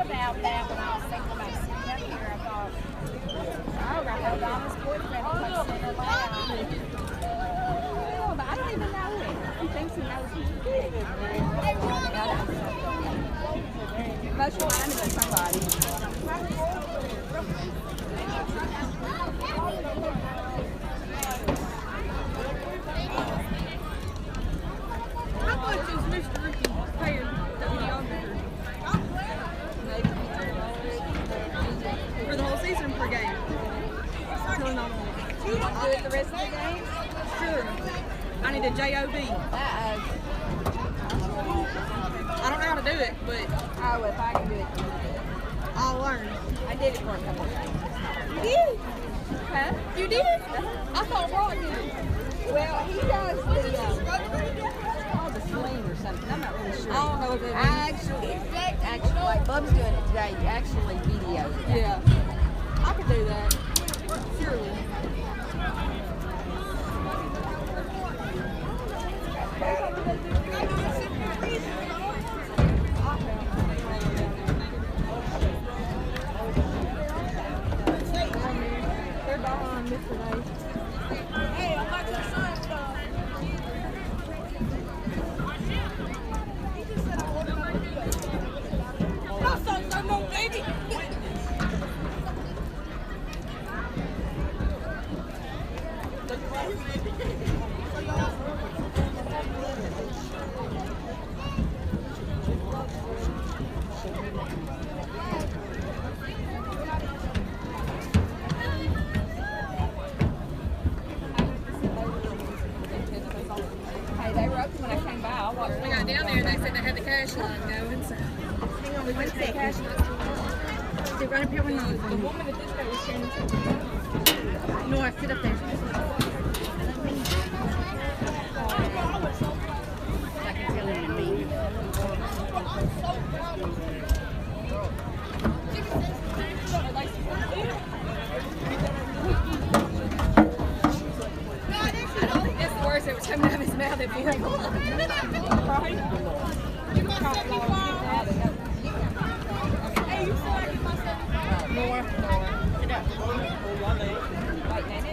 about that when I was thinking about sitting up here. I thought, oh, I know Donna's boyfriend will come sit in loud. But I don't even know him. He thinks he knows me. Most reminded of somebody. How much is Mr. Ricky paying for the whole season per game? You want to do it the rest of the game? Sure. I need a JOB. I don't know how to do it, but Oh, if I can do it, you can do it. I'll learn. I did it for a couple of days. You did? Huh? You did? I thought Ron did. Well, he does called the sling or something. I'm not really sure. I don't know what that Actually, like Bub's doing it today. You actually videoed it. Yeah. I could do that. Surely. They're behind me today. Hey, I'm not your son, though. My son's no baby. Hey, they were open when I came by. I watched We got down there and they said they had the cash line going, so. Hang on, we went to the cash line. Sit right up here with me. The woman at this day was Shannon. Nora, sit up there. I can tell him to me. It's the worst. It was coming out of his mouth if he hung on. Hey, you feel like you must have. Nora. Sit up. Wait, Nana.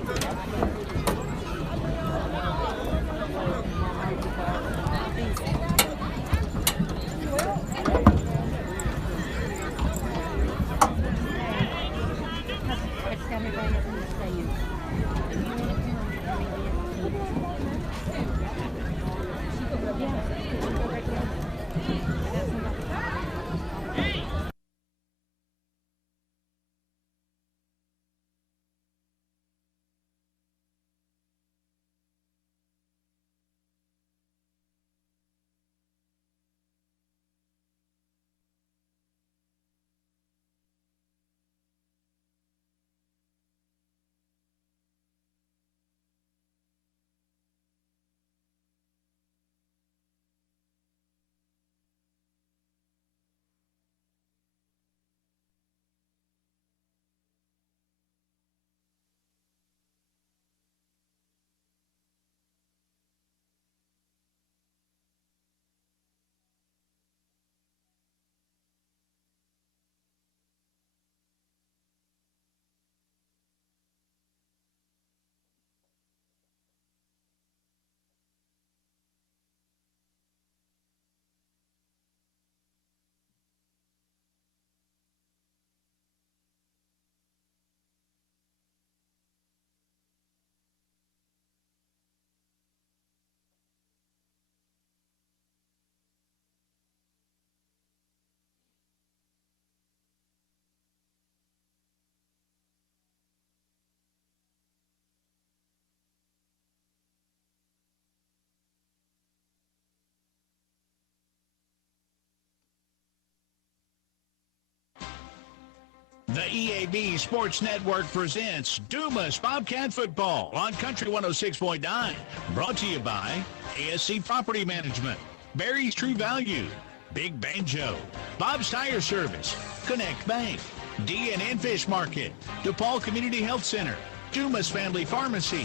The EAB Sports Network presents Dumas Bobcat Football on Country 106.9. Brought to you by ASC Property Management, Barry's True Value, Big Banjo, Bob's Tire Service, Connect Bank, D&N Fish Market, DePaul Community Health Center, Dumas Family Pharmacy,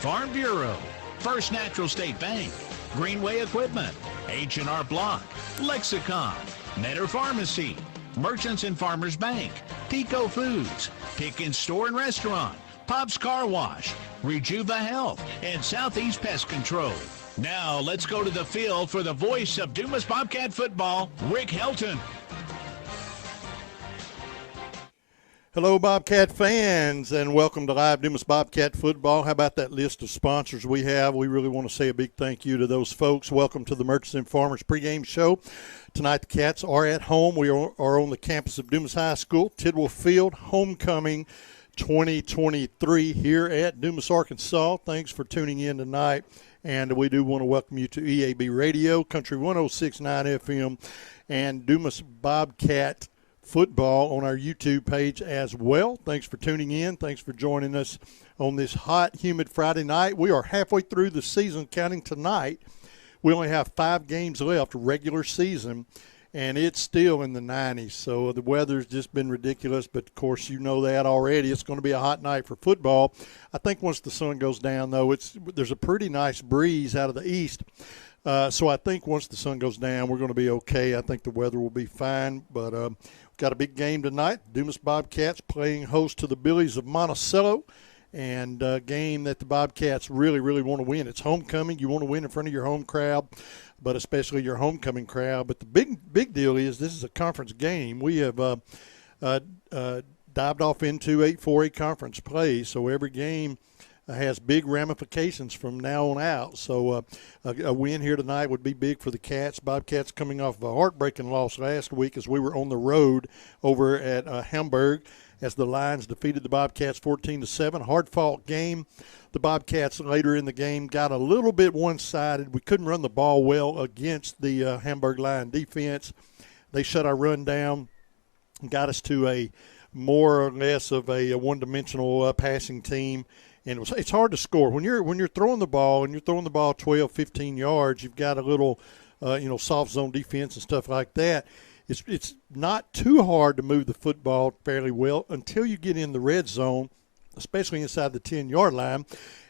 Farm Bureau, First Natural State Bank, Greenway Equipment, H&R Block, Lexicon, Netter Pharmacy, Merchants and Farmers Bank, Pico Foods, Pickens Store and Restaurant, Pop's Car Wash, Rejuva Health, and Southeast Pest Control. Now let's go to the field for the voice of Dumas Bobcat football, Rick Helton. Hello, Bobcat fans, and welcome to Live Dumas Bobcat Football. How about that list of sponsors we have? We really want to say a big thank you to those folks. Welcome to the Merchants and Farmers pregame show. Tonight, the Cats are at home. We are on the campus of Dumas High School, Tidwell Field, homecoming 2023 here at Dumas, Arkansas. Thanks for tuning in tonight, and we do want to welcome you to EAB Radio, Country 106.9 FM, and Dumas Bobcat Football on our YouTube page as well. Thanks for tuning in. Thanks for joining us on this hot, humid Friday night. We are halfway through the season, counting tonight. We only have 5 games left, regular season, and it's still in the 90s. So the weather's just been ridiculous, but, of course, you know that already. It's going to be a hot night for football. I think once the sun goes down, though, there's a pretty nice breeze out of the east. So I think once the sun goes down, we're going to be okay. I think the weather will be fine, but got a big game tonight. Dumas Bobcats playing host to the Billies of Monticello, and a game that the Bobcats really, really want to win. It's homecoming. You want to win in front of your home crowd, but especially your homecoming crowd. But the big deal is this is a conference game. We have dived off into 4A conference play, so every game has big ramifications from now on out. So a win here tonight would be big for the Cats. Bobcats coming off of a heartbreaking loss last week as we were on the road over at Hamburg as the Lions defeated the Bobcats 14-7. Hard-fought game. The Bobcats later in the game got a little bit one-sided. We couldn't run the ball well against the Hamburg Lion defense. They shut our run down and got us to a more or less of a one-dimensional passing team. And it's hard to score. When you're throwing the ball and you're throwing the ball 12, 15 yards, you've got a little, soft zone defense and stuff like that. It's not too hard to move the football fairly well until you get in the red zone, especially inside the 10-yard line,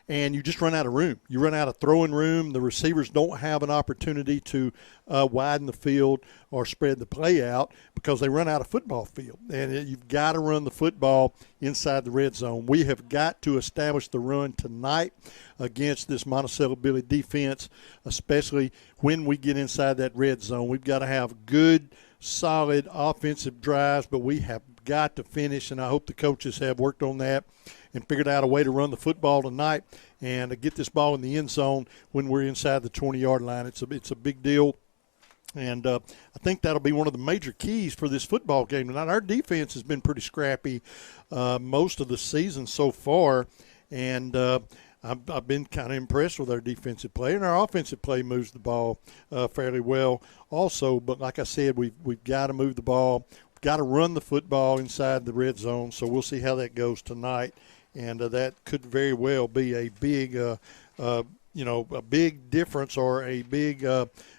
and you just run out of room. You run out of throwing room. The receivers don't have an opportunity to widen the field or spread the play out because they run out of football field. And you've got to run the football inside the red zone. We have got to establish the run tonight against this Monticello Billy defense, especially when we get inside that red zone. We've got to have good, solid offensive drives, but we have got to finish, and I hope the coaches have worked on that and figured out a way to run the football tonight and to get this ball in the end zone when we're inside the 20-yard line. It's a big deal, and I think that'll be one of the major keys for this football game tonight. Our defense has been pretty scrappy most of the season so far, and I've been kind of impressed with our defensive play, and our offensive play moves the ball fairly well also. But like I said, we've got to move the ball. We've got to run the football inside the red zone, so we'll see how that goes tonight. And that could very well be a big, a big difference or a big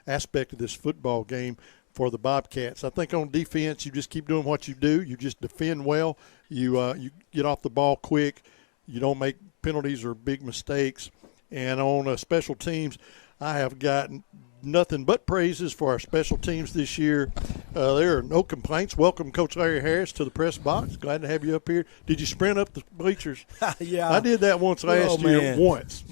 aspect of this football game for the Bobcats. I think on defense, you just keep doing what you do. You just defend well. You get off the ball quick. You don't make penalties or big mistakes. And on special teams, I have gotten nothing but praises for our special teams this year. There are no complaints. Welcome, Coach Larry Harris, to the press box. Glad to have you up here. Did you sprint up the bleachers? Yeah. I did that once last year,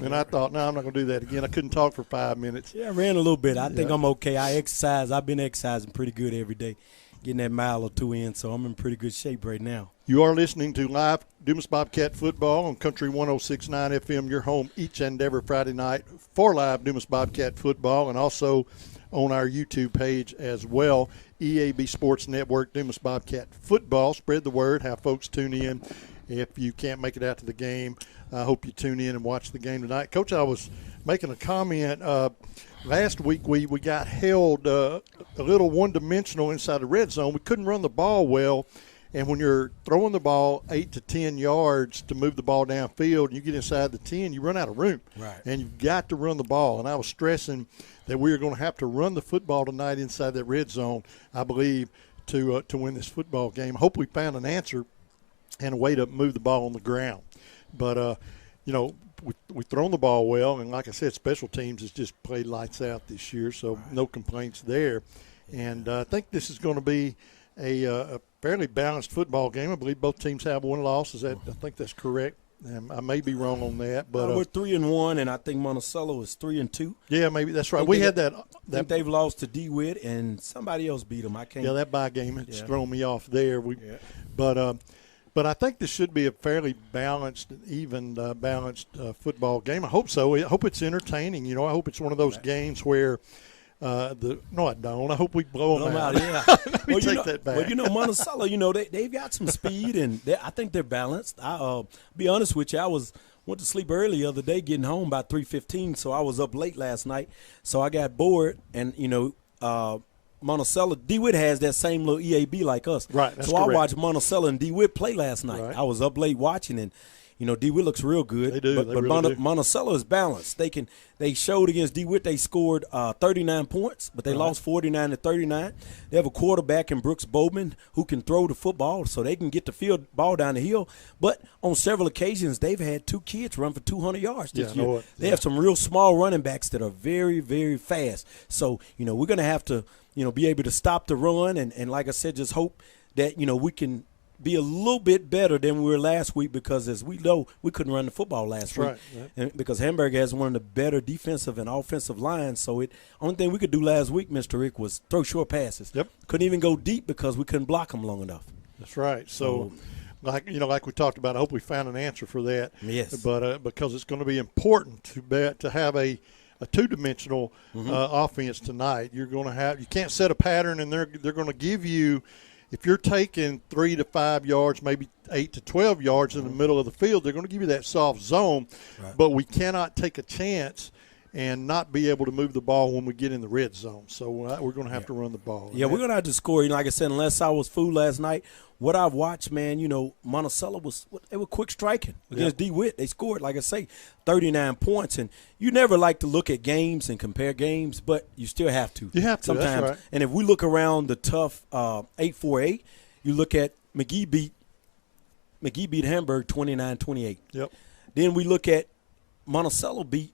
and I thought, no, I'm not going to do that again. I couldn't talk for 5 minutes. Yeah, I ran a little bit. I think I'm okay. I exercise. I've been exercising pretty good every day, getting that mile or two in, so I'm in pretty good shape right now. You are listening to live Dumas Bobcat Football on Country 106.9 FM, your home each and every Friday night for live Dumas Bobcat Football, and also on our YouTube page as well, EAB Sports Network, Dumas Bobcat Football. Spread the word, have folks tune in. If you can't make it out to the game, I hope you tune in and watch the game tonight. Coach, I was making a comment. Last week we got held a little one-dimensional inside the red zone. We couldn't run the ball well. And when you're throwing the ball 8 to 10 yards to move the ball downfield and you get inside the 10, you run out of room. Right. And you've got to run the ball. And I was stressing that we are going to have to run the football tonight inside that red zone, I believe, to win this football game. I hope we found an answer and a way to move the ball on the ground. But, we've thrown the ball well. And like I said, special teams has just played lights out this year, so no complaints there. And I think this is going to be a fairly balanced football game. I believe both teams have one loss. I think that's correct. I may be wrong on that, but we're 3-1, and I think Monticello is 3-2. Yeah, maybe that's right. We had that. I think they've lost to DeWitt, and somebody else beat them. I can't. Yeah, that bye game has thrown me off there. But I think this should be a fairly balanced, even balanced football game. I hope so. I hope it's entertaining. You know, I hope it's one of those games where. No, I don't. I hope we blow them out. Yeah. Let me take that back. Well, you know, Monticello, you know, they've got some speed, and I think they're balanced. I'll be honest with you, went to sleep early the other day, getting home by 3:15, so I was up late last night. So I got bored, and, you know, Monticello, DeWitt has that same little EAB like us. Right, that's so correct. I watched Monticello and DeWitt play last night. Right. I was up late watching, and you know, DeWitt looks real good. They do. But, They but really do. Monticello is balanced. They showed against DeWitt they scored 39 points, but they lost 49-39. They have a quarterback in Brooks Bowman who can throw the football, so they can get the field ball down the hill. But on several occasions, they've had 2 kids run for 200 yards this year. I know it. They have some real small running backs that are very, very fast. So, you know, we're going to have to, you know, be able to stop the run and like I said, just hope that, you know, we can – be a little bit better than we were last week because, as we know, we couldn't run the football last week. Right. And because Hamburg has one of the better defensive and offensive lines. So only thing we could do last week, Mr. Rick, was throw short passes. Yep. Couldn't even go deep because we couldn't block them long enough. That's right. So, like we talked about, I hope we found an answer for that. Yes. But because it's going to be important to have a two-dimensional offense tonight. You can't set a pattern, and they're going to give you. If you're taking 3 to 5 yards, maybe 8 to 12 yards in the middle of the field, they're going to give you that soft zone. Right. But we cannot take a chance and not be able to move the ball when we get in the red zone. So we're going to have to run the ball. Yeah, we're going to have to score. You know, like I said, unless I was fooled last night, what I've watched, man, you know, Monticello they were quick striking against DeWitt. They scored, like I say, 39 points. And you never like to look at games and compare games, but you still have to. You have to, sometimes. that's right. And if we look around the tough 8-4-8, you look at McGee beat Hamburg 29-28. Yep. Then we look at Monticello beat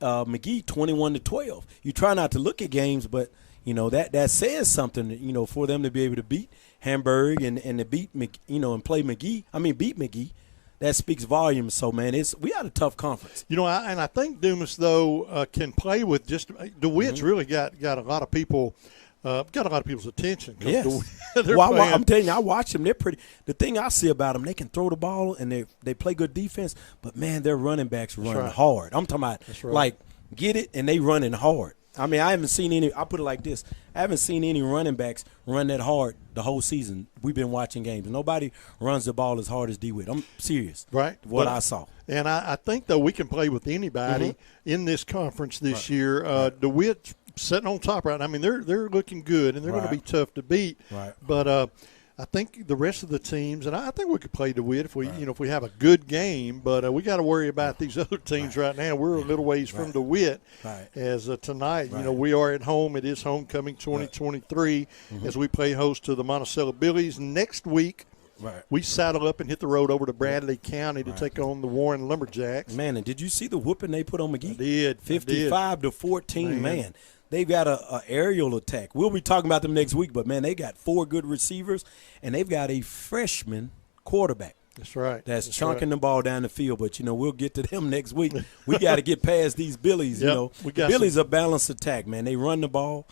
McGee 21-12. You try not to look at games, but you know that says something. You know, for them to be able to beat Hamburg and to beat and play McGee. I mean, beat McGee. That speaks volumes. So man, we had a tough conference. You know, I think Dumas though can play with just DeWitt's really got a lot of people. Got a lot of people's attention. Yes. Well, I'm telling you, I watch them. They're pretty. The thing I see about them, they can throw the ball and they play good defense. But man, their running backs run hard. I'm talking about like get it and they running hard. I mean, I haven't seen any. I put it like this: I haven't seen any running backs run that hard the whole season. We've been watching games. Nobody runs the ball as hard as DeWitt. I'm serious. Right. What I saw. And I think though we can play with anybody in this conference this year. DeWitt's sitting on top right now. I mean, they're looking good, and they're going to be tough to beat. Right. But I think the rest of the teams, and I think we could play DeWitt if we have a good game. But we got to worry about these other teams right now. We're a little ways from DeWitt. Right. As tonight, we are at home. It is homecoming 2023 as we play host to the Monticello Billies. Next week, we saddle up and hit the road over to Bradley County to take on the Warren Lumberjacks. Man, and did you see the whooping they put on McGee? I did. 55-14, man. They've got a aerial attack. We'll be talking about them next week, but, man, they got 4 good receivers, and they've got a freshman quarterback. That's right. That's chunking the ball down the field. But, we'll get to them next week. We got to get past these Billies, The Billies are balanced attack, man. They run the ball.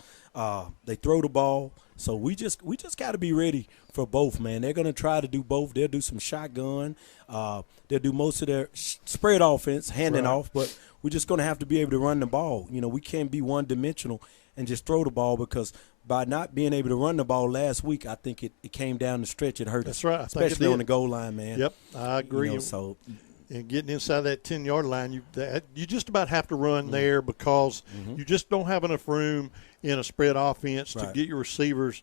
They throw the ball. So we just got to be ready for both, man. They're going to try to do both. They'll do some shotgun. They'll do most of their spread offense, handing off. But we're just going to have to be able to run the ball. We can't be one-dimensional and just throw the ball because by not being able to run the ball last week, I think it came down the stretch. It hurt us. That's right. Especially on the goal line, man. Yep, I agree. And getting inside that 10-yard line, you just about have to run there because you just don't have enough room in a spread offense to get your receivers.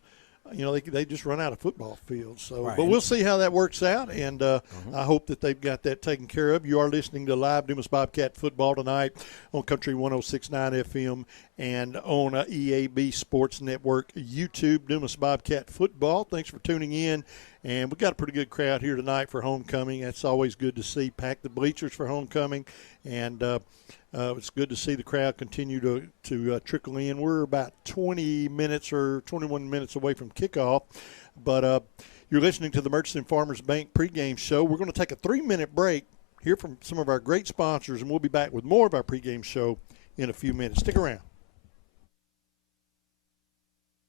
They just run out of football fields. So, but we'll see how that works out, and I hope that they've got that taken care of. You are listening to Live Dumas Bobcat Football tonight on Country 106.9 FM and on EAB Sports Network YouTube, Dumas Bobcat Football. Thanks for tuning in. And we've got a pretty good crowd here tonight for homecoming. That's always good to see. Pack the bleachers for homecoming. And it's good to see the crowd continue to trickle in. We're about 20 minutes or 21 minutes away from kickoff. But you're listening to the Murchison Farmers Bank pregame show. We're going to take a 3-minute break, hear from some of our great sponsors, and we'll be back with more of our pregame show in a few minutes. Stick around.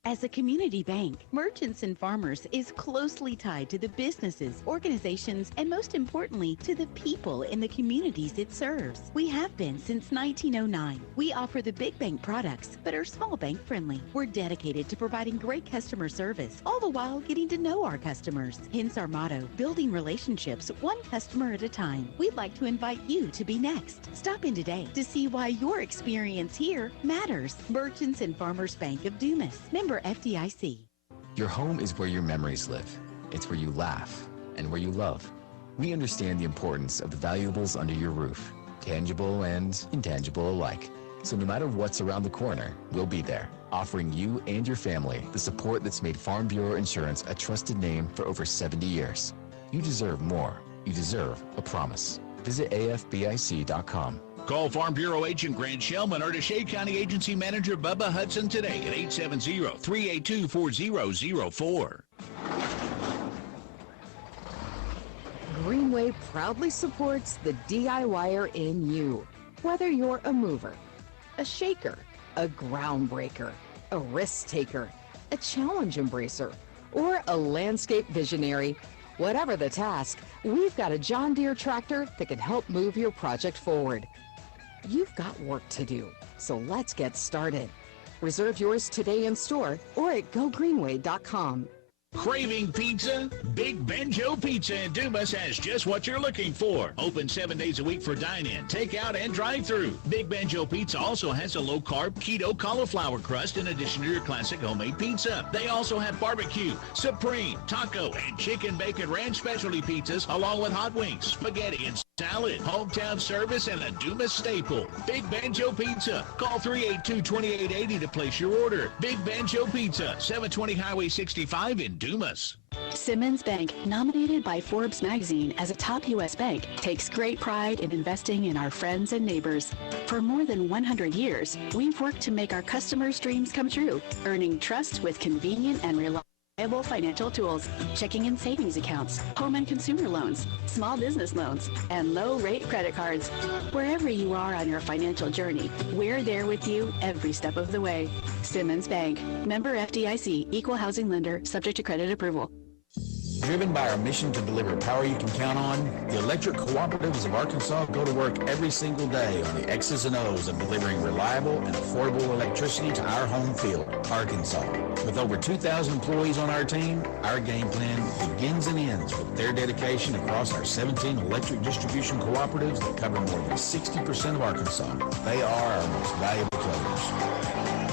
As a community bank, Merchants and Farmers is closely tied to the businesses, organizations, and most importantly, to the people in the communities it serves. We have been since 1909. We offer the big bank products, but are small bank friendly. We're dedicated to providing great customer service, all the while getting to know our customers. Hence our motto, building relationships one customer at a time. We'd like to invite you to be next. Stop in today to see why your experience here matters. Merchants and Farmers Bank of Dumas. Member FDIC. Your home is where your memories live. It's where you laugh and where you love. We understand the importance of the valuables under your roof, tangible and intangible alike. So no matter what's around the corner, we'll be there, offering you and your family the support that's made Farm Bureau Insurance a trusted name for over 70 years. You deserve more. You deserve a promise. Visit afbic.com. Call Farm Bureau Agent Grant Shellman or Deshay County Agency Manager Bubba Hudson today at 870-382-4004. Greenway proudly supports the DIYer in you. Whether you're a mover, a shaker, a groundbreaker, a risk taker, a challenge embracer, or a landscape visionary, whatever the task, we've got a John Deere tractor that can help move your project forward. You've got work to do, so let's get started. Reserve yours today in store or at gogreenway.com. Craving pizza? Big Ben Joe Pizza in Dumas has just what you're looking for. Open 7 days a week for dine-in, takeout, and drive-through. Big Ben Joe Pizza also has a low-carb keto cauliflower crust in addition to your classic homemade pizza. They also have barbecue, supreme, taco, and chicken bacon ranch specialty pizzas along with hot wings, spaghetti, and salad. Hometown service and a Dumas staple. Big Ben Joe Pizza. Call 382-2880 to place your order. Big Ben Joe Pizza, 720 Highway 65 in Dumas. Simmons Bank, nominated by Forbes magazine as a top U.S. bank, takes great pride in investing in our friends and neighbors. For more than 100 years, we've worked to make our customers' dreams come true, earning trust with convenient and reliable financial tools, checking and savings accounts, home and consumer loans, small business loans, and low-rate credit cards. Wherever you are on your financial journey, we're there with you every step of the way. Simmons Bank, member FDIC, equal housing lender, subject to credit approval. Driven by our mission to deliver power you can count on, the electric cooperatives of Arkansas go to work every single day on the X's and O's of delivering reliable and affordable electricity to our home field, Arkansas. With over 2,000 employees on our team, our game plan begins and ends with their dedication across our 17 electric distribution cooperatives that cover more than 60% of Arkansas. They are our most valuable players.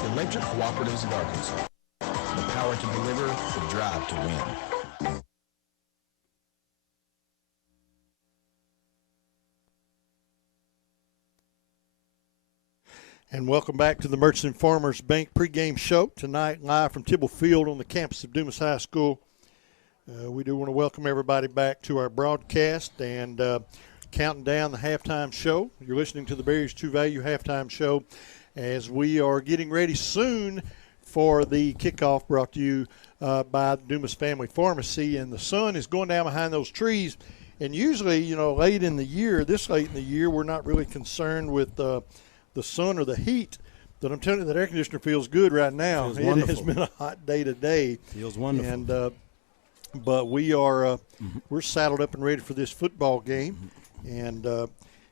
The electric cooperatives of Arkansas. The power to deliver, the drive to win. And welcome back to the Murchison Farmers Bank pregame show tonight, live from Tibble Field on the campus of Dumas High School. We do want to welcome everybody back to our broadcast and counting down the halftime show. You're listening to the Berries True Value halftime show as we are getting ready soon for the kickoff brought to you by the Dumas Family Pharmacy. And the sun is going down behind those trees. And usually, you know, this late in the year, we're not really concerned with the sun or the heat, but I'm telling you that air conditioner feels good right now. It has been a hot day today. Feels wonderful. And but we are we're saddled up and ready for this football game, and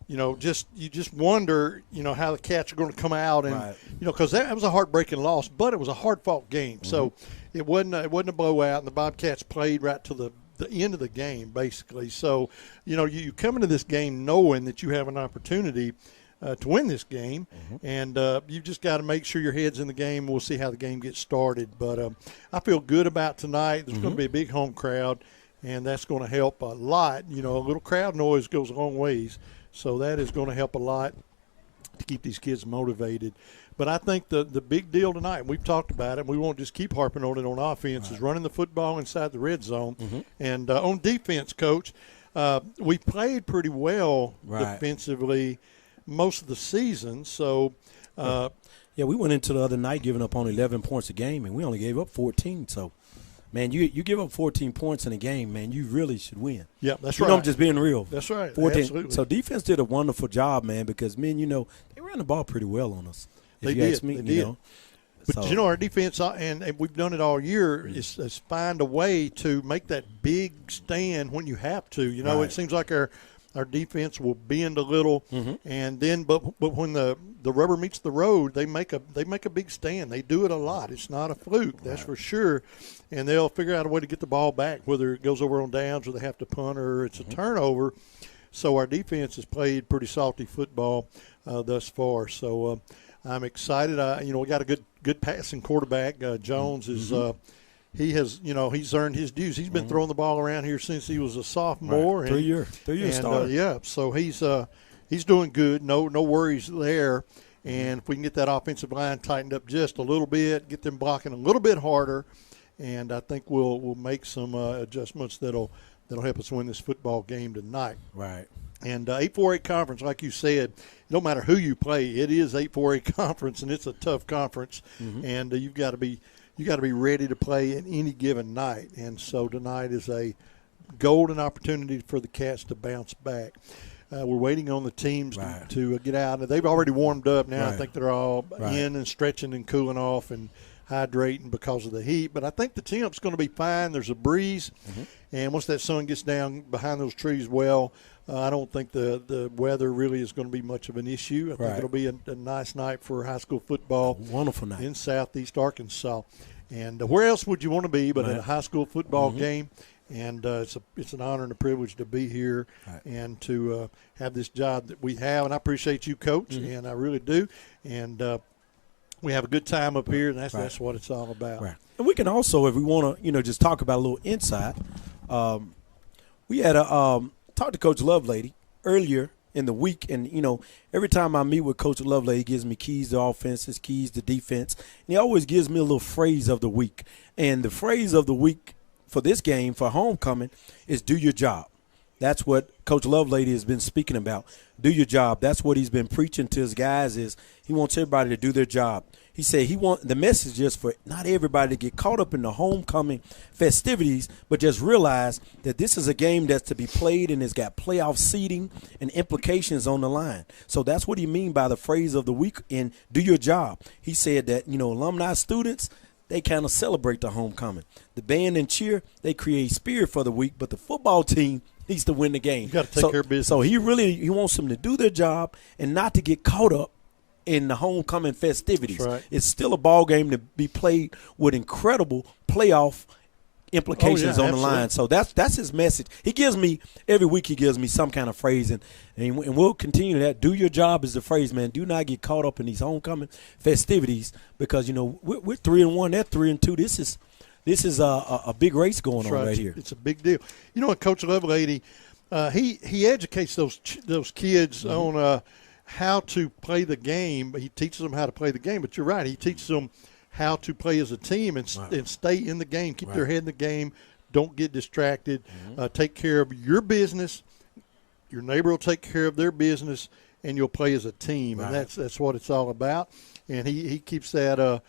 you know, you just wonder, you know, how the Cats are going to come out, and you know, because that was a heartbreaking loss, but it was a hard-fought game, so it wasn't a blowout, and the Bobcats played right to the end of the game basically. So you know, you come into this game knowing that you have an opportunity to win this game, and you've just got to make sure your head's in the game. We'll see how the game gets started. But I feel good about tonight. There's going to be a big home crowd, and that's going to help a lot. You know, a little crowd noise goes a long ways, so that is going to help a lot to keep these kids motivated. But I think the big deal tonight, and we've talked about it, and we won't just keep harping on it on offense, is running the football inside the red zone. And on defense, Coach, we played pretty well defensively most of the season. So, we went into the other night giving up only 11 points a game, and we only gave up 14. So, man, you give up 14 points in a game, man, you really should win. Yeah, that's right. You know, I'm just being real. That's right. 14. Absolutely. So defense did a wonderful job, man, because, man, you know, they ran the ball pretty well on us. If they you did. ask me, they you did. know. But, you know, our defense, and we've done it all year, is find a way to make that big stand when you have to. You know, It seems like our defense will bend a little, and then but when the rubber meets the road, they make a big stand. They do it a lot. It's not a fluke, that's for sure. And they'll figure out a way to get the ball back, whether it goes over on downs or they have to punt or it's a turnover. So our defense has played pretty salty football thus far. So I'm excited. You know, we got a good passing quarterback. Jones is. He's earned his dues. He's been throwing the ball around here since he was a sophomore. Right. 3 years starter. Yeah, so he's doing good. No worries there. And if we can get that offensive line tightened up just a little bit, get them blocking a little bit harder, and I think we'll make some adjustments that'll help us win this football game tonight. Right. And 8-4-8 conference, like you said, no matter who you play, it is 8-4-8 conference, and it's a tough conference, and you've got to be ready to play at any given night. And so tonight is a golden opportunity for the Cats to bounce back. We're waiting on the teams to get out. They've already warmed up now. I think they're all in and stretching and cooling off and hydrating because of the heat. But I think the temp's going to be fine. There's a breeze. And once that sun gets down behind those trees, I don't think the weather really is going to be much of an issue. I think it'll be a nice night for high school football. A wonderful night. In southeast Arkansas. And where else would you want to be but at a high school football game? And it's an honor and a privilege to be here and to have this job that we have. And I appreciate you, Coach, and I really do. And we have a good time up here, and that's what it's all about. Right. And we can also, if we want to, just talk about a little insight. We had talked to Coach Lovelady earlier in the week, and every time I meet with Coach Lovelady, he gives me keys to offenses, keys to defense, and he always gives me a little phrase of the week. And the phrase of the week for this game, for homecoming, is do your job. That's what Coach Lovelady has been speaking about. Do your job. That's what he's been preaching to his guys, is he wants everybody to do their job. He said the message is for not everybody to get caught up in the homecoming festivities, but just realize that this is a game that's to be played and it's got playoff seeding and implications on the line. So that's what he mean by the phrase of the week in do your job. He said that, alumni students, they kind of celebrate the homecoming. The band and cheer, they create spirit for the week, but the football team needs to win the game. You got to take care of business. So he wants them to do their job and not to get caught up in the homecoming festivities. That's right. It's still a ball game to be played with incredible playoff implications on the line. So that's his message. Every week he gives me some kind of phrase, and we'll continue that. Do your job is the phrase, man. Do not get caught up in these homecoming festivities because we're 3-1, they're 3-2. This is a big race going on right here. It's a big deal. Coach Lovelady, he educates those kids on how to play the game. He teaches them how to play the game. But you're right. He teaches them how to play as a team and stay in the game. Keep their head in the game. Don't get distracted. Take care of your business. Your neighbor will take care of their business, and you'll play as a team. And that's what it's all about. And he keeps that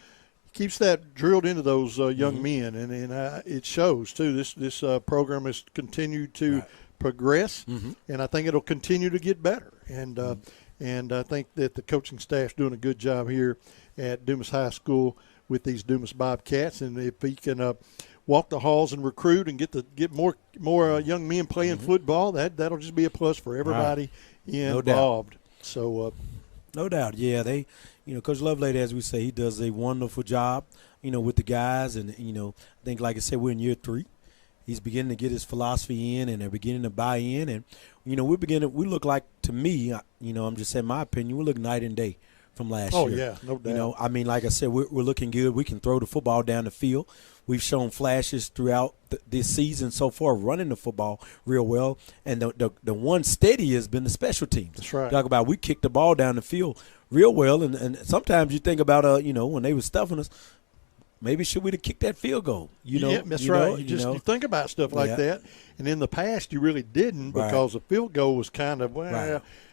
drilled into those young men, and it shows too. This program has continued to progress, and I think it'll continue to get better. And I think that the coaching staff's doing a good job here at Dumas High School with these Dumas Bobcats. And if he can walk the halls and recruit and get more young men playing football, that'll just be a plus for everybody involved. No doubt. So, no doubt. Yeah, Coach Lovelady, as we say, he does a wonderful job, with the guys. And, I think, like I said, we're in year 3. He's beginning to get his philosophy in, and they're beginning to buy in. And, we look like, to me, I'm just saying my opinion, we look night and day from last year. Oh, yeah, no doubt. Like I said, we're looking good. We can throw the football down the field. We've shown flashes throughout this season so far, running the football real well. And the one steady has been the special teams. That's right. Talk about we kicked the ball down the field real well. And sometimes you think about, when they were stuffing us, maybe should we have kicked that field goal? That's right. You think about stuff like that. And in the past, you really didn't because the field goal was kind of,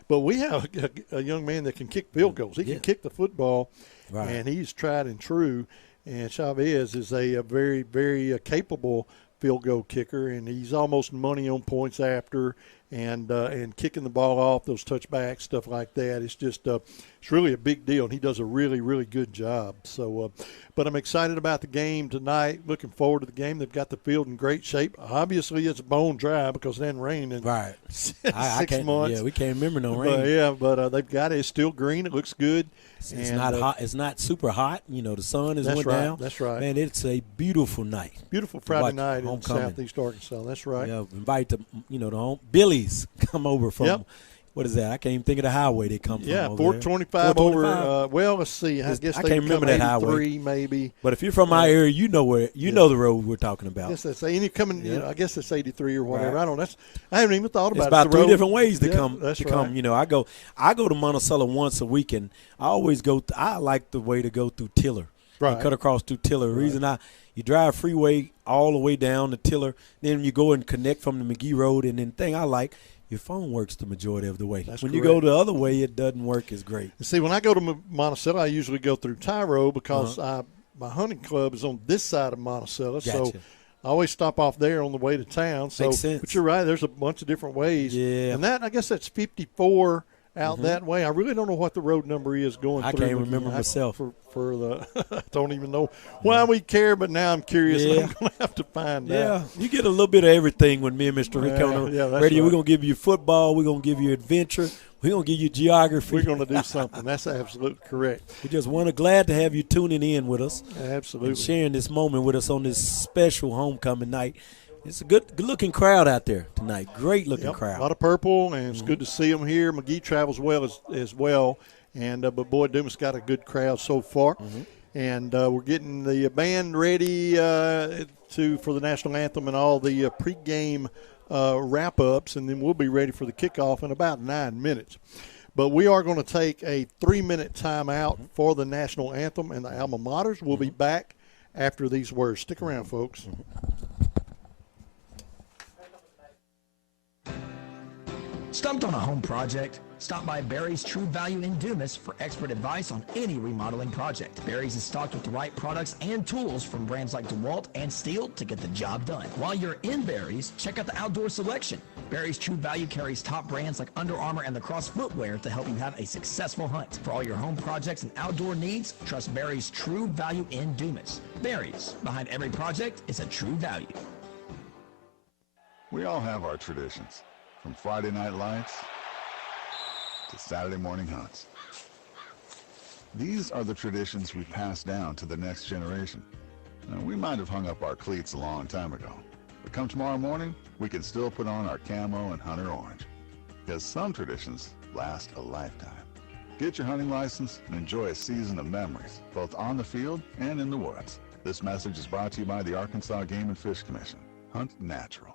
but we have a young man that can kick field goals. He can kick the football, and he's tried and true. And Chavez is a very, very capable field goal kicker, and he's almost money on points after, and kicking the ball off, those touchbacks, stuff like that. It's just it's really a big deal, and he does a really, really good job. So, but I'm excited about the game tonight. Looking forward to the game. They've got the field in great shape. Obviously, it's bone dry because it hasn't rained in right. 6 months. Yeah, we can't remember no rain. But they've got it. It's still green. It looks good. It's not hot. It's not super hot. You know, the sun is went down. That's right. Man, it's a beautiful night. Beautiful Friday night in Southeast Arkansas. That's right. Yeah, invite the Billies come over from what is that? I can't even think of the highway they come from. Yeah, over 425 over. Well, let's see. I guess I they can't remember that highway. Maybe. But if you're from my area, you know where know the road we're talking about. I guess that's I guess it's 83 or whatever. Right. I don't know. I haven't even thought about it. It's about three different ways to come. That's right. You know, I go to Monticello once a week, and I always go. I like the way to go through Tiller. Right. And cut across through Tiller. The reason you drive freeway all the way down to Tiller, then you go and connect from the McGee Road, and then the thing I like, your phone works the majority of the way. That's when correct. you go the other way, it doesn't work as great. See, when I go to Monticello, I usually go through Tyro because my hunting club is on this side of Monticello. Gotcha. So I always stop off there on the way to town. So, makes sense. But you're right. There's a bunch of different ways. Yeah. And I guess that's 54 out that way. I really don't know what the road number is going through. I can't remember myself. For the I don't even know why we care, but now I'm curious. Yeah. And I'm going to have to find out. Yeah, you get a little bit of everything with me and Mr. Rick on the radio. Right. We're going to give you football. We're going to give you adventure. We're going to give you geography. We're going to do something. That's absolutely correct. We just glad to have you tuning in with us. Absolutely. And sharing this moment with us on this special homecoming night. It's a good-looking crowd out there tonight. Great-looking crowd. A lot of purple, and it's good to see them here. McGee travels well as well, and but boy, Dumas got a good crowd so far. And we're getting the band ready for the national anthem and all the pregame wrap-ups, and then we'll be ready for the kickoff in about 9 minutes. But we are going to take a 3-minute timeout for the national anthem and the alma maters. We'll be back after these words. Stick around, folks. Stumped on a home project? Stop by Barry's True Value in Dumas for expert advice on any remodeling project. Barry's is stocked with the right products and tools from brands like DeWalt and Steel to get the job done. While you're in Barry's, check out the outdoor selection. Barry's True Value carries top brands like Under Armour and Lacrosse footwear to help you have a successful hunt. For all your home projects and outdoor needs, trust Barry's True Value in Dumas. Barry's, behind every project is a true value. We all have our traditions, from Friday night lights to Saturday morning hunts. These are the traditions we pass down to the next generation. Now, we might have hung up our cleats a long time ago, but come tomorrow morning, we can still put on our camo and hunter orange, because some traditions last a lifetime. Get your hunting license and enjoy a season of memories, both on the field and in the woods. This message is brought to you by the Arkansas Game and Fish Commission. Hunt natural.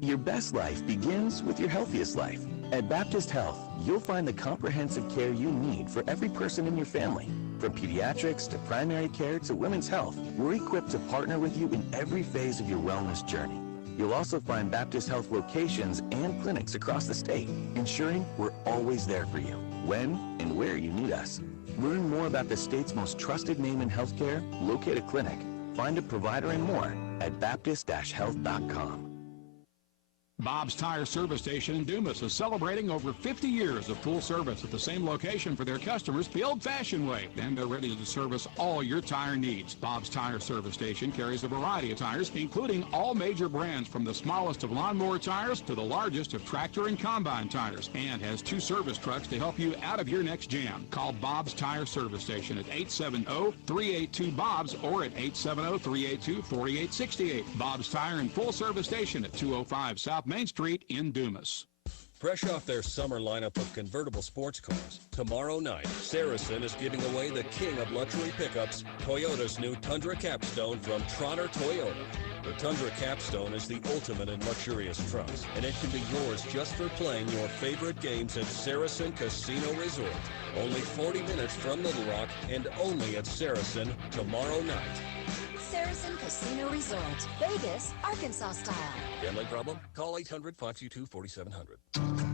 Your best life begins with your healthiest life. At Baptist Health, you'll find the comprehensive care you need for every person in your family. From pediatrics to primary care to women's health, we're equipped to partner with you in every phase of your wellness journey. You'll also find Baptist Health locations and clinics across the state, ensuring we're always there for you, when and where you need us. Learn more about the state's most trusted name in healthcare, locate a clinic, find a provider, and more at baptist-health.com. Bob's Tire Service Station in Dumas is celebrating over 50 years of full service at the same location for their customers the old-fashioned way, and they're ready to service all your tire needs. Bob's Tire Service Station carries a variety of tires, including all major brands from the smallest of lawnmower tires to the largest of tractor and combine tires, and has 2 service trucks to help you out of your next jam. Call Bob's Tire Service Station at 870-382-BOBS or at 870-382-4868. Bob's Tire and Full Service Station at 205 South Main Street in Dumas. Fresh off their summer lineup of convertible sports cars, tomorrow night, Saracen is giving away the king of luxury pickups, Toyota's new Tundra Capstone from Trotter Toyota. The Tundra Capstone is the ultimate in luxurious trucks, and it can be yours just for playing your favorite games at Saracen Casino Resort. Only 40 minutes from Little Rock and only at Saracen tomorrow night. Saracen Casino Resort, Vegas, Arkansas style. Gambling problem? Call 800-522-4700.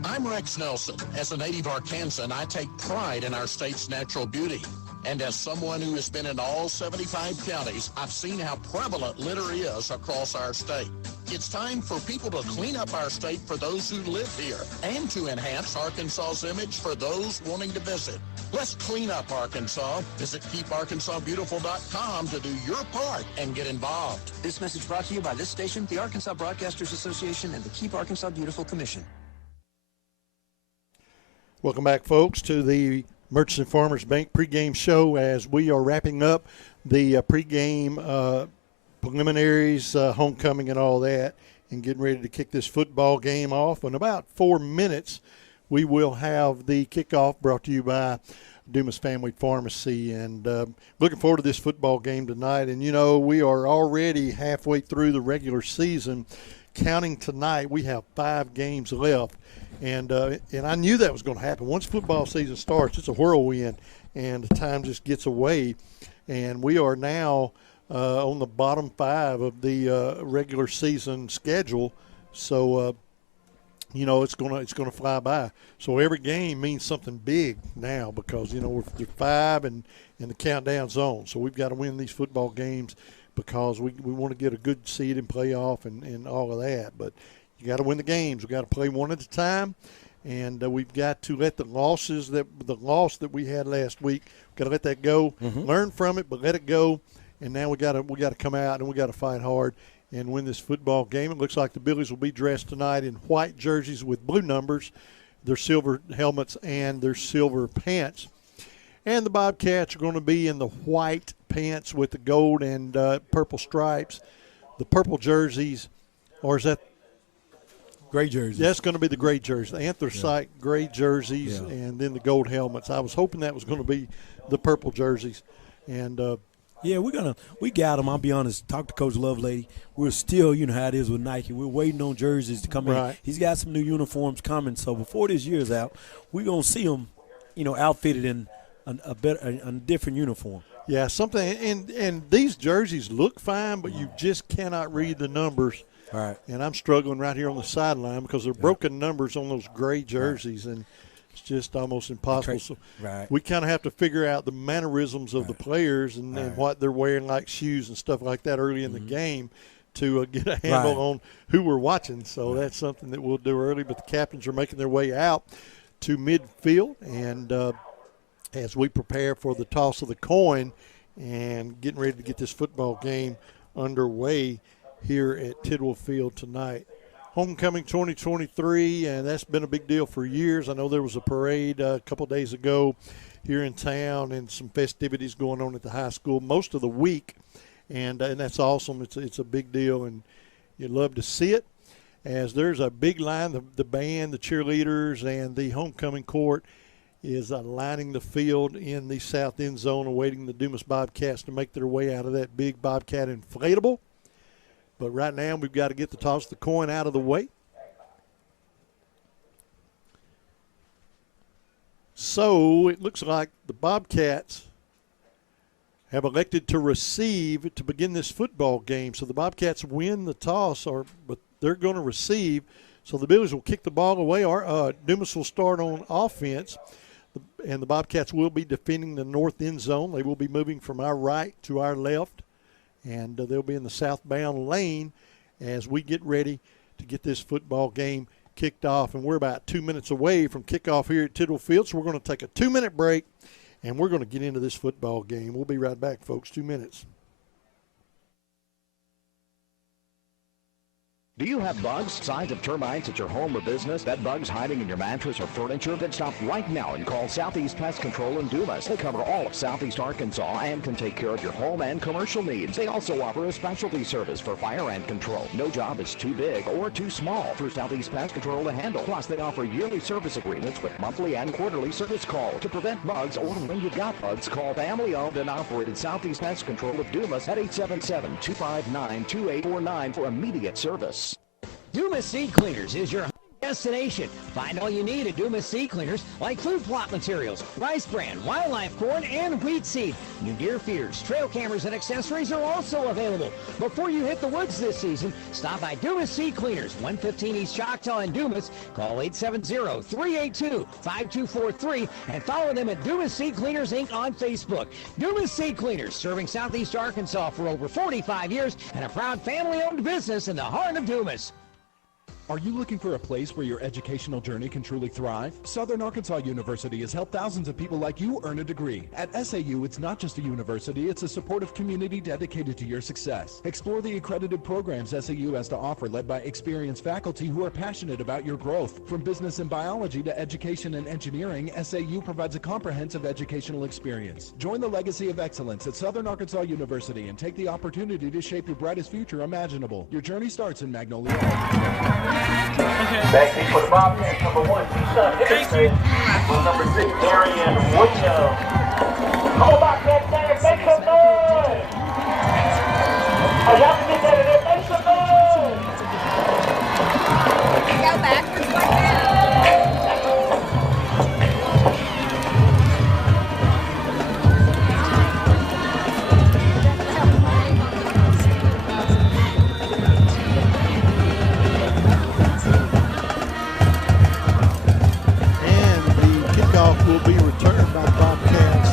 I'm Rex Nelson. As a native Arkansan, I take pride in our state's natural beauty. And as someone who has been in all 75 counties, I've seen how prevalent litter is across our state. It's time for people to clean up our state for those who live here and to enhance Arkansas's image for those wanting to visit. Let's clean up Arkansas. Visit keeparkansasbeautiful.com to do your part and get involved. This message brought to you by this station, the Arkansas Broadcasters Association, and the Keep Arkansas Beautiful Commission. Welcome back, folks, to the Merchants and Farmers Bank pregame show as we are wrapping up the pregame preliminaries, homecoming and all that, and getting ready to kick this football game off. In about 4 minutes, we will have the kickoff brought to you by Dumas Family Pharmacy. And looking forward to this football game tonight. And, you know, we are already halfway through the regular season. Counting tonight, we have 5 games left. And I knew that was going to happen. Once football season starts, it's a whirlwind, and the time just gets away. And we are now on the bottom 5 of the regular season schedule. So, you know, it's gonna fly by. So every game means something big now because, you know, we're 5 and the countdown's on. So we've got to win these football games because we want to get a good seed in playoff and all of that. But you got to win the games. We've got to play one at a time, and we've got to let the loss that we had last week, we've got to let that go, learn from it, but let it go. And now we got to come out and we got to fight hard and win this football game. It looks like the Billies will be dressed tonight in white jerseys with blue numbers, their silver helmets, and their silver pants. And the Bobcats are going to be in the white pants with the gold and purple stripes. The purple jerseys, or is that gray jerseys? That's going to be the gray jerseys, the anthracite gray jerseys, and then the gold helmets. I was hoping that was going to be the purple jerseys. And yeah, we got them. I'll be honest. Talk to Coach Lovelady. We're still, you know how it is with Nike. We're waiting on jerseys to come in. He's got some new uniforms coming. So before this year's out, we're gonna see them, you know, outfitted in a different uniform. Yeah, something. And these jerseys look fine, but you just cannot read the numbers. All right. And I'm struggling right here on the sideline because they're broken numbers on those gray jerseys, and it's just almost impossible. So we kind of have to figure out the mannerisms of the players and what they're wearing, like shoes and stuff like that, early in the game to get a handle on who we're watching. So that's something that we'll do early. But the captains are making their way out to midfield, and as we prepare for the toss of the coin and getting ready to get this football game underway here at Tidwell Field tonight. Homecoming 2023, and that's been a big deal for years. I know there was a parade a couple days ago here in town and some festivities going on at the high school most of the week, and that's awesome. It's a big deal, and you'd love to see it. As there's a big line, the band, the cheerleaders, and the homecoming court is lining the field in the south end zone awaiting the Dumas Bobcats to make their way out of that big Bobcat inflatable. But right now we've got to get the toss of the coin out of the way. So it looks like the Bobcats have elected to receive to begin this football game. So the Bobcats win the toss, but they're going to receive. So the Billies will kick the ball away. Dumas will start on offense, and the Bobcats will be defending the north end zone. They will be moving from our right to our left, and they'll be in the southbound lane as we get ready to get this football game kicked off. And we're about 2 minutes away from kickoff here at Tidwell Field, so we're going to take a 2-minute break, and we're going to get into this football game. We'll be right back, folks. 2 minutes. Do you have bugs, signs of termites at your home or business? Bed bugs hiding in your mattress or furniture? Then stop right now and call Southeast Pest Control in Dumas. They cover all of Southeast Arkansas and can take care of your home and commercial needs. They also offer a specialty service for fire ant control. No job is too big or too small for Southeast Pest Control to handle. Plus, they offer yearly service agreements with monthly and quarterly service calls. To prevent bugs or when you've got bugs, call family-owned and operated Southeast Pest Control of Dumas at 877-259-2849 for immediate service. Dumas Seed Cleaners is your destination. Find all you need at Dumas Seed Cleaners, like food plot materials, rice bran, wildlife corn, and wheat seed. New deer feeders, trail cameras, and accessories are also available. Before you hit the woods this season, stop by Dumas Seed Cleaners, 115 East Choctaw in Dumas. Call 870-382-5243 and follow them at Dumas Seed Cleaners Inc. on Facebook. Dumas Seed Cleaners, serving Southeast Arkansas for over 45 years and a proud family-owned business in the heart of Dumas. Are you looking for a place where your educational journey can truly thrive? Southern Arkansas University has helped thousands of people like you earn a degree. At SAU, it's not just a university, it's a supportive community dedicated to your success. Explore the accredited programs SAU has to offer, led by experienced faculty who are passionate about your growth. From business and biology to education and engineering, SAU provides a comprehensive educational experience. Join the legacy of excellence at Southern Arkansas University and take the opportunity to shape your brightest future imaginable. Your journey starts in Magnolia. Backseat for the Bobcats, number 1, Keyshawn Henderson. With number 6, Darian Woodchill. Come on, Bobcats fans, make some noise! Oh, y'all can get that in there, make some noise! Go backwards like that. Will be returned by Bobcats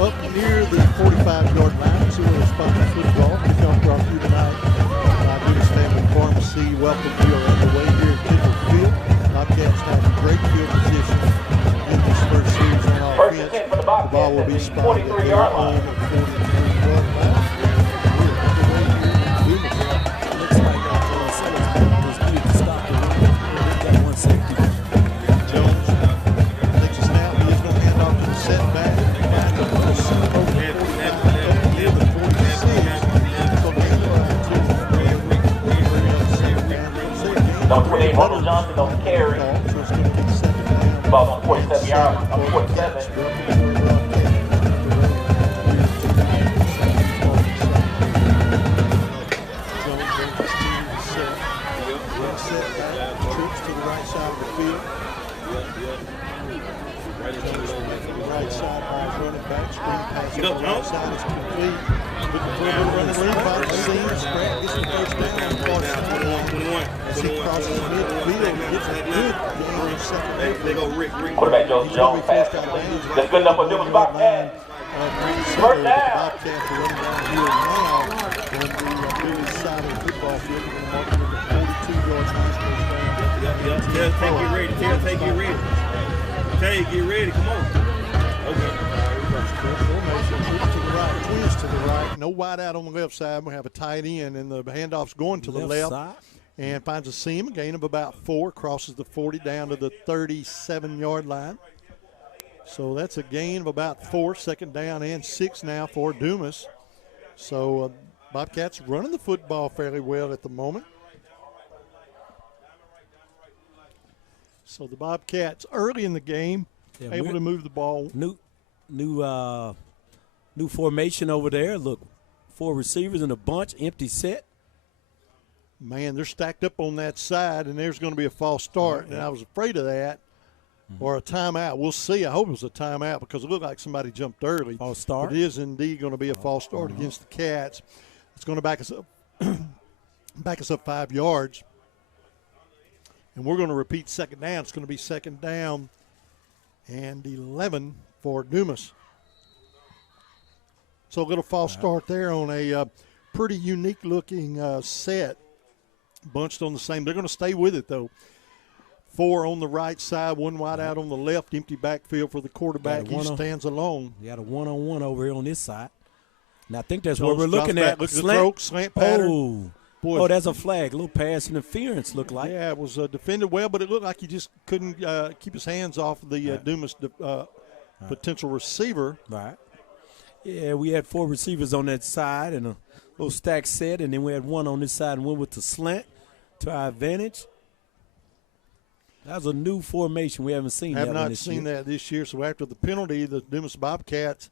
up near the 45-yard line. See where they spot the football. Kickoff brought to you tonight by Dumas Family Pharmacy. Welcome to your underway here at Kendall Field. Bobcats have great field position in this first series on offense. The ball will be spotted at their own 43-yard line. Looks like Monticello's was good to stop the run. That one safety. Setback. Number 28, Ronald Johnson on the carry. Ball on 47 yards, on 47. Trips to the right side of the field. Right side by his running back. Screen pass to the right side is complete. Looking for a little running lead by the seams. Spratt gets the first down on far side. As he crosses midfield, gets a good gain on second down. They go Rick. Quarterback Jones pass. That's good enough for Dumas Bobcats. First down. Bobcats are running down here now on the Dumas side of the football field. We're going to mark it with a 42-yard first down. Take it ready. Take it ready. Hey, get ready, come on. Okay. Twins to the right. No wide out on the left side. We have a tight end, and the handoff's going to the left side. And finds a seam, a gain of about 4, crosses the 40 down to the 37-yard line. So that's a gain of about 4, second down and 6 now for Dumas. So Bobcats running the football fairly well at the moment. So the Bobcats early in the game, able to move the ball. New formation over there. Look, 4 receivers in a bunch, empty set. Man, they're stacked up on that side, and there's going to be a false start. And I was afraid of that, or a timeout. We'll see. I hope it was a timeout because it looked like somebody jumped early. False start. But it is indeed going to be a false start against the Cats. It's going to back us up 5 yards. And we're going to repeat second down. It's going to be second down and 11 for Dumas. So a little false start there on a pretty unique-looking set, bunched on the same. They're going to stay with it, though. 4 on the right side, 1 wide out on the left, empty backfield for the quarterback. He stands alone. You got a one-on-one over here on this side. And I think that's what we're looking at. Slant pattern. Boy, that's a flag. A little pass interference looked like. Yeah, it was defended well, but it looked like he just couldn't keep his hands off the Dumas potential receiver. Right. Yeah, we had 4 receivers on that side and a little stack set, and then we had 1 on this side and went with the slant to our advantage. That was a new formation. We haven't seen that one this year. Have not seen that this year. So after the penalty, the Dumas Bobcats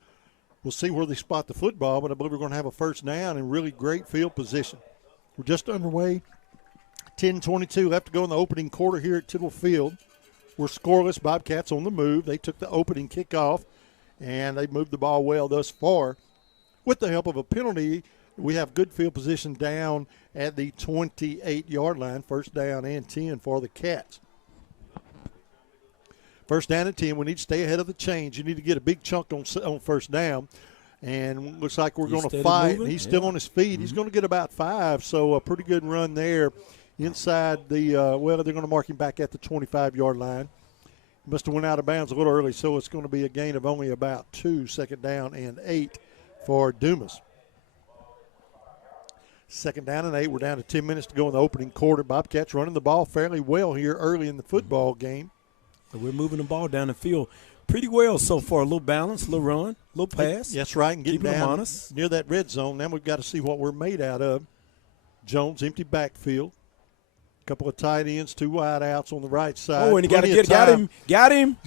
will see where they spot the football, but I believe we're going to have a first down and really great field position. We're just underway. 10:22 left to go in the opening quarter here at Tidwell Field. We're scoreless. Bobcats on the move. They took the opening kickoff, and they moved the ball well thus far. With the help of a penalty, we have good field position down at the 28-yard line. First down and 10 for the Cats. First down and 10. We need to stay ahead of the chains. You need to get a big chunk on first down. And looks like we're going to fight. Moving. He's still on his feet. He's going to get about 5, so a pretty good run there inside the they're going to mark him back at the 25-yard line. He must have went out of bounds a little early, so it's going to be a gain of only about 2, second down and 8 for Dumas. Second down and 8. We're down to 10 minutes to go in the opening quarter. Bobcats running the ball fairly well here early in the football game. We're moving the ball down the field pretty well so far. A little balance, a little run, a little pass. That's right, and getting them down honest. Near that red zone. Now we've got to see what we're made out of. Jones, empty backfield. Couple of tight ends, 2 wide outs on the right side. Oh, and got him. He's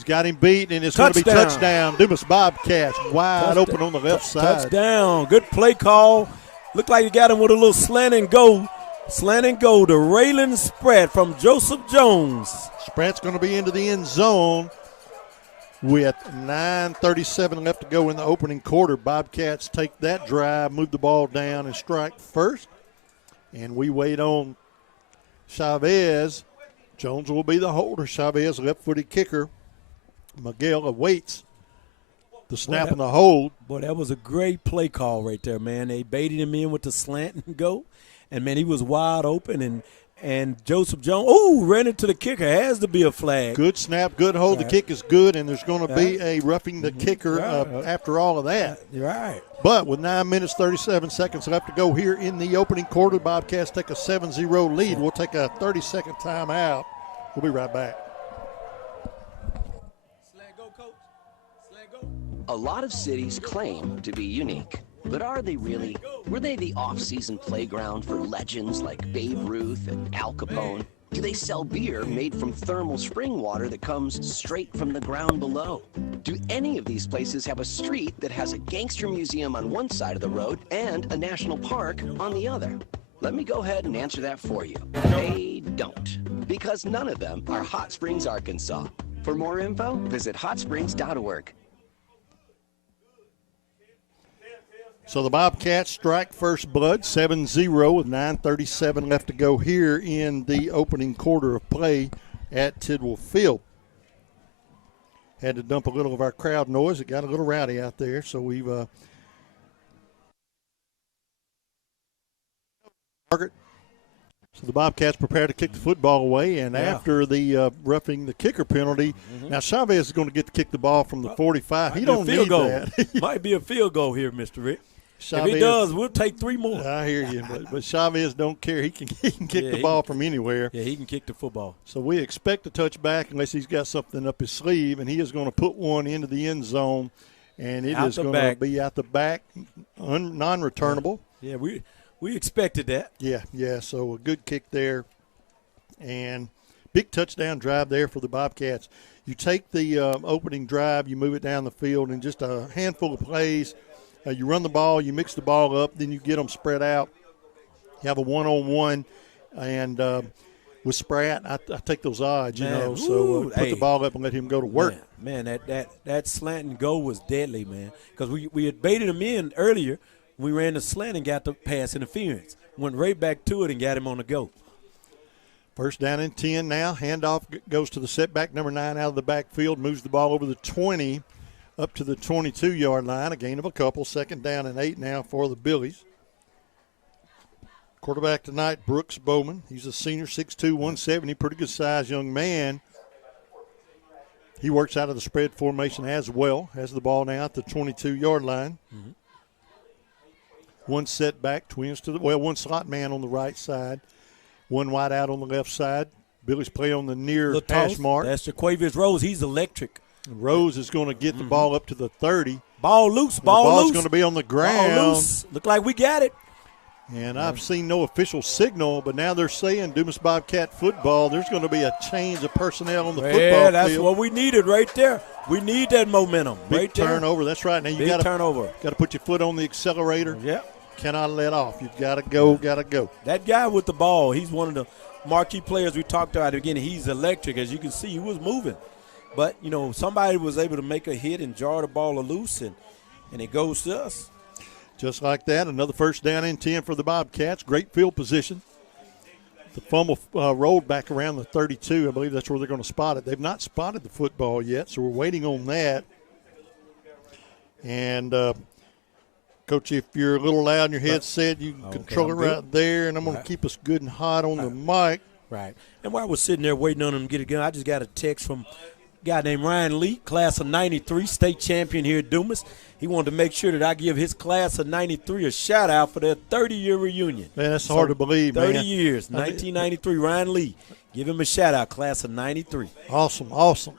got him beat, and it's going to be touchdown. Dumas Bobcats wide open on the left side. Touchdown. Good play call. Looked like he got him with a little slant and go. Slant and go to Raylan Spratt from Joseph Jones. Spratt's going to be into the end zone with 9:37 left to go in the opening quarter. Bobcats take that drive, move the ball down, and strike first. And we wait on Chavez. Jones will be the holder. Chavez, left-footed kicker. Miguel awaits the snap and the hold. Boy, that was a great play call right there, man. They baited him in with the slant and go. And, man, he was wide open, and Joseph Jones, ran into the kicker. Has to be a flag. Good snap, good hold. The kick is good, and there's going to be a roughing the kicker after all of that. Right. But with 9 minutes, 37 seconds left to go here in the opening quarter, Bobcats take a 7-0 lead. We'll take a 30-second timeout. We'll be right back. A lot of cities claim to be unique. But are they really? Were they the off-season playground for legends like Babe Ruth and Al Capone? Do they sell beer made from thermal spring water that comes straight from the ground below? Do any of these places have a street that has a gangster museum on one side of the road and a national park on the other? Let me go ahead and answer that for you. They don't. Because none of them are Hot Springs, Arkansas. For more info, visit hotsprings.org. So the Bobcats strike first blood, 7-0 with 9:37 left to go here in the opening quarter of play at Tidwell Field. Had to dump a little of our crowd noise. It got a little rowdy out there, so we've So the Bobcats prepare to kick the football away, and after the roughing the kicker penalty, now Chavez is going to get to kick the ball from the 45. He don't need that. Might be a field goal here, Mr. Rick. Chavez, if he does, we'll take 3 more. I hear you, but Chavez don't care. He can kick the ball from anywhere. Yeah, he can kick the football. So we expect a touchback unless he's got something up his sleeve, and he is going to put one into the end zone, and it is going to be out the back, non-returnable. Yeah, we expected that. Yeah, so a good kick there, and big touchdown drive there for the Bobcats. You take the opening drive, you move it down the field, and just a handful of plays. You run the ball, you mix the ball up, then you get them spread out. You have a one-on-one, and with Spratt, I take those odds, so put the ball up and let him go to work. Man, that slant and go was deadly, man, because we had baited him in earlier. We ran the slant and got the pass interference. Went right back to it and got him on the go. First down and 10 now. Handoff goes to the setback, number 9 out of the backfield, moves the ball over the 20 up to the 22-yard line. A gain of a couple. Second down and 8 now for the Billies. Quarterback tonight, Brooks Bowman. He's a senior, 6'2", 170, pretty good size young man. He works out of the spread formation as well. Has the ball now at the 22-yard line. Mm-hmm. One setback, twins to one slot man on the right side, one wide out on the left side. Billy's play on the near hash mark. That's Jaquavius Rose. He's electric. Rose is going to get the ball up to the 30. Ball loose. The ball's going to be on the ground. Ball loose. Look like we got it. And I've seen no official signal, but now they're saying Dumas Bobcat football. There's going to be a change of personnel on the football field. Yeah, that's what we needed right there. We need that momentum. Big turnover. That's right. Now you got to put your foot on the accelerator. Yep. cannot let off. You've got to go, got to go. That guy with the ball, he's one of the marquee players we talked about again. He's electric. As you can see, he was moving. But, you know, somebody was able to make a hit and jar the ball loose, and it goes to us. Just like that, another first down and 10 for the Bobcats. Great field position. The fumble rolled back around the 32. I believe that's where they're going to spot it. They've not spotted the football yet, so we're waiting on that. And, Coach, if you're a little loud in your headset, you can control it right there, and I'm going to keep us good and hot on the mic. Right. And while we're sitting there waiting on them to get it going, I just got a text from a guy named Ryan Lee, class of 93, state champion here at Dumas. He wanted to make sure that I give his class of 93 a shout-out for their 30-year reunion. Man, that's hard to believe, 30 man. years, 1993, Ryan Lee. Give him a shout-out, class of 93. Awesome, awesome.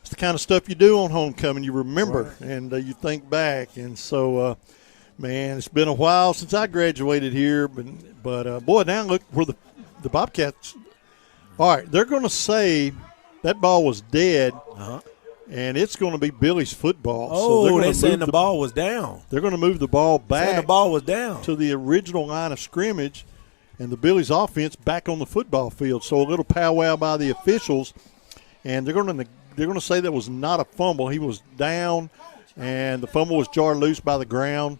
It's the kind of stuff you do on homecoming. You remember and you think back. And so, man, it's been a while since I graduated here. But boy, now look where the Bobcats – all right, they're going to say that ball was dead. And it's going to be Billy's football. Oh, they're saying the ball was down. They're going to move the ball back. Saying the ball was down to the original line of scrimmage, and the Billy's offense back on the football field. So a little powwow by the officials, and they're going to say that was not a fumble. He was down, and the fumble was jarred loose by the ground,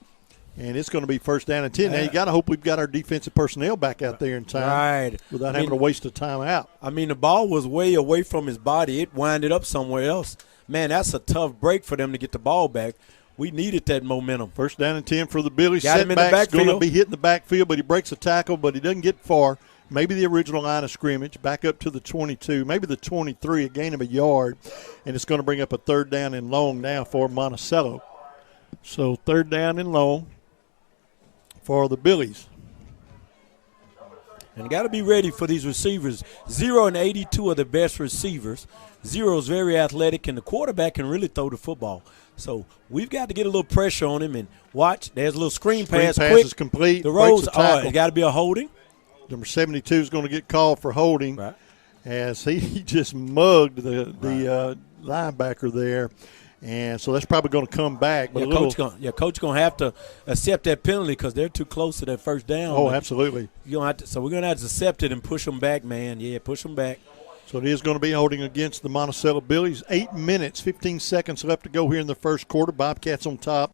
and it's going to be first down and 10. Now you got to hope we've got our defensive personnel back out there in time, without having to waste a timeout. I mean, the ball was way away from his body. It winded up somewhere else. Man, that's a tough break for them to get the ball back. We needed that momentum. First down and 10 for the Billy. Got him in the Setback's backfield. going to be hitting the backfield, but he breaks a tackle, but he doesn't get far. Maybe the original line of scrimmage, back up to the 22, maybe the 23, a gain of a yard, and it's going to bring up a third down and long now for Monticello. So third down and long for the Billies. And got to be ready for these receivers. 0 and 82 are the best receivers. 0 is very athletic, and the quarterback can really throw the football. So we've got to get a little pressure on him and watch. There's a little screen pass. Quick. Is complete. The Rose, it got to be a holding. Number 72 is going to get called for holding as he just mugged the linebacker there. And so that's probably going to come back. But Coach going to have to accept that penalty because they're too close to that first down. Oh, absolutely. So we're going to have to accept it and push them back, man. Yeah, push them back. So it is going to be holding against the Monticello Billies. 8 minutes, 15 seconds left to go here in the first quarter. Bobcats on top.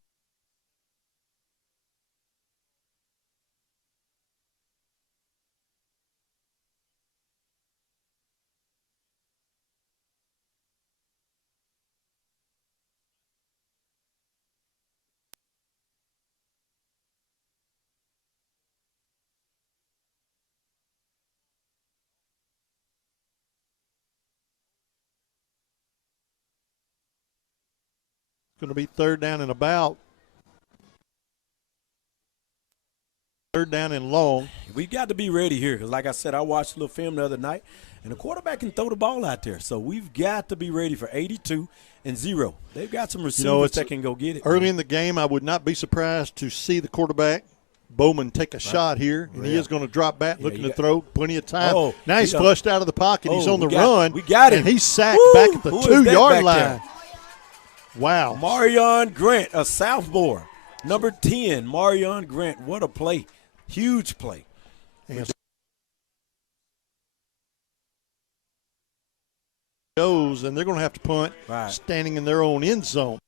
Going to be third down and about. Third down and long. We've got to be ready here because, like I said, I watched a little film the other night, and the quarterback can throw the ball out there. So we've got to be ready for 82 and 0. They've got some receivers that can go get it. Early in the game, I would not be surprised to see the quarterback, Bowman, take a shot here, and he is going to drop back looking to throw. Plenty of time. Now he's flushed out of the pocket. He's on the run. We got him. And he's sacked back at the 2-yard line. There? Wow. Marion Grant, a sophomore. Number 10, Marion Grant. What a play. Huge play. And goes, and they're going to have to punt standing in their own end zone.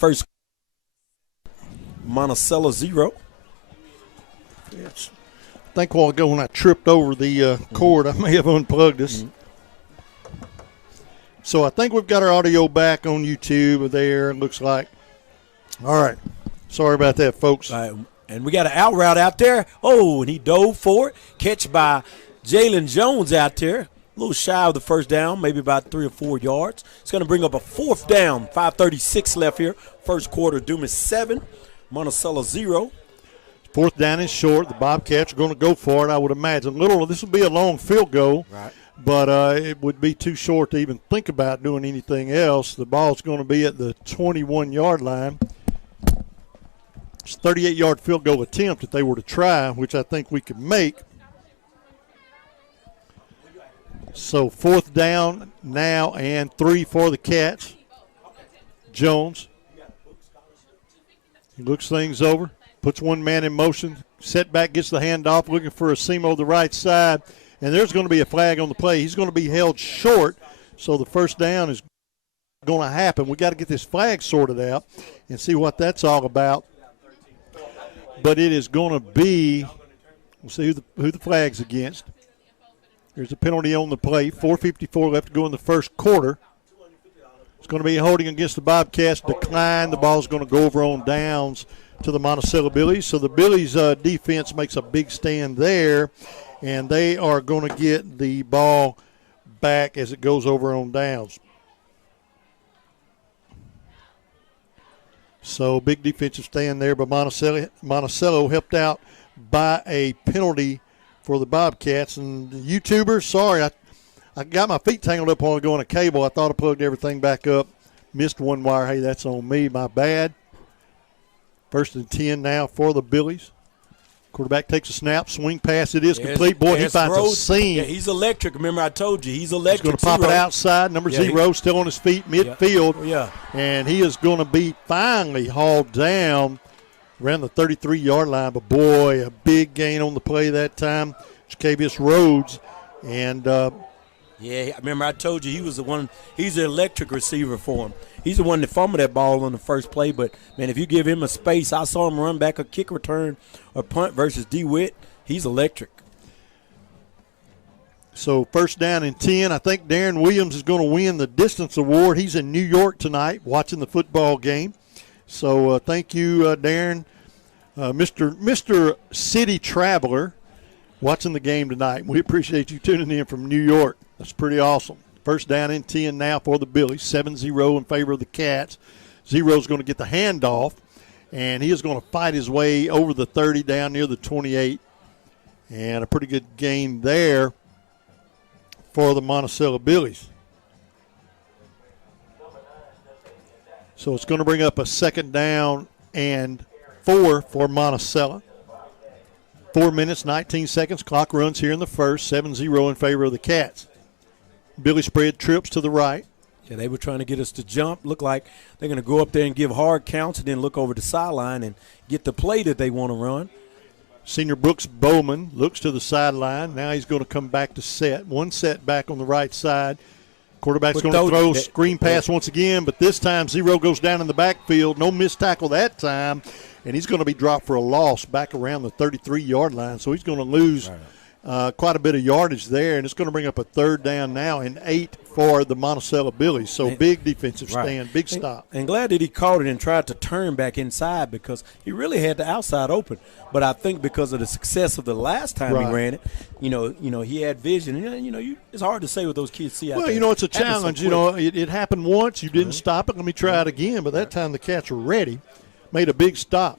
First, Monticello 0. Yes. I think a while ago when I tripped over the cord, I may have unplugged us. So I think we've got our audio back on YouTube there, it looks like. All right. Sorry about that, folks. All right. And we got an out route out there. Oh, and he dove for it. Catch by Jalen Jones out there. A little shy of the first down, maybe about 3 or 4 yards. It's going to bring up a 4th down. 5:36 left here. First quarter, Dumas 7, Monticello 0. 4th down is short. The Bobcats are going to go for it, I would imagine. This will be a long field goal, right? But it would be too short to even think about doing anything else. The ball's going to be at the 21-yard line. It's a 38-yard field goal attempt if they were to try, which I think we could make. So 4th down now and 3 for the Cats. Jones. He looks things over, puts one man in motion, setback, gets the handoff, looking for a Semo the right side, and there's going to be a flag on the play. He's going to be held short, so the first down is going to happen. We got to get this flag sorted out and see what that's all about. But it is going to be, we'll see who the flag's against. There's a penalty on the play. 4:54 left to go in the first quarter. It's going to be holding against the Bobcats. Decline. The ball's going to go over on downs to the Monticello Billies. So the Billies defense makes a big stand there, and they are going to get the ball back as it goes over on downs. So big defensive stand there by Monticello, helped out by a penalty for the Bobcats. And the YouTubers, sorry, I got my feet tangled up while going a cable. I thought I plugged everything back up. Missed one wire. Hey, that's on me. My bad. 1st and 10 now for the Billies. Quarterback takes a snap, swing pass. It is complete. Boy, he finds a seam. Yeah, he's electric. Remember, I told you, he's electric. He's going to pop it outside. Number 0 still on his feet, midfield. Yeah. And he is going to be finally hauled down around the 33-yard line. But, boy, a big gain on the play that time. Jacavius Rhodes. And yeah, remember I told you he was the one. He's the electric receiver for him. He's the one that fumbled that ball on the first play. But, man, if you give him a space, I saw him run back a kick return or punt versus DeWitt. He's electric. So 1st down and 10. I think Darren Williams is going to win the distance award. He's in New York tonight watching the football game. So thank you, Darren, Mr. City Traveler, watching the game tonight. We appreciate you tuning in from New York. That's pretty awesome. 1st down and 10 now for the Billies. 7-0 in favor of the Cats. Zero's going to get the handoff, and he is going to fight his way over the 30 down near the 28. And a pretty good gain there for the Monticello Billies. So it's going to bring up a 2nd down and 4 for Monticello. 4 minutes, 19 seconds. Clock runs here in the first. 7-0 in favor of the Cats. Billy spread trips to the right. Yeah, they were trying to get us to jump. Look like they're going to go up there and give hard counts and then look over the sideline and get the play that they want to run. Senior Brooks Bowman looks to the sideline. Now he's going to come back to set. One set back on the right side. Quarterback's going to throw screen pass once again, but this time 0 goes down in the backfield. No missed tackle that time, and he's going to be dropped for a loss back around the 33-yard line. So he's going to lose quite a bit of yardage there, and it's going to bring up a 3rd down now and 8 for the Monticello Billies. So big defensive stand, big stop. And glad that he caught it and tried to turn back inside because he really had the outside open. But I think because of the success of the last time he ran it, he had vision. And, it's hard to say what those kids see out there. Well, it's a challenge. It happened once. You didn't stop it. Let me try it again. But that time the Cats were ready, made a big stop.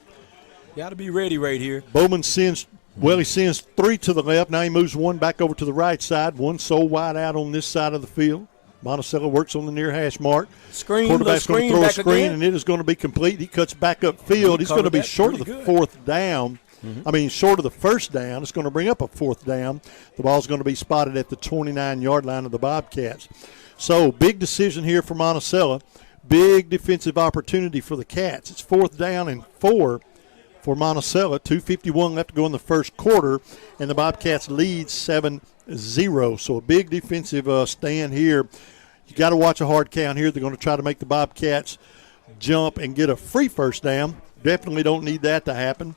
Got to be ready right here. Bowman sends – he sends 3 to the left. Now he moves 1 back over to the right side. 1 so wide out on this side of the field. Monticello works on the near hash mark. Quarterback's going to throw a screen, and it is going to be complete. He cuts back up field. He's going to be short of the 4th down. Short of the 1st down. It's going to bring up a 4th down. The ball's going to be spotted at the 29-yard line of the Bobcats. So big decision here for Monticello. Big defensive opportunity for the Cats. It's 4th down and 4 for Monticello. 2:51 left to go in the first quarter, and the Bobcats lead 7-0. So a big defensive stand here. You got to watch a hard count here. They're going to try to make the Bobcats jump and get a free first down. Definitely don't need that to happen.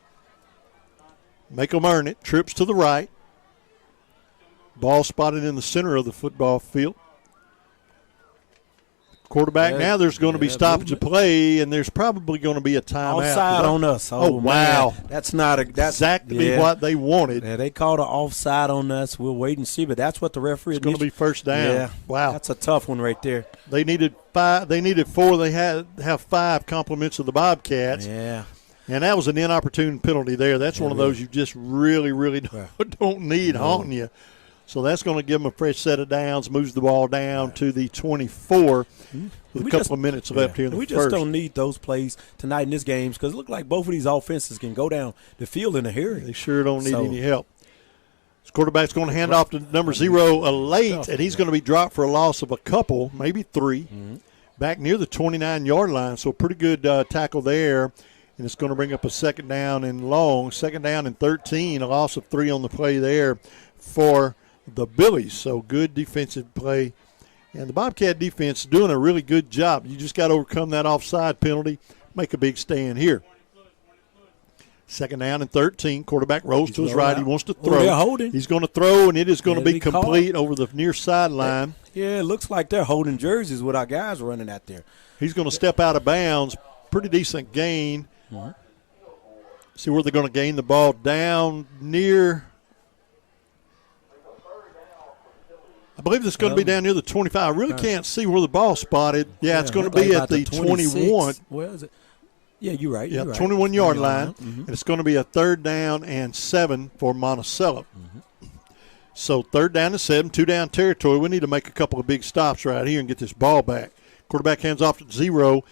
Make them earn it. Trips to the right. Ball spotted in the center of the football field. Quarterback, now there's going to be stoppage of play, and there's probably going to be a timeout. Offside on us. Oh, wow. Man. That's exactly what they wanted. Yeah, they called an offside on us. We'll wait and see, but that's what the referee. It's going to be first down. Yeah. Wow. That's a tough one right there. They needed 5. They needed 4. They had have 5 compliments of the Bobcats. Yeah. And that was an inopportune penalty there. That's one of those you just really, really don't need haunting you. So that's going to give them a fresh set of downs, moves the ball down to the 24 with a couple of minutes left here in the first. We just don't need those plays tonight in this game because it looked like both of these offenses can go down the field in a hurry. They sure don't need any help. This quarterback's going to hand off to number 0 late, and he's going to be dropped for a loss of a couple, maybe 3, back near the 29-yard line. So pretty good tackle there, and it's going to bring up a second down and long. Second down and 13, a loss of 3 on the play there for the Billies. So good defensive play. And the Bobcat defense doing a really good job. You just got to overcome that offside penalty, make a big stand here. Second down and 13. Quarterback rolls to his right. He wants to throw. They're holding. He's going to throw, and it is going to be complete over the near sideline. Yeah, it looks like they're holding jerseys with our guys running out there. He's going to step out of bounds. Pretty decent gain. See where they're going to gain the ball down near – I believe it's going to be down near the 25. I really can't see where the ball spotted. Yeah, it's going to be at the 21. Where is it? Yeah, you're right. Yeah, 21-yard line. And it's going to be a 3rd down and 7 for Monticello. So 3rd down and 7, 2-down territory. We need to make a couple of big stops right here and get this ball back. Quarterback hands off to 0.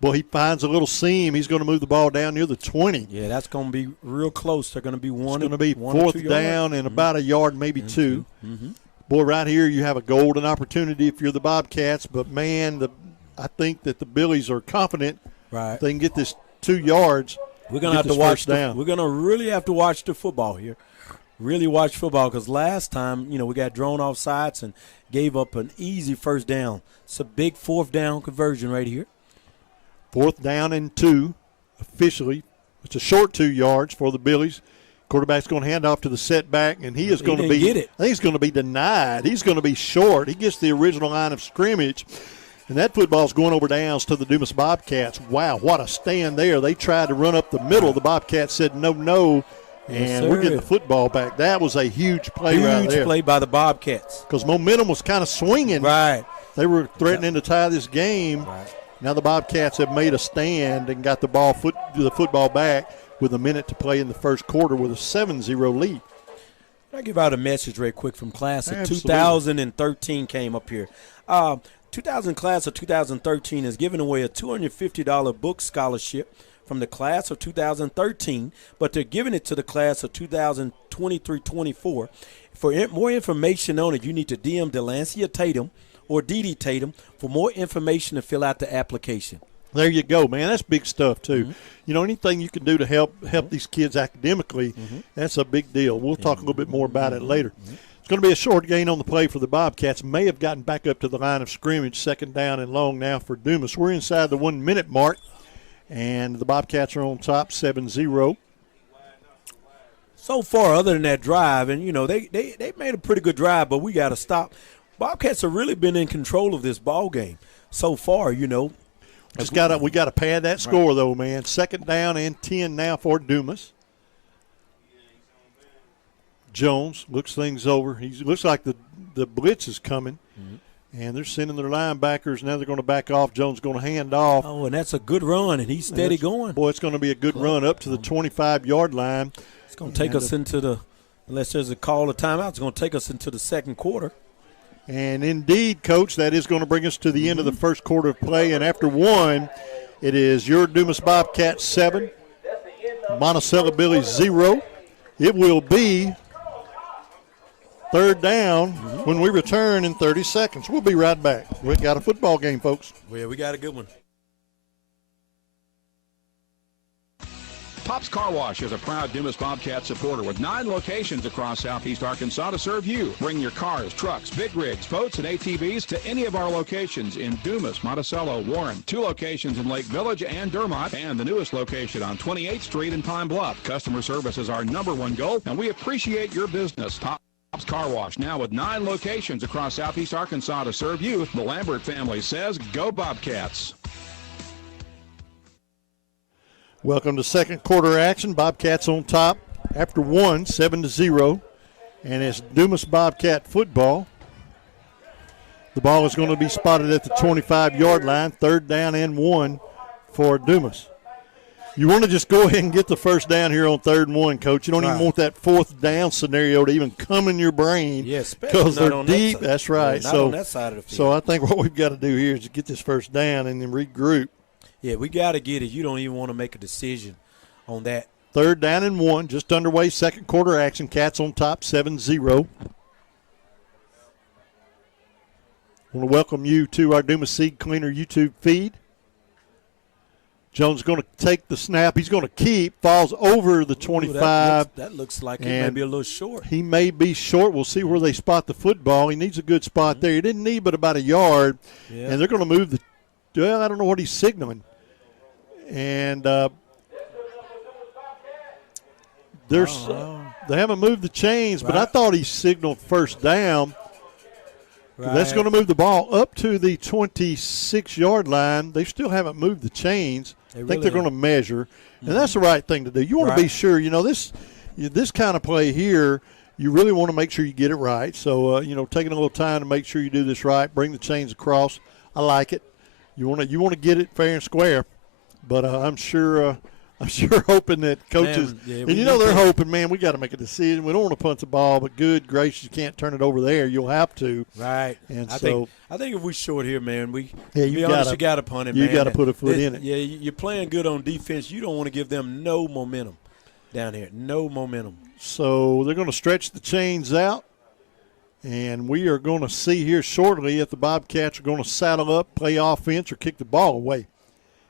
Well, he finds a little seam. He's going to move the ball down near the 20. Yeah, that's going to be real close. They're going to be one. It's going to be 4th down and about a yard, maybe 2. Boy, right here you have a golden opportunity if you're the Bobcats. But, man, I think that the Billies are confident if they can get this 2 yards. We're going to have to watch down. We're going to really have to watch the football here. Really watch football because last time, we got drawn off sides and gave up an easy first down. It's a big 4th down conversion right here. 4th down and 2 officially. It's a short 2 yards for the Billies. Quarterback's going to hand off to the setback, and he is going to be – I think he's going to be denied. He's going to be short. He gets the original line of scrimmage, and that football's going over downs to the Dumas Bobcats. Wow, what a stand there. They tried to run up the middle. The Bobcats said no, and we're getting the football back. That was a huge play right there. Huge play by the Bobcats. Because momentum was kind of swinging. Right. They were threatening to tie this game. Right. Now the Bobcats have made a stand and got the football back with a minute to play in the first quarter with a 7-0 lead. I'll give out a message right quick from class of 2013 came up here. 2000 class of 2013 is giving away a $250 book scholarship from the class of 2013, but they're giving it to the class of 2023-24. For more information on it, you need to DM Delancia Tatum or Dee Dee Tatum for more information to fill out the application. There you go, man. That's big stuff, too. Anything you can do to help these kids academically, that's a big deal. We'll talk a little bit more about it later. It's going to be a short gain on the play for the Bobcats. May have gotten back up to the line of scrimmage, 2nd down and long now for Dumas. We're inside the 1-minute mark, and the Bobcats are on top 7-0. So far, other than that drive, and, they made a pretty good drive, but we got to stop. Bobcats have really been in control of this ball game so far, We got to pad that score, though, man. 2nd down and 10 now for Dumas. Jones looks things over. He looks like the blitz is coming, and they're sending their linebackers. Now they're going to back off. Jones going to hand off. Oh, and that's a good run, and he's steady going. Boy, it's going to be a good run up to the 25-yard line. It's going to take us into unless there's a call of timeout, it's going to take us into the second quarter. And indeed, Coach, that is going to bring us to the end of the first quarter of play. And after 1, it is your Dumas Bobcats 7, Monticello Billies 0. It will be 3rd down when we return in 30 seconds. We'll be right back. We've got a football game, folks. Well, we got a good one. Pop's Car Wash is a proud Dumas Bobcat supporter with 9 locations across southeast Arkansas to serve you. Bring your cars, trucks, big rigs, boats, and ATVs to any of our locations in Dumas, Monticello, Warren, 2 locations in Lake Village and Dermott, and the newest location on 28th Street in Pine Bluff. Customer service is our #1 goal, and we appreciate your business. Pop's Car Wash, now with 9 locations across southeast Arkansas to serve you. The Lambert family says, go Bobcats. Welcome to second quarter action. Bobcats on top after 1, 7-0. And it's Dumas Bobcat football. The ball is going to be spotted at the 25-yard line, 3rd down and 1 for Dumas. You want to just go ahead and get the first down here on 3rd and 1, Coach. You don't even want that 4th down scenario to even come in your brain. Yes, because they're deep. That's right. Yeah, not on that side of the field. So I think what we've got to do here is get this first down and then regroup. Yeah, we got to get it. You don't even want to make a decision on that. 3rd down and 1, just underway, second quarter action. Cats on top, 7-0. I want to welcome you to our Dumas Seed Cleaner YouTube feed. Jones is going to take the snap. He's going to keep, falls over the 25. That looks like he may be a little short. He may be short. We'll see where they spot the football. He needs a good spot there. He didn't need but about a yard. Yeah. And they're going to move the – well, I don't know what he's signaling. And they haven't moved the chains, but I thought he signaled first down. Right. That's going to move the ball up to the 26-yard line. They still haven't moved the chains. I think they're going to measure, and that's the right thing to do. You want to be sure. You know, this kind of play here, you really want to make sure you get it right. So, taking a little time to make sure you do this right, bring the chains across. I like it. You want to get it fair and square, but I'm sure hoping that coaches they're hoping, man, we got to make a decision. We don't want to punt the ball, but good gracious, you can't turn it over there. You'll have to. Right. And I think if we're short here, man, you got to punt it. You got to put a foot in it. Yeah, you're playing good on defense. You don't want to give them no momentum down here. No momentum. So they're going to stretch the chains out. And we are going to see here shortly if the Bobcats are going to saddle up, play offense, or kick the ball away.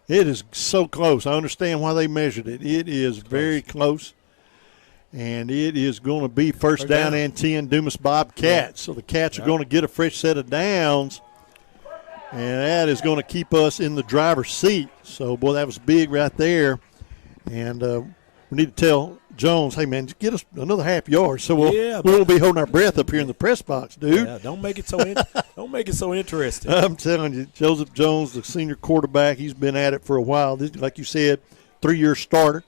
It is so close. I understand why they measured it. It is very close. And it is going to be first down and 10, Dumas Bobcats. So the Cats are going to get a fresh set of downs. And that is going to keep us in the driver's seat. So, boy, that was big right there. And we need to tell Jones, hey, man, just get us another half yard so we won't be holding our breath up here in the press box, dude. Yeah, don't make it so interesting. I'm telling you, Joseph Jones, the senior quarterback, he's been at it for a while. This, like you said, 3-year starter.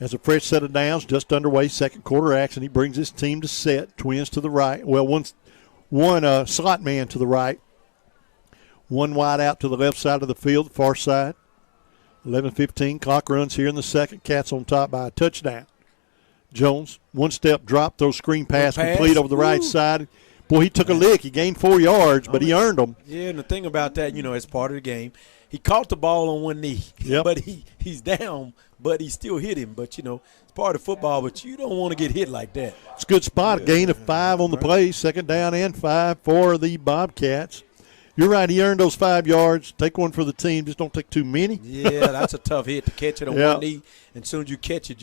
As a fresh set of downs, just underway, second quarter action. He brings his team to set, twins to the right. Well, one slot man to the right, one wide out to the left side of the field, far side. 11:15, clock runs here in the second. Cats on top by a touchdown. Jones, one-step drop, throw screen pass complete over the right side. Boy, he took a lick. He gained 4 yards, but he earned them. Yeah, and the thing about that, as part of the game, he caught the ball on one knee. Yep. But he's down, but he still hit him. But, it's part of football, but you don't want to get hit like that. It's a good spot. A gain of 5 on the play. Second down and 5 for the Bobcats. You're right. He earned those 5 yards. Take one for the team. Just don't take too many. Yeah, that's a tough hit to catch it on one knee. And as soon as you catch it,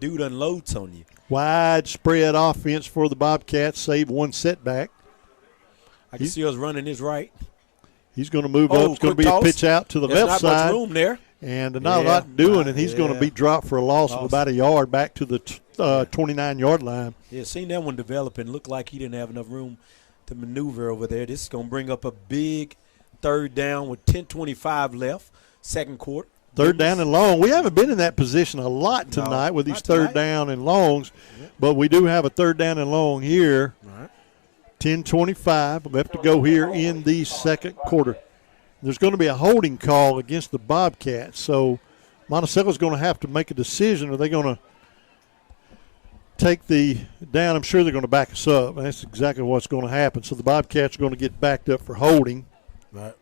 dude unloads on you. Widespread offense for the Bobcats. Save one setback. I can see us running this right. He's going to move up. It's going to be a pitch out to the left side. Not much room there. And not a lot doing, and he's going to be dropped for a loss of about a yard back to the 29-yard line. Yeah, seen that one developing. Looked like he didn't have enough room to maneuver over there. This is going to bring up a big third down with 10:25 left, second quarter. Third down and long. We haven't been in that position a lot tonight with these third down and longs, but we do have a third down and long here. Right. 10:25 left to go here in the second quarter. There's going to be a holding call against the Bobcats, so Monticello's going to have to make a decision. Are they going to take the down? I'm sure they're going to back us up. That's exactly what's going to happen. So the Bobcats are going to get backed up for holding. Right.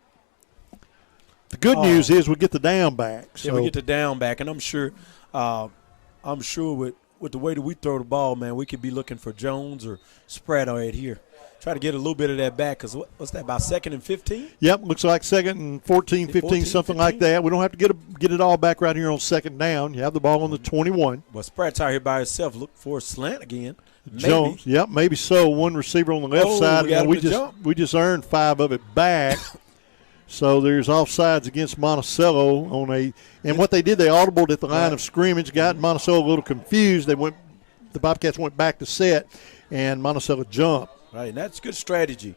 The good news is we get the down back. So. Yeah, we get the down back, and I'm sure with the way that we throw the ball, man, we could be looking for Jones or Spratt right here. Try to get a little bit of that back because what's that, about 2nd and 15? Yep, looks like 2nd and 14, 15, something 15. like that. We don't have to get it all back right here on 2nd down. You have the ball on the 21. Well, Spratt's out here by himself. Look for a slant again. Maybe. Jones, yep, maybe so. One receiver on the left side. We just earned 5 of it back. So there's offsides against Monticello on and what they did, they audibled at the line of scrimmage, got Monticello a little confused. The Bobcats went back to set, and Monticello jumped. Right, and that's good strategy.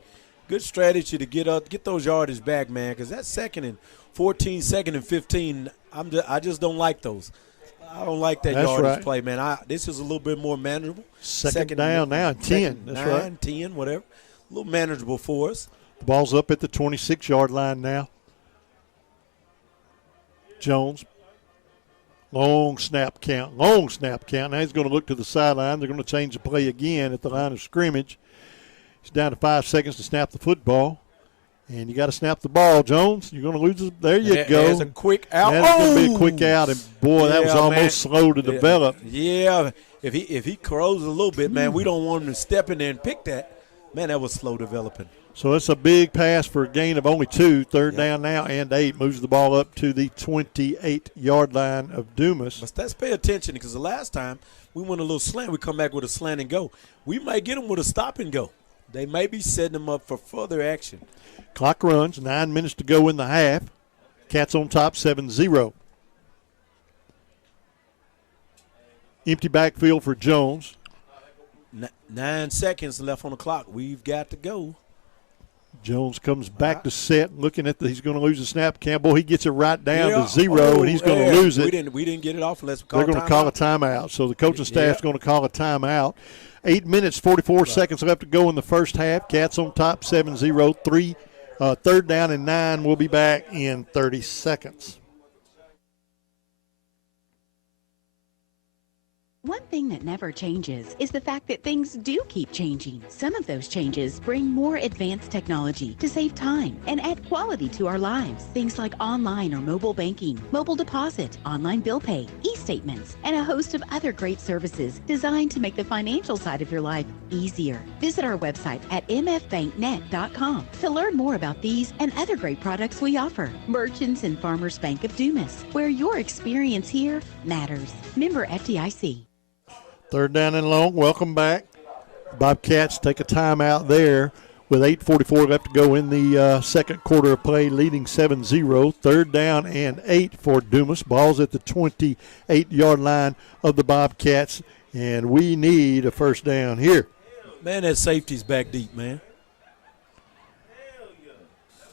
Good strategy to get those yardage back, man, because that's 2nd and 14, 2nd and 15. I just don't like those. I don't like that yardage play, man. This is a little bit more manageable. Second down now, 10. That's 9, right. 10, whatever. A little manageable for us. The ball's up at the 26-yard line now. Jones. Long snap count. Now he's going to look to the sideline. They're going to change the play again at the line of scrimmage. He's down to 5 seconds to snap the football. And you got to snap the ball, Jones. You're going to lose it. There you go. There's a quick out. That's going to be a quick out. And, boy, that was almost slow to develop. Yeah. If he crows a little bit, man, we don't want him to step in there and pick that. Man, that was slow developing. So it's a big pass for a gain of only 2. Third down now and 8. Moves the ball up to the 28-yard line of Dumas. But let's pay attention because the last time we went a little slant, we come back with a slant and go. We might get them with a stop and go. They may be setting them up for further action. Clock runs. 9 minutes to go in the half. Cats on top 7-0. Empty backfield for Jones. 9 seconds left on the clock. We've got to go. Jones comes back to set, looking at he's going to lose the snap. Campbell, he gets it right down to 0, and he's going to lose it. We didn't get it off unless we call They're going to call a timeout. So the coaching staff's going to call a timeout. 8 minutes, 44 seconds left to go in the first half. Cats on top 7-0. Third down and 9. We'll be back in 30 seconds. One thing that never changes is the fact that things do keep changing. Some of those changes bring more advanced technology to save time and add quality to our lives. Things like online or mobile banking, mobile deposit, online bill pay, e-statements, and a host of other great services designed to make the financial side of your life easier. Visit our website at mfbanknet.com to learn more about these and other great products we offer. Merchants and Farmers Bank of Dumas, where your experience here matters. Member FDIC. Third down and long. Welcome back. Bobcats take a timeout there with 8:44 left to go in the second quarter of play, leading 7-0. Third down and 8 for Dumas. Ball's at the 28-yard line of the Bobcats, and we need a first down here. Man, that safety's back deep, man.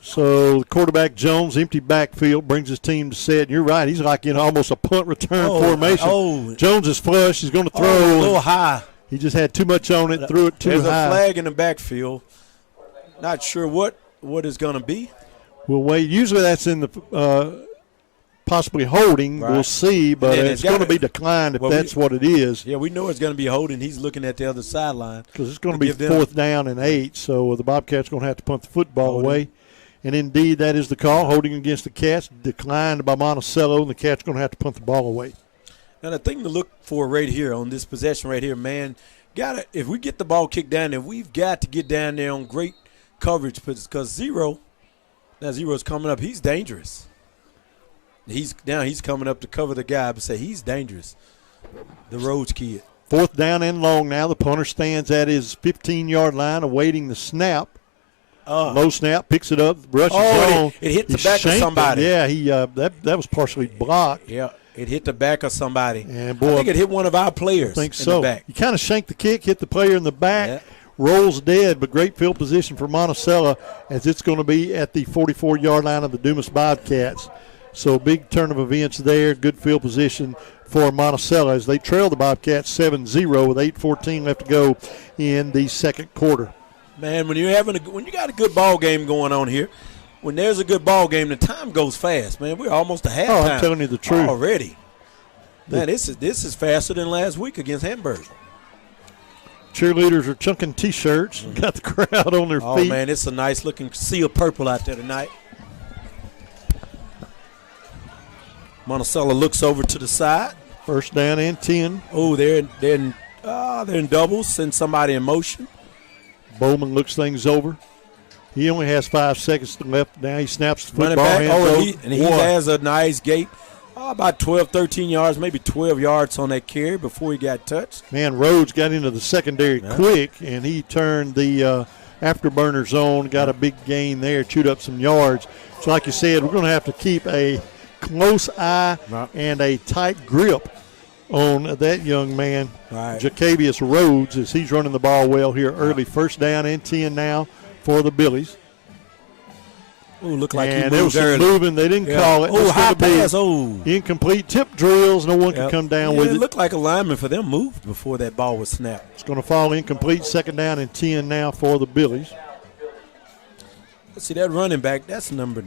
So the quarterback Jones, empty backfield, brings his team to set. And you're right, he's like in almost a punt return formation. Jones is flush. He's going to throw. A little high. He just had too much on it, threw it too high. There's a flag in the backfield. Not sure what it's going to be. We'll wait. Usually that's in the possibly holding. Right. We'll see, but it's going to be declined if that's what it is. Yeah, we know it's going to be holding. He's looking at the other sideline. Because it's going to be fourth down and 8, so the Bobcats are going to have to punt the football away. And, indeed, that is the call. Holding against the Cats, declined by Monticello, and the Cats are going to have to punt the ball away. Now, the thing to look for right here on this possession right here, man, if we get the ball kicked down there, we've got to get down there on great coverage because Zero's coming up. He's dangerous. He's coming up to cover the guy, but he's dangerous, the Rhodes kid. Fourth down and long now. The punter stands at his 15-yard line awaiting the snap. Low snap, picks it up, rushes on. It hit the back of somebody. Yeah, that was partially blocked. Yeah, it hit the back of somebody. And boy, I think it hit one of our players. I think so. In the back. You kind of shanked the kick, hit the player in the back, rolls dead, but great field position for Monticello as it's going to be at the 44-yard line of the Dumas Bobcats. So big turn of events there, good field position for Monticello as they trail the Bobcats 7-0 with 8:14 left to go in the second quarter. Man, when you got a good ball game going on here, when there's a good ball game, the time goes fast, man. We're almost at halftime. Oh, I'm telling you the truth already. Man, this is faster than last week against Hamburg. Cheerleaders are chunking T-shirts. Got the crowd on their feet. Oh man, it's a nice looking sea of purple out there tonight. Monticello looks over to the side. First down and 10. Oh, they're in doubles. Send somebody in motion. Bowman looks things over. He only has 5 seconds left. Now he snaps the football. Running back. And he has a nice gate. About 12, 13 yards, maybe 12 yards on that carry before he got touched. Man, Rhodes got into the secondary quick, and he turned the afterburner zone, got a big gain there, chewed up some yards. So like you said, we're going to have to keep a close eye and a tight grip on that young man, Jacavius Rhodes, as he's running the ball well here early. First down and 10 now for the Billies. Ooh, look like and he there was some moving. They didn't call it. Oh, high pass. Incomplete tip drills. No one can come down with it. It looked like a lineman for them moved before that ball was snapped. It's going to fall incomplete. Second down and 10 now for the Billies. Let's see, that running back, that's number.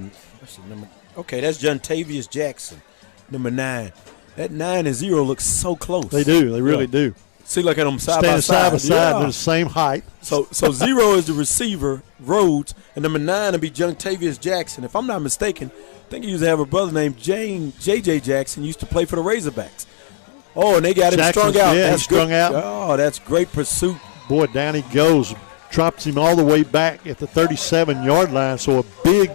Okay, that's Jontavius Jackson, number 9. That 9 and 0 looks so close. They do. They really do. See, look at them side by side. Yeah. They're the same height. So 0 is the receiver, Rhodes, and number 9 will be Jontavius Jackson. If I'm not mistaken, I think he used to have a brother named J.J. Jackson, used to play for the Razorbacks. Oh, and they got him strung out. Yeah, that's strung out. Oh, that's great pursuit. Boy, down he goes. Drops him all the way back at the 37-yard line. So a big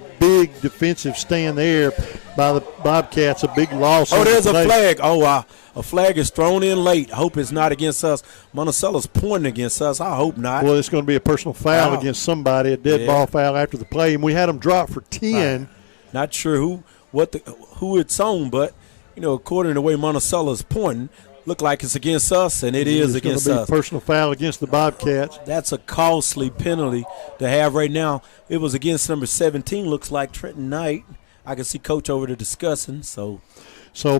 defensive stand there by the Bobcats. A big loss. Oh, there's a flag. Oh, wow. A flag is thrown in late. I hope it's not against us. Monticello's pointing against us. I hope not. Well, it's going to be a personal foul against somebody, a dead ball foul after the play. And we had them drop for 10. Not sure who it's on, but, according to the way Monticello's pointing, look like it's against us, and it is against us. It's going to be a personal foul against the Bobcats. That's a costly penalty to have right now. It was against number 17, looks like Trenton Knight. I can see Coach over there discussing, So,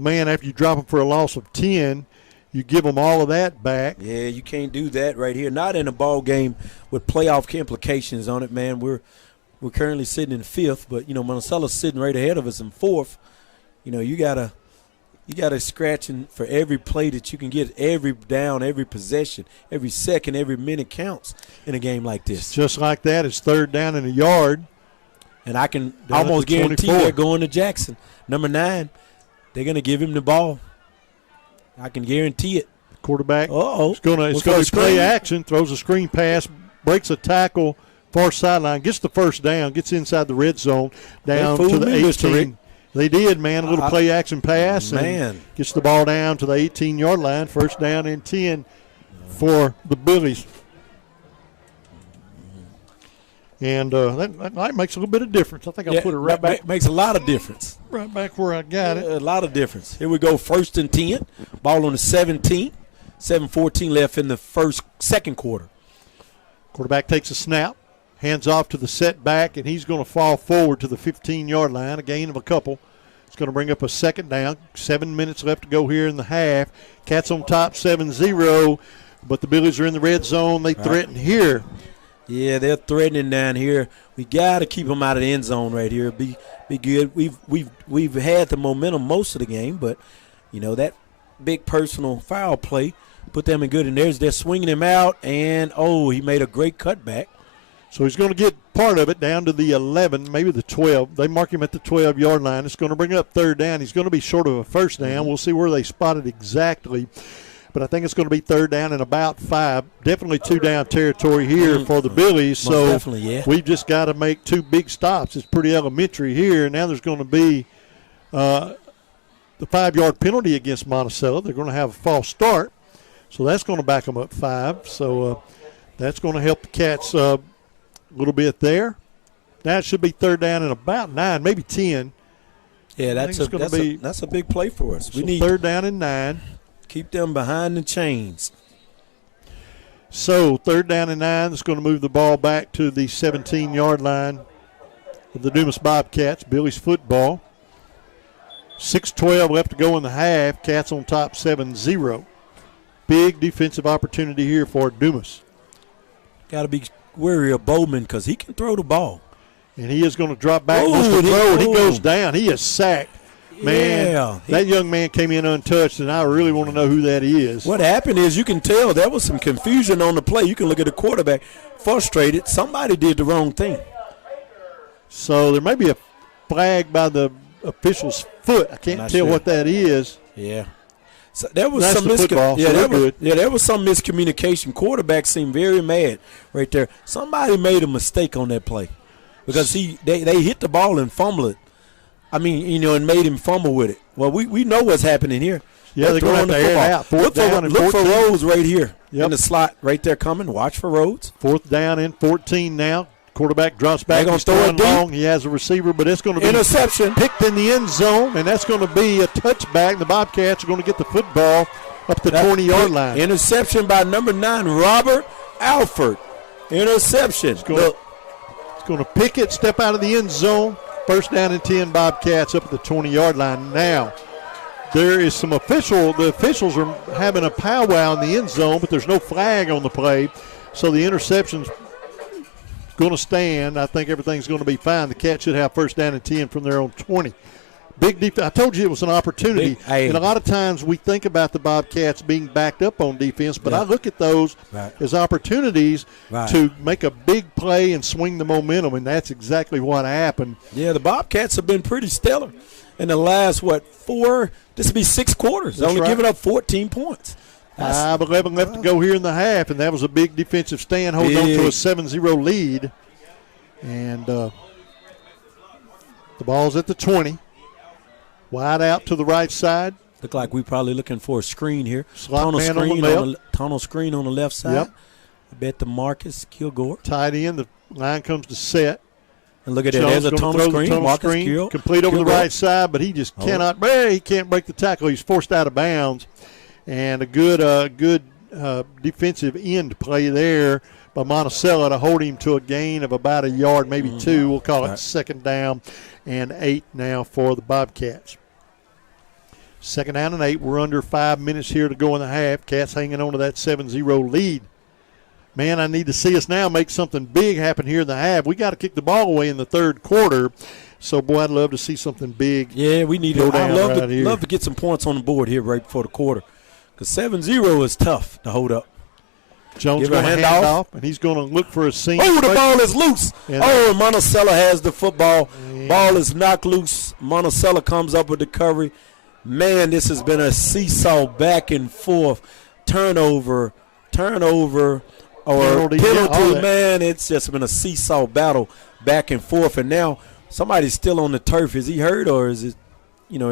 man, after you drop them for a loss of 10, you give them all of that back. Yeah, you can't do that right here. Not in a ball game with playoff implications on it, man. We're currently sitting in 5th, but, Monticello's sitting right ahead of us in 4th. You got to scratching for every play that you can get, every down, every possession, every second, every minute counts in a game like this. Just like that, it's third down in a yard. And I can almost guarantee they're going to Jackson. Number 9. They're going to give him the ball. I can guarantee it. Quarterback it's going to play action, throws a screen pass, breaks a tackle, far sideline, gets the first down, gets inside the red zone, down to the 18. They did, man. A little play action pass. And gets the ball down to the 18-yard line. First down and 10 for the Billies. And that makes a little bit of difference. I think I'll put it right back. Makes a lot of difference. Right back where I got it. A lot of difference. Here we go, 1st and 10. Ball on the 17. 7:14 left in the second quarter. Quarterback takes a snap, hands off to the setback, and he's going to fall forward to the 15-yard line, a gain of a couple. It's going to bring up a second down. 7 minutes left to go here in the half. Cats on top 7-0, but the Billies are in the red zone. They threaten here. Yeah, they're threatening down here. We got to keep them out of the end zone right here. Be good. We've had the momentum most of the game, but that big personal foul play put them in good. And they're swinging him out, and he made a great cutback. So he's going to get part of it down to the 11, maybe the 12. They mark him at the 12-yard line. It's going to bring up third down. He's going to be short of a first down. We'll see where they spot it exactly. But I think it's going to be third down and about 5. Definitely 2-down territory here for the Billies. Most definitely, yeah. We've just got to make 2 big stops. It's pretty elementary here. Now there's going to be the 5-yard penalty against Monticello. They're going to have a false start. So that's going to back them up 5. So that's going to help the Cats a little bit there. Now it should be third down and about 9, maybe 10. Yeah, that's a big play for us. We need third down and 9. Keep them behind the chains. So third down and 9. It's going to move the ball back to the 17-yard line of the Dumas Bobcats. Billy's football. 6:12 left to go in the half. Cats on top 7-0. Big defensive opportunity here for Dumas. Got to be wary of Bowman because he can throw the ball. And he is going to drop back. He goes down. He is sacked. Man, that young man came in untouched, and I really want to know who that is. What happened is you can tell there was some confusion on the play. You can look at the quarterback, frustrated. Somebody did the wrong thing. So there may be a flag by the official's foot. I can't tell what that is. Yeah. So there was That's some the football, so there was some miscommunication. Quarterback seemed very mad right there. Somebody made a mistake on that play because they hit the ball and fumbled it. I mean, and made him fumble with it. Well, we know what's happening here. Yeah, they're going to have to air it out. Look for Rhodes right here in the slot right there coming. Watch for Rhodes. 4th down and 14 now. Quarterback drops back. He's throwing long. He has a receiver, but it's going to be interception picked in the end zone, and that's going to be a touchback. The Bobcats are going to get the football up the 20-yard line. Interception by number 9, Robert Alford. Interception. It's going to pick it, step out of the end zone. 1st down and 10, Bobcats up at the 20-yard line. Now, there is some the officials are having a powwow in the end zone, but there's no flag on the play, so the interception's going to stand. I think everything's going to be fine. The Cats should have 1st down and 10 from their own 20. Big defense. I told you it was an opportunity. And a lot of times we think about the Bobcats being backed up on defense, but I look at those as opportunities to make a big play and swing the momentum, and that's exactly what happened. Yeah, the Bobcats have been pretty stellar in the last, 4? This will be 6 quarters. They're only giving up 14 points. 5:11 left to go here in the half, and that was a big defensive stand holding on to a 7-0 lead. And the ball's at the 20. Wide out to the right side. Look like we're probably looking for a screen here. Slot man on the left. Tunnel screen on the left side. Yep. I bet to Marcus Kilgore. Tight end. The line comes to set. And look at that. There's a tunnel screen. Marcus Kilgore. Complete over the right side, but he just cannot. He can't break the tackle. He's forced out of bounds. And a good defensive end play there by Monticello to hold him to a gain of about a yard, maybe 2. We'll call it 2nd down and 8 now for the Bobcats. 2nd down and 8. We're under 5 minutes here to go in the half. Cats hanging on to that 7-0 lead. Man, I need to see us now make something big happen here in the half. We got to kick the ball away in the 3rd quarter. So, boy, I'd love to see something big. Yeah, we need it. I'd love to get some points on the board here right before the quarter. Because 7-0 is tough to hold up. Jones going to hand off, and he's going to look for a seam. Oh, the ball is loose. And Monticello has the football. Yeah. Ball is knocked loose. Monticello comes up with the recovery. Man, this has been a seesaw back and forth. Turnover, or penalty. Man, it's just been a seesaw battle back and forth. And now somebody's still on the turf. Is he hurt, or is it,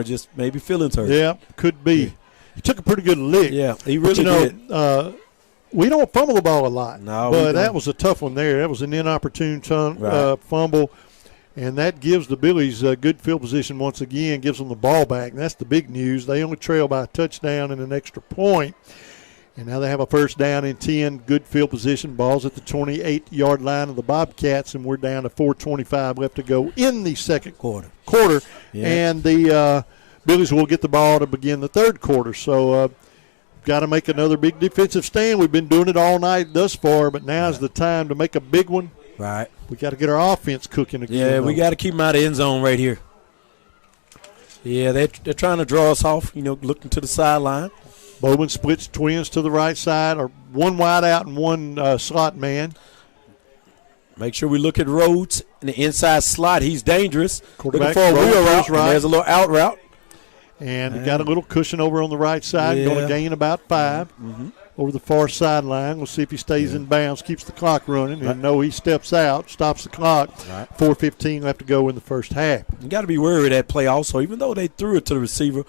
just maybe feelings hurt? Yeah, could be. Yeah. He took a pretty good lick. Yeah, he really did. We don't fumble the ball a lot, but that was a tough one there. That was an inopportune fumble, and that gives the Billies a good field position once again, gives them the ball back, and that's the big news. They only trail by a touchdown and an extra point, and now they have a 1st down and 10, good field position. Ball's at the 28-yard line of the Bobcats, and we're down to 4:25 left to go in the 2nd quarter. Yeah. And the Billies will get the ball to begin the 3rd quarter. So got to make another big defensive stand. We've been doing it all night thus far, but now's the time to make a big one. Right. We got to get our offense cooking again. Yeah, we got to keep them out of the end zone right here. Yeah, they're trying to draw us off, looking to the sideline. Bowman splits twins to the right side, or one wide out and one slot man. Make sure we look at Rhodes in the inside slot. He's dangerous. Looking Quarterback for a wheel route. right. There's a little out route. And got a little cushion over on the right side. Going to gain about 5 over the far sideline. We'll see if he stays in bounds, keeps the clock running. And no, he steps out, stops the clock. 4:15 left to go in the 1st half. You got to be wary of that play also. Even though they threw it to the receiver,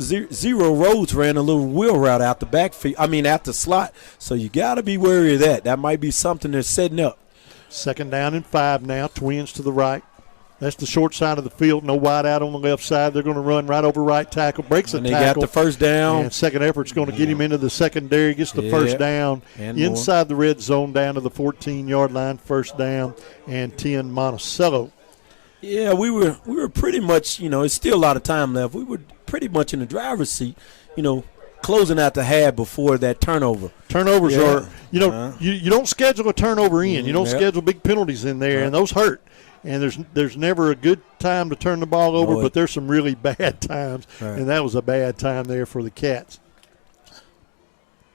Zero Rhodes ran a little wheel route out the backfield. Out the slot. So you got to be wary of that. That might be something they're setting up. 2nd down and 5 now. Twins to the right. That's the short side of the field. No wide out on the left side. They're going to run right over right tackle. Breaks a tackle. And they got the 1st down. And second effort's going to get him into the secondary. Gets the 1st down. And inside the red zone down to the 14-yard line. 1st down and 10 Monticello. Yeah, we were pretty much, it's still a lot of time left. We were pretty much in the driver's seat, closing out the half before that turnover. Turnovers are, you don't schedule a turnover in. You don't schedule big penalties in there, and those hurt. And there's never a good time to turn the ball over, but there's some really bad times, and that was a bad time there for the Cats.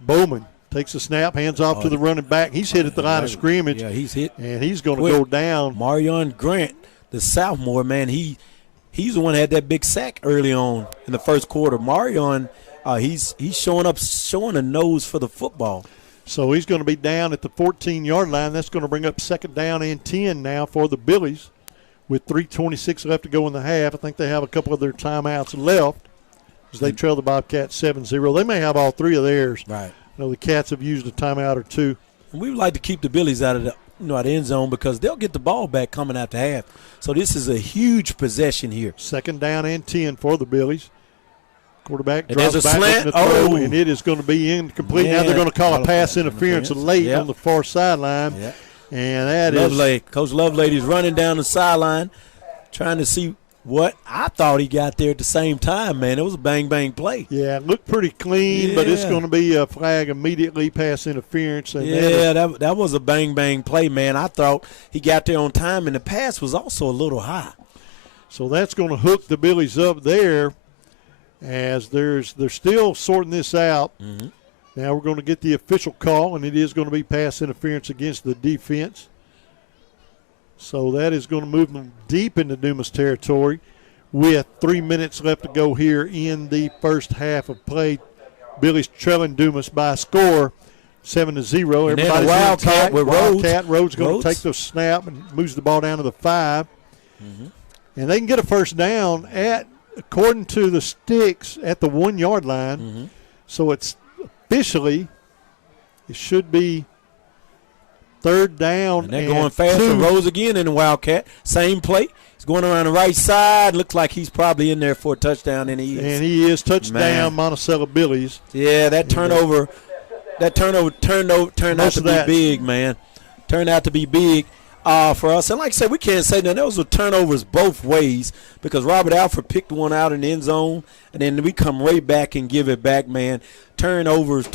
Bowman takes a snap, hands off to the running back. He's hit at the line of scrimmage. Yeah, he's hit. And he's going to go down. Marion Grant, the sophomore, man, he's the one that had that big sack early on in the 1st quarter. Marion he's showing a nose for the football. So he's going to be down at the 14-yard line. That's going to bring up second down and 10 now for the Billies with 3:26 left to go in the half. I think they have a couple of their timeouts left as they trail the Bobcats 7-0. They may have all three of theirs. Right. The Cats have used a timeout or two. And we would like to keep the Billies out of the out of the end zone because they'll get the ball back coming out the half. So this is a huge possession here. Second down and 10 for the Billies. Quarterback and drops there's a back slant. the throw, and it is going to be incomplete. Now they're going to call a pass interference late on the far sideline. Yep. And that Coach Lovelady's running down the sideline trying to see what I thought he got there at the same time, man. It was a bang-bang play. Yeah, it looked pretty clean, but it's going to be a flag immediately, pass interference. And that was a bang-bang play, man. I thought he got there on time, and the pass was also a little high. So that's going to hook the Billies up there as they're still sorting this out. Mm-hmm. Now we're going to get the official call, and it is going to be pass interference against the defense. So that is going to move them deep into Dumas territory with 3 minutes left to go here in the first half of play. Billy's trailing Dumas by a score 7-0. And Everybody's Wildcat with Wildcat. Rhodes going to take the snap and moves the ball down to the 5. Mm-hmm. And they can get a first down according to the sticks, at the 1 yard line. Mm-hmm. So it should be third down. And they're going fast for Rose again in the Wildcat. Same play. He's going around the right side. Looks like he's probably in there for a touchdown, and he is. And he is touchdown, Monticello Billies. Yeah, that turnover turned out to be big, man. Turned out to be big for us. And like I said, we can't say that. There was turnovers both ways because Robert Alford picked one out in the end zone, and then we come right back and give it back, man. Turnovers.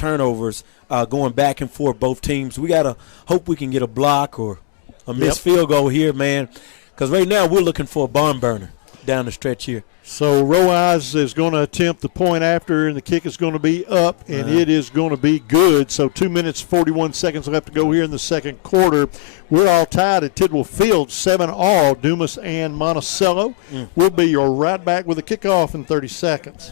Going back and forth, both teams. We got to hope we can get a block or a missed field goal here, man, because right now we're looking for a barn burner down the stretch here. So Roaz is going to attempt the point after, and the kick is going to be up, and it is going to be good. So 2 minutes, 41 seconds left to go here in the second quarter. We're all tied at Tidwell Field, 7-all, Dumas and Monticello. We'll be right back with a kickoff in 30 seconds.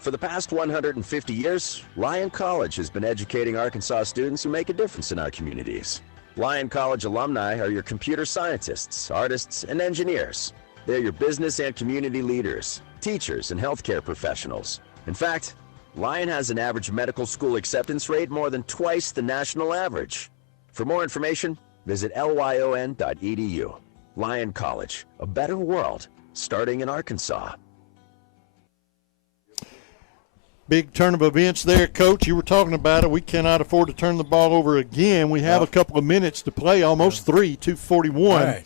For the past 150 years, Lyon College has been educating Arkansas students who make a difference in our communities. Lyon College alumni are your computer scientists, artists, and engineers. They're your business and community leaders, teachers, and healthcare professionals. In fact, Lyon has an average medical school acceptance rate more than twice the national average. For more information, visit lyon.edu. Lyon College, a better world, starting in Arkansas. Big turn of events there, Coach. You were talking about it. We cannot afford to turn the ball over again. We have a couple of minutes to play, almost 2:41. Right.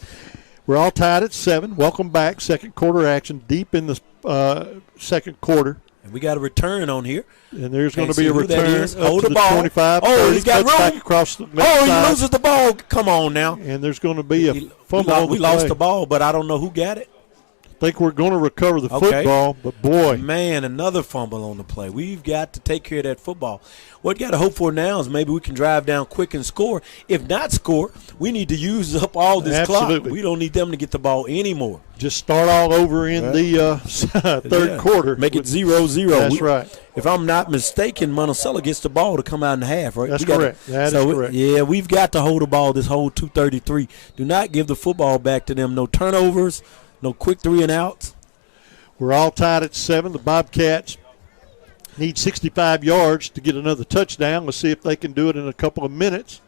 We're all tied at 7. Welcome back. Second quarter action, deep in the second quarter. And we got a return on here. And there's going to be a return. Hold the ball. 25. Oh, he's got room. Back across the left side. He loses the ball. Come on now. And there's going to be a fumble. We lost the ball, but I don't know who got it. I think we're going to recover the football, but boy. Man, another fumble on the play. We've got to take care of that football. What you got to hope for now is maybe we can drive down quick and score. If not score, we need to use up all this clock. We don't need them to get the ball anymore. Just start all over in the third quarter. Make it 0-0. That's right. If I'm not mistaken, Monticello gets the ball to come out in the half, right? That's correct. That is correct. Yeah, we've got to hold the ball this whole 2:33. Do not give the football back to them. No turnovers. No quick 3 and outs. We're all tied at 7. The Bobcats need 65 yards to get another touchdown. Let's see if they can do it in a couple of minutes.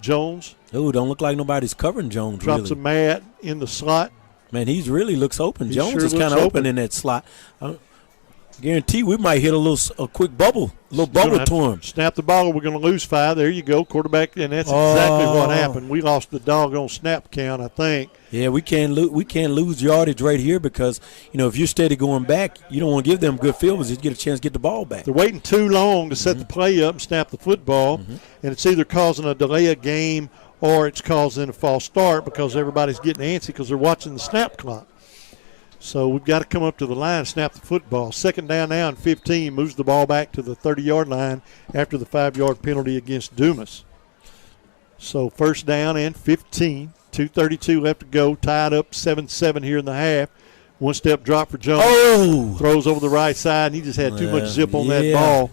Jones. Oh, don't look like nobody's covering Jones. Drops a mat in the slot. Man, he really looks open. He Jones sure is kind of open in that slot. Guarantee we might hit a quick bubble, to him. Snap the ball. We're going to lose 5. There you go, quarterback, and that's exactly what happened. We lost the doggone snap count, I think. Yeah, we can't lose yardage right here because if you're steady going back, you don't want to give them good field position. You get a chance to get the ball back. They're waiting too long to set the play up and snap the football, and it's either causing a delay of game or it's causing a false start because everybody's getting antsy because they're watching the snap clock. So we've got to come up to the line, snap the football. Second down now and 15, moves the ball back to the 30-yard line after the 5-yard penalty against Dumas. So first down and 15, 2:32 left to go, tied up 7-7 here in the half. One-step drop for Jones. Oh! Throws over the right side, and he just had too much zip on that ball.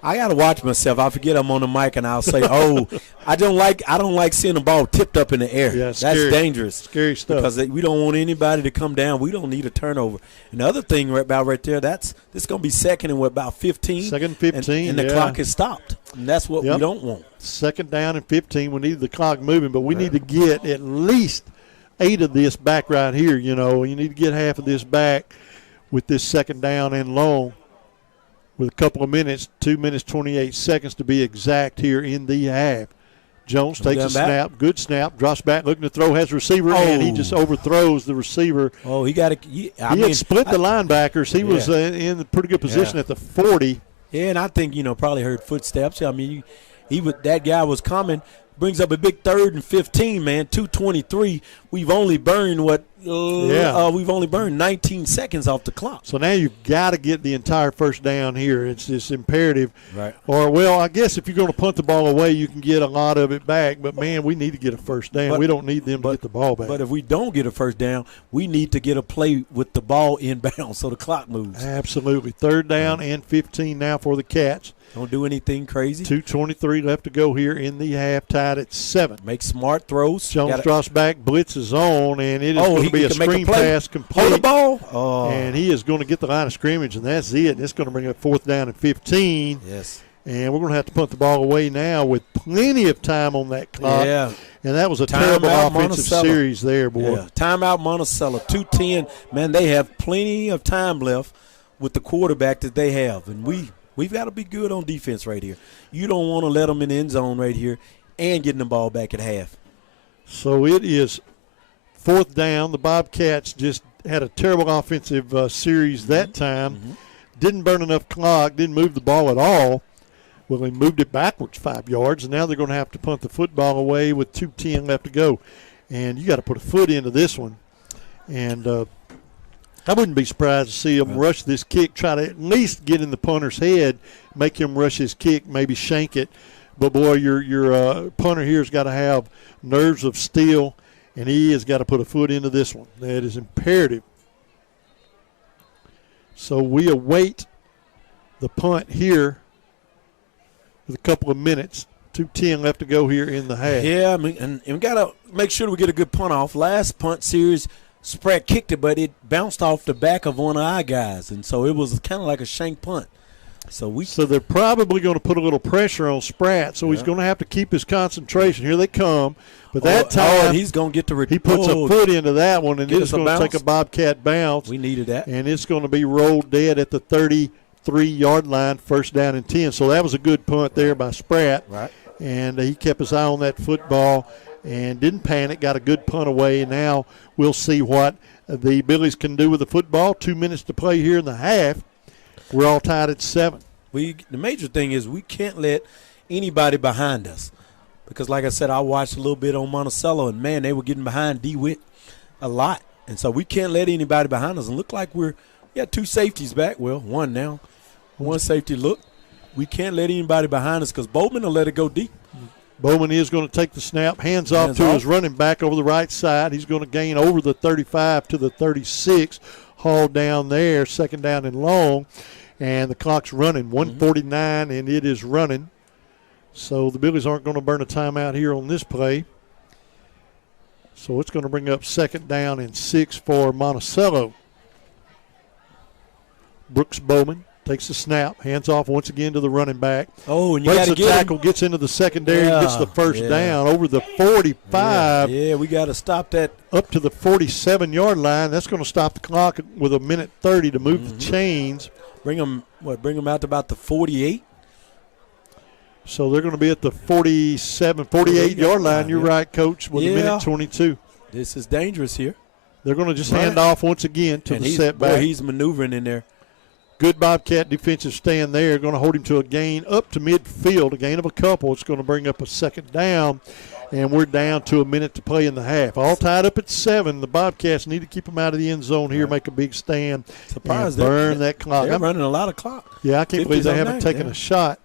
I got to watch myself. I forget I'm on the mic, and I'll say, I don't like seeing the ball tipped up in the air. Yeah, that's scary, dangerous. Scary stuff. Because we don't want anybody to come down. We don't need a turnover. And the other thing right there, this is going to be second and about 15. Second and 15, and the clock is stopped. And that's what we don't want. Second down and 15. We need the clock moving, but we need to get at least 8 of this back right here, you know. You need to get half of this back with this second down and long. With a couple of minutes, 2 minutes, 28 seconds to be exact here in the half. Jones takes a snap, good snap, drops back, looking to throw, has a receiver, and he just overthrows the receiver. Oh, he had split the linebackers. He was in a pretty good position at the 40. Yeah, and I think, probably heard footsteps. I mean, that guy was coming. Brings up a big 3rd and 15, man. 2:23. We've only burned we've only burned 19 seconds off the clock. So now you've got to get the entire first down here. It's imperative. Right. Or, well, I guess if you're going to punt the ball away, you can get a lot of it back. But, man, we need to get a first down. We don't need them to get the ball back. But if we don't get a first down, we need to get a play with the ball inbound so the clock moves. Absolutely. 3rd down and 15 now for the Cats. Don't do anything crazy. 2:23 left to go here in the half, tied at 7. Make smart throws. Jones drops back, blitzes on, and it is going to be a screen pass complete. Hold the ball. Oh. And he is going to get the line of scrimmage, and that's it. And it's going to bring up 4th down and 15. Yes. And we're going to have to punt the ball away now with plenty of time on that clock. Yeah. And that was a terrible offensive series there, boy. Yeah. Timeout Monticello. 2:10. Man, they have plenty of time left with the quarterback that they have. And We've got to be good on defense right here. You don't want to let them in the end zone right here and getting the ball back at half. So it is 4th down. The Bobcats just had a terrible offensive series that time. Mm-hmm. Didn't burn enough clock, didn't move the ball at all. Well, they moved it backwards 5 yards, and now they're going to have to punt the football away with 2:10 left to go. And you got to put a foot into this one. And I wouldn't be surprised to see him rush this kick, try to at least get in the punter's head, make him rush his kick, maybe shank it. But, boy, your punter here has got to have nerves of steel, and he has got to put a foot into this one. That is imperative. So we await the punt here with a couple of minutes. 2:10 left to go here in the half. Yeah, I mean, and we got to make sure we get a good punt off. Last punt series, Spratt kicked it, but it bounced off the back of one of our guys, and so it was kind of like a shank punt. So they're probably going to put a little pressure on Spratt, so he's going to have to keep his concentration. Here they come. But that time he's going to get the he puts a foot into that one, and it's going to take a Bobcat bounce. We needed that. And it's going to be rolled dead at the 33-yard line, 1st down and 10. So that was a good punt there by Spratt. Right. And he kept his eye on that football and didn't panic, got a good punt away, and now we'll see what the Billies can do with the football. 2 minutes to play here in the half. We're all tied at 7. The major thing is we can't let anybody behind us because, like I said, I watched a little bit on Monticello, and, man, they were getting behind DeWitt a lot. And so we can't let anybody behind us. And look like we got 2 safeties back. Well, one now. One safety look. We can't let anybody behind us because Bowman will let it go deep. Bowman is going to take the snap, hands off to his running back over the right side. He's going to gain over the 35 to the 36, hauled down there, 2nd down and long. And the clock's running, 1:49, and it is running. So the Billies aren't going to burn a timeout here on this play. So it's going to bring up 2nd down and 6 for Monticello. Brooks Bowman takes the snap, hands off once again to the running back. Oh, and you got to get tackle, gets into the secondary, and gets the first down over the 45. Yeah, we got to stop that. Up to the 47-yard line. That's going to stop the clock with 1:30 to move the chains. Bring them out to about the 48. So they're going to be at the 48-yard line. You're right, Coach, with 1:22. This is dangerous here. They're going to just hand off once again to the setback. Boy, he's maneuvering in there. Good Bobcat defensive stand there. Going to hold him to a gain up to midfield, a gain of a couple. It's going to bring up a 2nd down, and we're down to 1 minute to play in the half. All tied up at 7. The Bobcats need to keep them out of the end zone here, make a big stand, and burn that clock. They're running a lot of clock. Yeah, I can't believe they haven't taken a shot.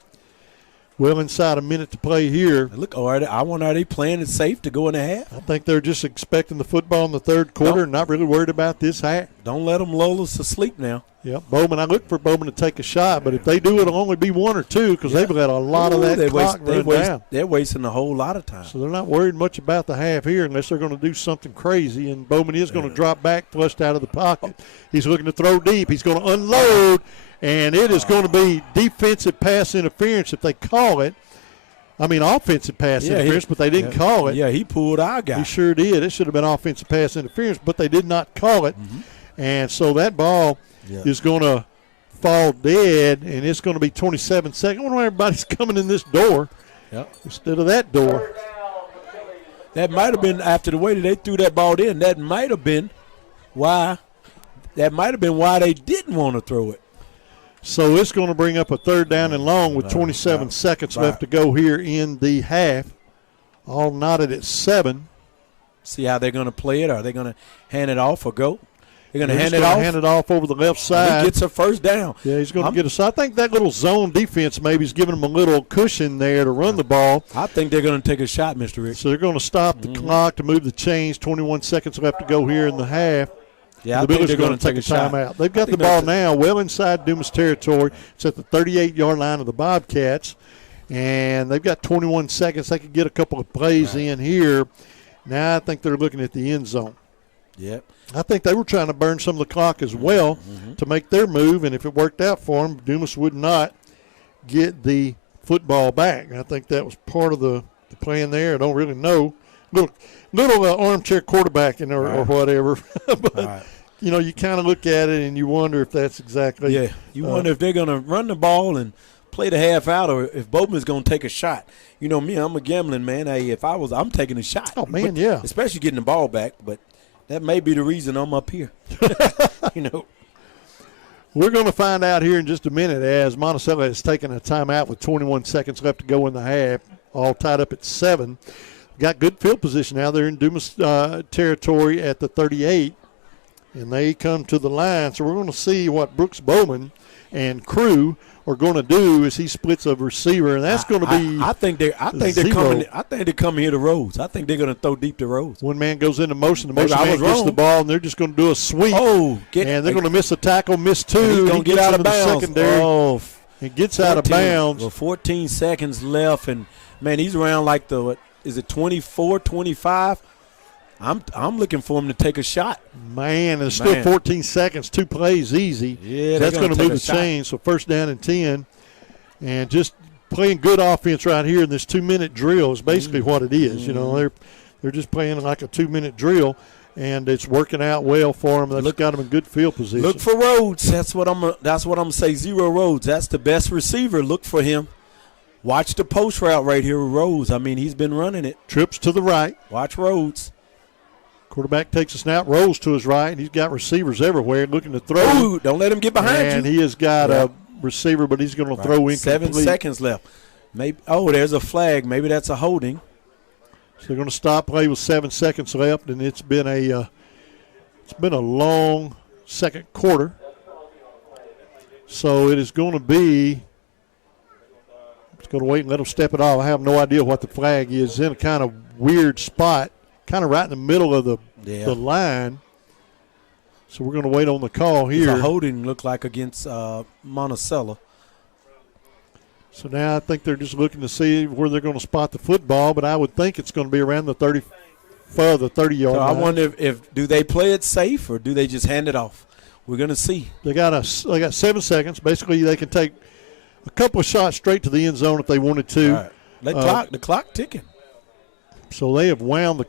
well inside a minute to play here. Look, are they playing it safe to go in the half? I think they're just expecting the football in the third quarter and not really worried about this half. Don't let them lull us to sleep now. Yeah, Bowman. I look for Bowman to take a shot, but if they do, it'll only be one or two because they've got a lot of that clock run down. They're wasting a whole lot of time. So they're not worried much about the half here unless they're going to do something crazy, and Bowman is going to drop back flushed out of the pocket. He's looking to throw deep. He's going to unload, and it is going to be defensive pass interference if they call it. I mean, offensive pass interference, but they didn't call it. Yeah, he pulled our guy. He sure did. It should have been offensive pass interference, but they did not call it. And so that ball is going to fall dead, and it's going to be 27 seconds. I wonder why everybody's coming in this door instead of that door. That might have been, after the way that they threw that ball in, that might have been why they didn't want to throw it. So it's going to bring up a third down and long with 27 seconds left to go here in the half. All knotted at 7. See how they're going to play it? Are they going to hand it off or go? They're going to hand it off over the left side. He gets a first down. Yeah, he's going to get a side. I think that little zone defense maybe is giving them a little cushion there to run the ball. I think they're going to take a shot, Mr. Rich. So they're going to stop the clock to move the chains. 21 seconds left to go here in the half. Yeah, the Bills are going to take a timeout. They've got the ball now well inside Dumas territory. It's at the 38-yard line of the Bobcats. And they've got 21 seconds. They could get a couple of plays in here. Now I think they're looking at the end zone. Yep. I think they were trying to burn some of the clock as well to make their move, and if it worked out for them, Dumas would not get the football back. I think that was part of the plan there. I don't really know. Little armchair quarterbacking or whatever. But, you know, you kind of look at it and you wonder if that's exactly. Yeah, you wonder if they're going to run the ball and play the half out or if Bowman's going to take a shot. You know me, I'm a gambling man. Hey, I'm taking a shot. Oh, man, yeah. Especially getting the ball back, but that may be the reason I'm up here. You know. We're going to find out here in just a minute as Monticello has taken a timeout with 21 seconds left to go in the half, all tied up at 7. Got good field position now. They're in Dumas territory at the 38, and they come to the line. So we're going to see what Brooks Bowman and crew are going to do as he splits a receiver, and that's going to be. I think they're coming. I think they're coming here to Rhodes. I think they're going to throw deep to Rhodes. One man goes into motion. The motion man gets the ball, and they're just going to do a sweep. And they're going to miss a tackle, miss 2. He's going to get out of bounds. Secondary. He gets out of bounds. With 14 seconds left, and man, he's around like is it 24, 25? I'm looking for him to take a shot. Man, there's still 14 seconds, 2 plays easy. Yeah, that's going to move the chain. So first down and 10. And just playing good offense right here in this 2-minute drill is basically what it is. You know, they're just playing like a 2-minute drill, and it's working out well for them. They've got them in good field position. Look for Rhodes. That's what I'm going to say. 0 Rhodes. That's the best receiver. Look for him. Watch the post route right here with Rhodes. I mean, he's been running it. Trips to the right. Watch Rhodes. Quarterback takes a snap, rolls to his right. He's got receivers everywhere looking to throw. Ooh, don't let him get behind you. And he has got a receiver, but he's going to throw incomplete. 7 seconds left. Maybe. Oh, there's a flag. Maybe that's a holding. So they're going to stop play with 7 seconds left, and it's been a long second quarter. So it is going to be. It's going to wait and let them step it off. I have no idea what the flag is. It's in a kind of weird spot. Kind of right in the middle of the line. So we're going to wait on the call here. It's a holding look like against Monticello. So now I think they're just looking to see where they're going to spot the football, but I would think it's going to be around the 30-yard line. I wonder if do they play it safe or do they just hand it off? We're going to see. They got 7 seconds. Basically, they can take a couple of shots straight to the end zone if they wanted to. All right. The clock ticking. So they have wound the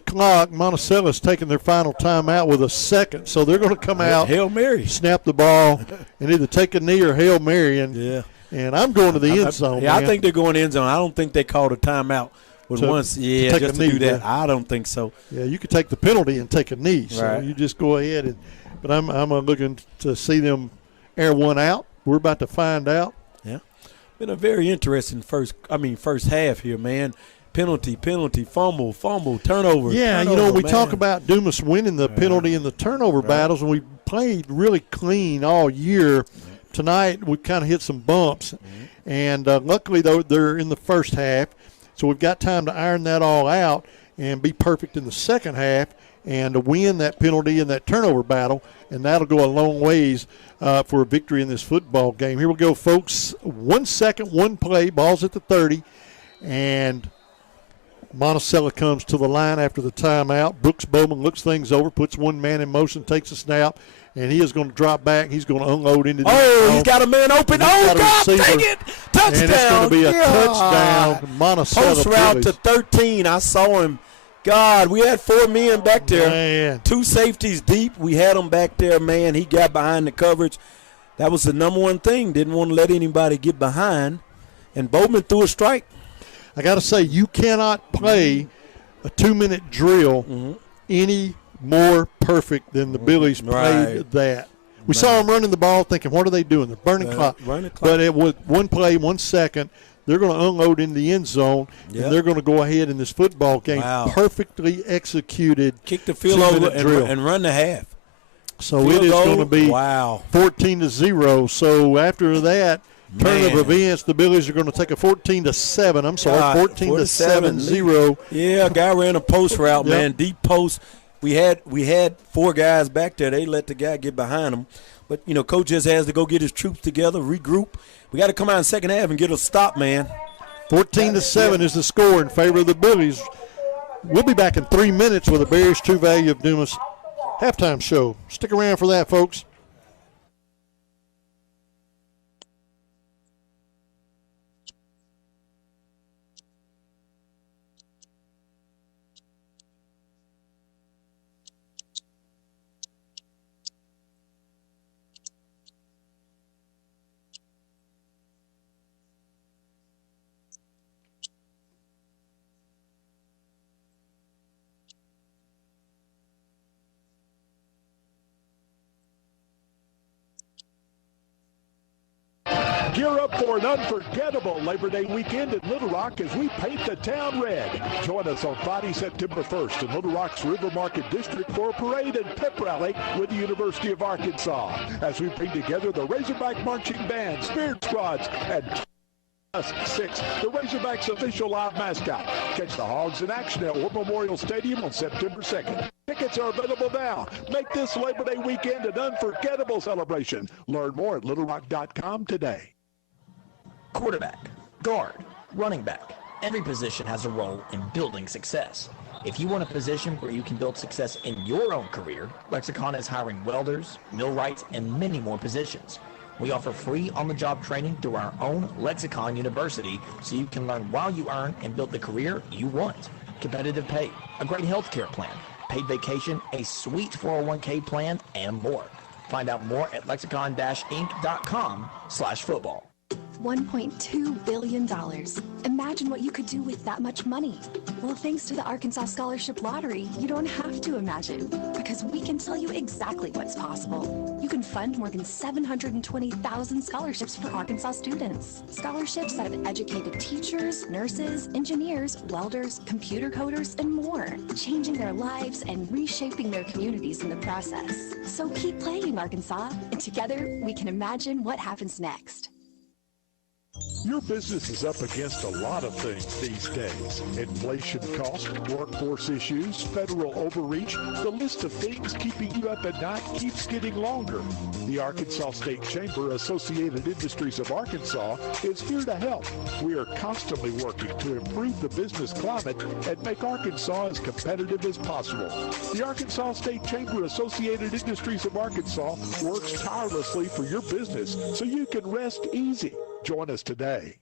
clock. Monticello's taking their final timeout with a second. So they're going to come out, Hail Mary, snap the ball, and either take a knee or Hail Mary. And I'm going to the end zone. Yeah, I think they're going end zone. I don't think they called a timeout with just to do that. I don't think so. Yeah, you could take the penalty and take a knee. So you just go ahead. But I'm looking to see them air one out. We're about to find out. Yeah, been a very interesting first half here, man. Penalty, fumble, turnover. Yeah, we talk about Dumas winning the penalty and the turnover battles, and we played really clean all year, tonight we've kind of hit some bumps, and luckily, though, they're in the first half, so we've got time to iron that all out and be perfect in the second half and to win that penalty and that turnover battle, and that'll go a long ways for a victory in this football game. Here we go, folks. 1 second, one play, ball's at the 30, and Monticello comes to the line after the timeout. Brooks Bowman looks things over, puts one man in motion, takes a snap, and he is going to drop back. He's going to unload into the Oh, he's got a man open. Oh, God, take it. Touchdown. And it's going to be a touchdown, Monticello. Post route to 13. I saw him. God, we had 4 men back there. Man. 2 safeties deep. We had him back there, man. He got behind the coverage. That was the number one thing. Didn't want to let anybody get behind. And Bowman threw a strike. I got to say, you cannot play a 2-minute drill any more perfect than the Billies played that. We saw them running the ball thinking, what are they doing? They're burning clock. But it was 1 play, 1 second. They're going to unload in the end zone, and they're going to go ahead in this football game. Perfectly executed. Kick the field over and run the half. So field it is going to be 14-0. So after that turn of events, the Billies are going to take a 14-7. I'm sorry, 14-7-0. Yeah, a guy ran a post route, man, deep post. We had 4 guys back there. They let the guy get behind them. But, you know, coach just has to go get his troops together, regroup. We got to come out in second half and get a stop, man. 14-7 is the score in favor of the Billies. We'll be back in 3 minutes with the Barry's True Value of Dumas halftime show. Stick around for that, folks. Gear up for an unforgettable Labor Day weekend in Little Rock as we paint the town red. Join us on Friday, September 1st in Little Rock's River Market District for a parade and pep rally with the University of Arkansas as we bring together the Razorback Marching Band, Spirit Squads, and 6, the Razorbacks' official live mascot. Catch the Hogs in action at War Memorial Stadium on September 2nd. Tickets are available now. Make this Labor Day weekend an unforgettable celebration. Learn more at littlerock.com today. Quarterback, guard, running back. Every position has a role in building success. If you want a position where you can build success in your own career, Lexicon is hiring welders, millwrights, and many more positions. We offer free on-the-job training through our own Lexicon University so you can learn while you earn and build the career you want. Competitive pay, a great health care plan, paid vacation, a sweet 401k plan, and more. Find out more at lexicon-inc.com/football. $1.2 billion. Imagine what you could do with that much money. Well, thanks to the Arkansas Scholarship Lottery, you don't have to imagine, because we can tell you exactly what's possible. You can fund more than 720,000 scholarships for Arkansas students. Scholarships that have educated teachers, nurses, engineers, welders, computer coders, and more, changing their lives and reshaping their communities in the process. So keep playing, Arkansas, and together we can imagine what happens next. Your business is up against a lot of things these days. Inflation cost, workforce issues, federal overreach. The list of things keeping you up at night keeps getting longer. The Arkansas State Chamber Associated Industries of Arkansas is here to help. We are constantly working to improve the business climate and make Arkansas as competitive as possible. The Arkansas State Chamber Associated Industries of Arkansas works tirelessly for your business so you can rest easy. Join us today.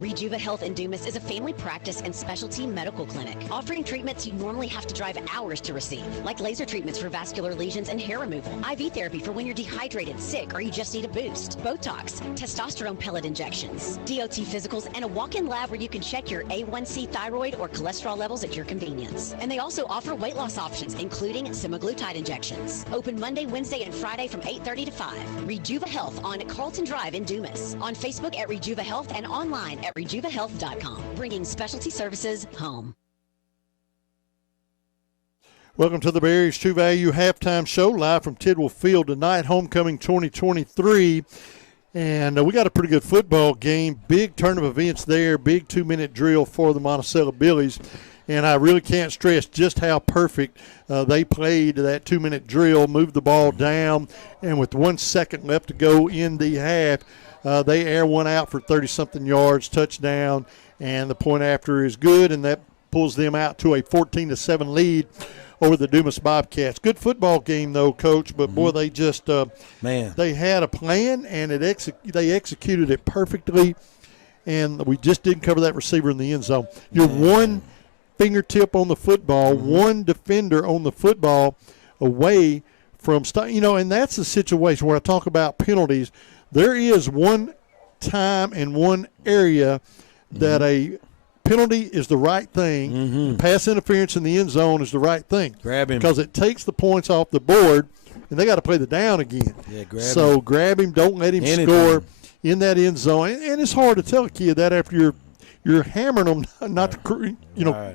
Rejuva Health in Dumas is a family practice and specialty medical clinic offering treatments you normally have to drive hours to receive, like laser treatments for vascular lesions and hair removal, IV therapy for when you're dehydrated, sick, or you just need a boost, Botox, testosterone pellet injections, DOT physicals, and a walk-in lab where you can check your A1C thyroid or cholesterol levels at your convenience. And they also offer weight loss options, including semaglutide injections. Open Monday, Wednesday, and Friday from 8:30 to 5. Rejuva Health on Carlton Drive in Dumas. On Facebook at Rejuva Health and online at rejuvahealth.com, bringing specialty services home. Welcome to the Berries True Value Halftime Show, live from Tidwell Field tonight, Homecoming 2023. And we got a pretty good football game, big turn of events there, big 2-minute drill for the Monticello Billies. And I really can't stress just how perfect they played that 2-minute drill, moved the ball down, and with 1 second left to go in the half, they air one out for 30-something yards, touchdown, and the point after is good, and that pulls them out to a 14-7 lead over the Dumas Bobcats. Good football game, though, Coach, but, boy, they just they had a plan, and they executed it perfectly, and we just didn't cover that receiver in the end zone. You're one fingertip on the football, one defender on the football away from and that's the situation where I talk about penalties. There is one time and one area that a penalty is the right thing. Pass interference in the end zone is the right thing. Grab him. Because it takes the points off the board, and they got to play the down again. Yeah, grab him. Grab him. Don't let him score in that end zone. And it's hard to tell a kid that after you're hammering them not to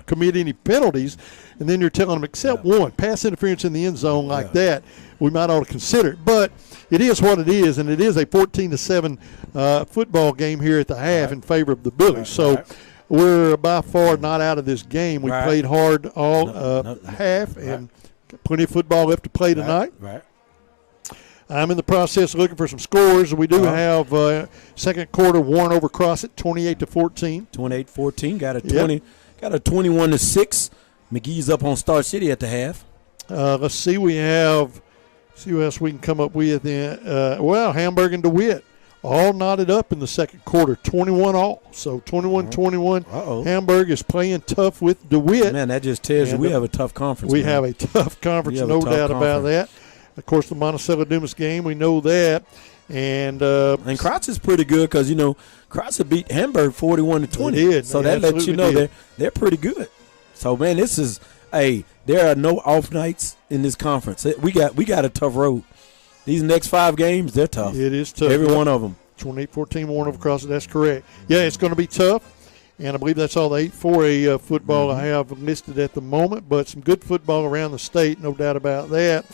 commit any penalties, and then you're telling them except one pass interference in the end zone like that, we might ought to consider it. But it is what it is, and it is a 14-7 football game here at the half in favor of the Billies. So we're by far not out of this game. We played hard all half, and plenty of football left to play tonight. I'm in the process of looking for some scores. We do have second quarter Warren over Crossett, 28-14. 28-14. Got a 20. Got a 21-6. McGee's up on Star City at the half. Let's see. We have. See what else we can come up with. Hamburg and DeWitt all knotted up in the second quarter, 21-all. So 21-21. Hamburg is playing tough with DeWitt. Man, that just tells you we have a tough conference. We have a tough conference, no doubt about that. Of course, the Monticello Dumas game, we know that. And Kratz is pretty good because, Kratz beat Hamburg 41-20. They did. So that lets you know they're pretty good. So, man, this is there are no off nights in this conference. We got a tough road. These next 5 games, they're tough. It is tough. Every one of them. 28-14 Warren over Crossett, that's correct. Yeah, it's going to be tough. And I believe that's all the 8-4A football I have listed at the moment. But some good football around the state, no doubt about that.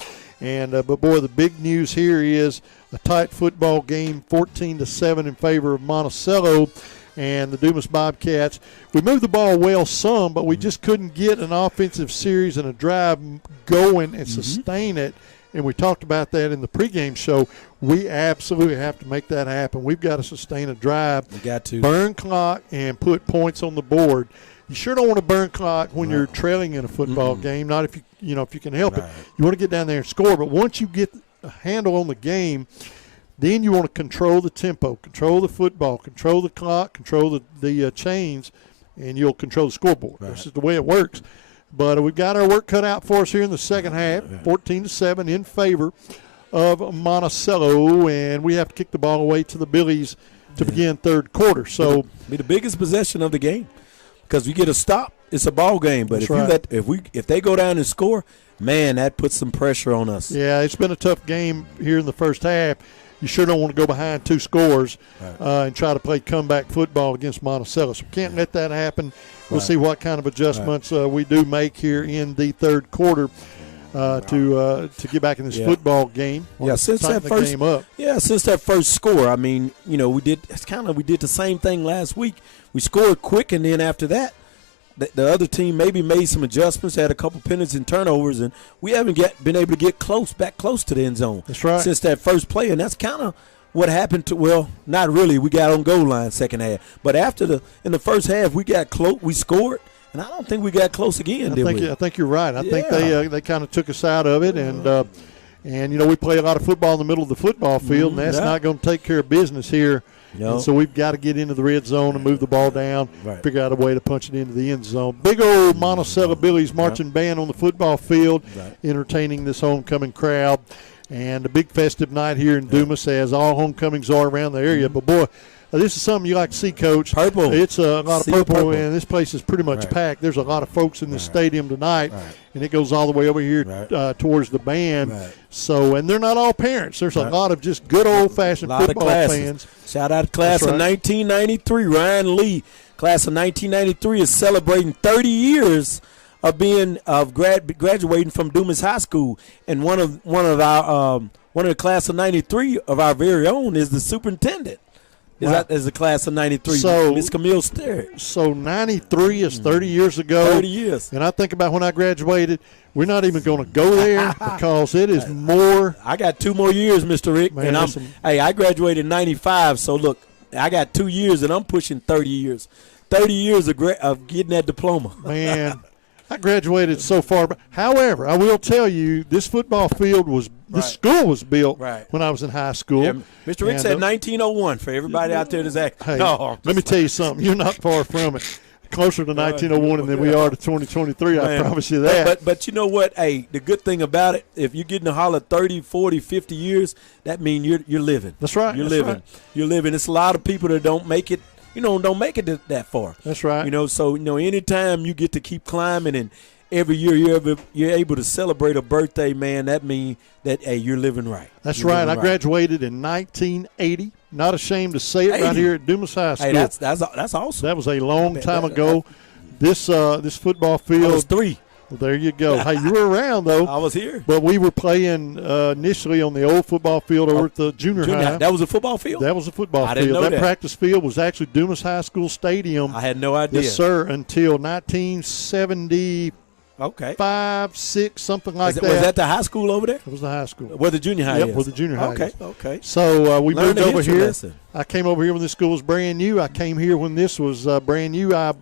And but boy, the big news here is a tight football game, 14-7 in favor of Monticello and the Dumas Bobcats. We moved the ball well some, but we just couldn't get an offensive series and a drive going and sustain it. And we talked about that in the pregame show. We absolutely have to make that happen. We've got to sustain a drive. We got to burn clock and put points on the board. You sure don't want to burn clock when you're trailing in a football game. Not if you can help it. You want to get down there and score. But once you get a handle on the game, then you want to control the tempo, control the football, control the clock, control the chains, and you'll control the scoreboard. This is the way it works. But we've got our work cut out for us here in the second half, 14-7 in favor of Monticello, and we have to kick the ball away to the Billies to begin third quarter. So be the biggest possession of the game because we get a stop, it's a ball game. But if they go down and score, man, that puts some pressure on us. Yeah, it's been a tough game here in the first half. You sure don't want to go behind 2 scores and try to play comeback football against Monticello. So we can't let that happen. We'll see what kind of adjustments we do make here in the third quarter to get back in this football game. Since that first score, I mean, we did the same thing last week. We scored quick, and then after that, the other team maybe made some adjustments, had a couple penalties and turnovers, and we haven't been able to get back close to the end zone. That's right. Since that first play, and that's kind of what happened not really. We got on goal line second half. But in the first half, we got close. We scored, and I don't think we got close again, I think you're right. I think they kind of took us out of it, and we play a lot of football in the middle of the football field, and that's not going to take care of business here. And so we've got to get into the red zone and move the ball down, figure out a way to punch it into the end zone. Big old Monticello Billies marching band on the football field, entertaining this homecoming crowd. And a big festive night here in Dumas, as all homecomings are around the area. But, boy, this is something you like to see, Coach. Purple. It's a lot of purple, and this place is pretty much packed. There's a lot of folks in the stadium tonight, and it goes all the way over here towards the band. So, and they're not all parents. There's a lot of just good old-fashioned football fans. Shout out to class of 1993, Ryan Lee. Class of 1993 is celebrating 30 years of graduating from Dumas High School, and one of the class of '93 of our very own is the superintendent. Is the class of '93. So Miss Camille Sterritt. So '93 is 30 years ago. 30 years. And I think about when I graduated. We're not even going to go there because it is more. I got 2 more years, Mr. Rick, man, and I graduated in '95. So look, I got 2 years, and I'm pushing 30 years. 30 years of getting that diploma. Man, I graduated so far. However, I will tell you, this football field this school was built when I was in high school. Yeah, Mr. Rick said 1901 for everybody out there that's active. Hey, let me tell you something. You're not far from it. Closer to 1901 than we are to 2023, I promise you that. But you know what? Hey, the good thing about it, if you're getting to holler 30, 40, 50 years, that means you're living. That's right. You're living. Right. You're living. It's a lot of people that don't make it. Don't make it that far. That's right. So anytime you get to keep climbing, and every year you're able to celebrate a birthday, man, that means that you're living right. That's right. I graduated in 1980. Not ashamed to say it, 80. Right here at Dumas High School. Hey, that's awesome. That was a long time ago. This football field. I was 3. Well, there you go. Hey, you were around, though. I was here. But we were playing initially on the old football field over at the junior high. That was a football field? That was a football field. Didn't know that. Practice field was actually Dumas High School Stadium. I had no idea. Yes, sir, until 1970. Okay. 5, 6, something like that. Was that the high school over there? It was the high school. Where the junior high is? Yep, where the junior high is. Okay. So we moved over here. Lesson. I came over here when this school was brand new. I came here when this was brand new. I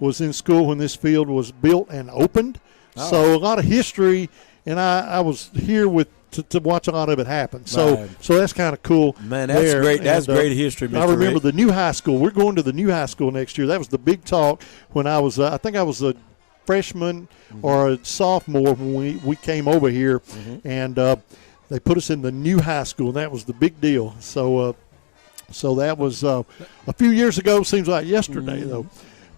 was in school when this field was built and opened. Oh. So a lot of history, and I was here to watch a lot of it happen. So that's kind of cool. Man, that's great. That's great history, Mr. I remember Rick. the new high school. We're going to the new high school next year. That was the big talk when I was I think I was a freshman or a sophomore when we came over here, and they put us in the new high school, and that was the big deal. So that was a few years ago. Seems like yesterday, though.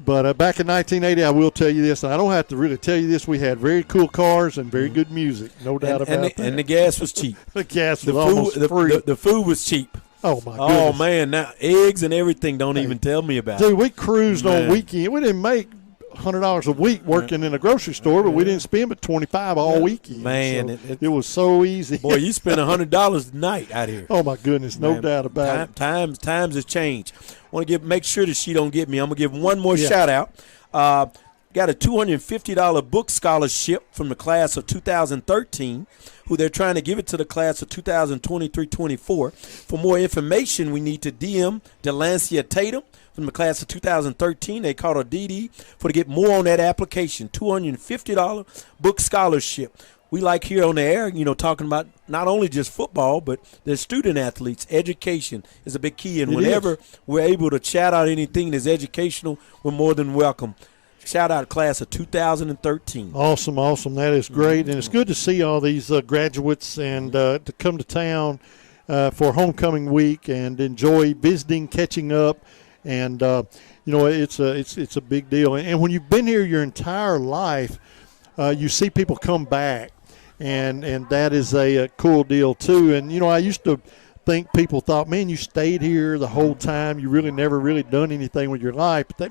But back in 1980, I will tell you this, and I don't have to really tell you this, we had very cool cars and very good music, no doubt about that. And the gas was cheap. The gas was almost free. The food was cheap. Oh, my goodness. Oh, man, now eggs and everything, don't even tell me about it. Dude, we cruised on weekend. We didn't make $100 a week working in a grocery store, but we didn't spend but $25 all weekend. Man, so it was so easy. Boy, you spend $100 a night out here. Oh my goodness, no doubt about it. Times has changed. Want to make sure that she don't get me. I'm gonna give one more shout out. Got a $250 book scholarship from the class of 2013, who they're trying to give it to the class of 2023-24. For more information, we need to DM Delancia Tatum from the class of 2013. They called her DD to get more on that application. $250 book scholarship. We like here on the air, talking about not only just football, but the student athletes. Education is a big key. And whenever we're able to shout out anything that's educational, we're more than welcome. Shout out class of 2013. Awesome. That is great. And it's good to see all these graduates and to come to town for homecoming week and enjoy visiting, catching up. And it's a big deal. And when you've been here your entire life, you see people come back, and that is a cool deal too. And I used to think people thought, man, you stayed here the whole time, you really never really done anything with your life. But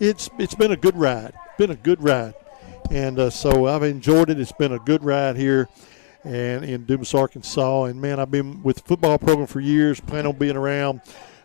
it's been a good ride. And so I've enjoyed it. It's been a good ride here and in Dumas, Arkansas. And man, I've been with the football program for years, plan on being around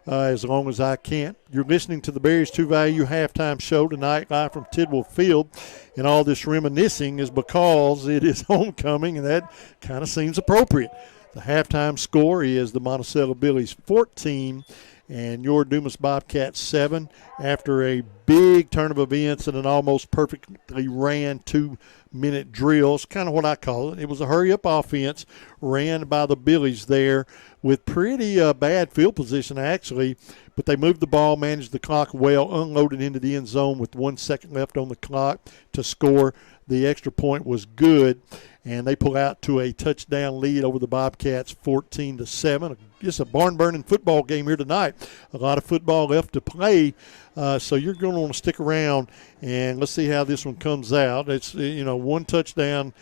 as long as I can. You're listening to the Berries 2 Value halftime show tonight, live from Tidwell Field. And all this reminiscing is because it is homecoming, and that kind of seems appropriate. The halftime score is the Monticello Billies 14 and your Dumas Bobcats 7 after a big turn of events and an almost perfectly ran 2-minute drill. It's kind of what I call it. It was a hurry-up offense ran by the Billies there with pretty bad field position, actually. But they moved the ball, managed the clock well, unloaded into the end zone with 1 second left on the clock to score. The extra point was good, and they pull out to a touchdown lead over the Bobcats 14-7. Just a barn-burning football game here tonight. A lot of football left to play, so you're going to want to stick around, and let's see how this one comes out. It's, one touchdown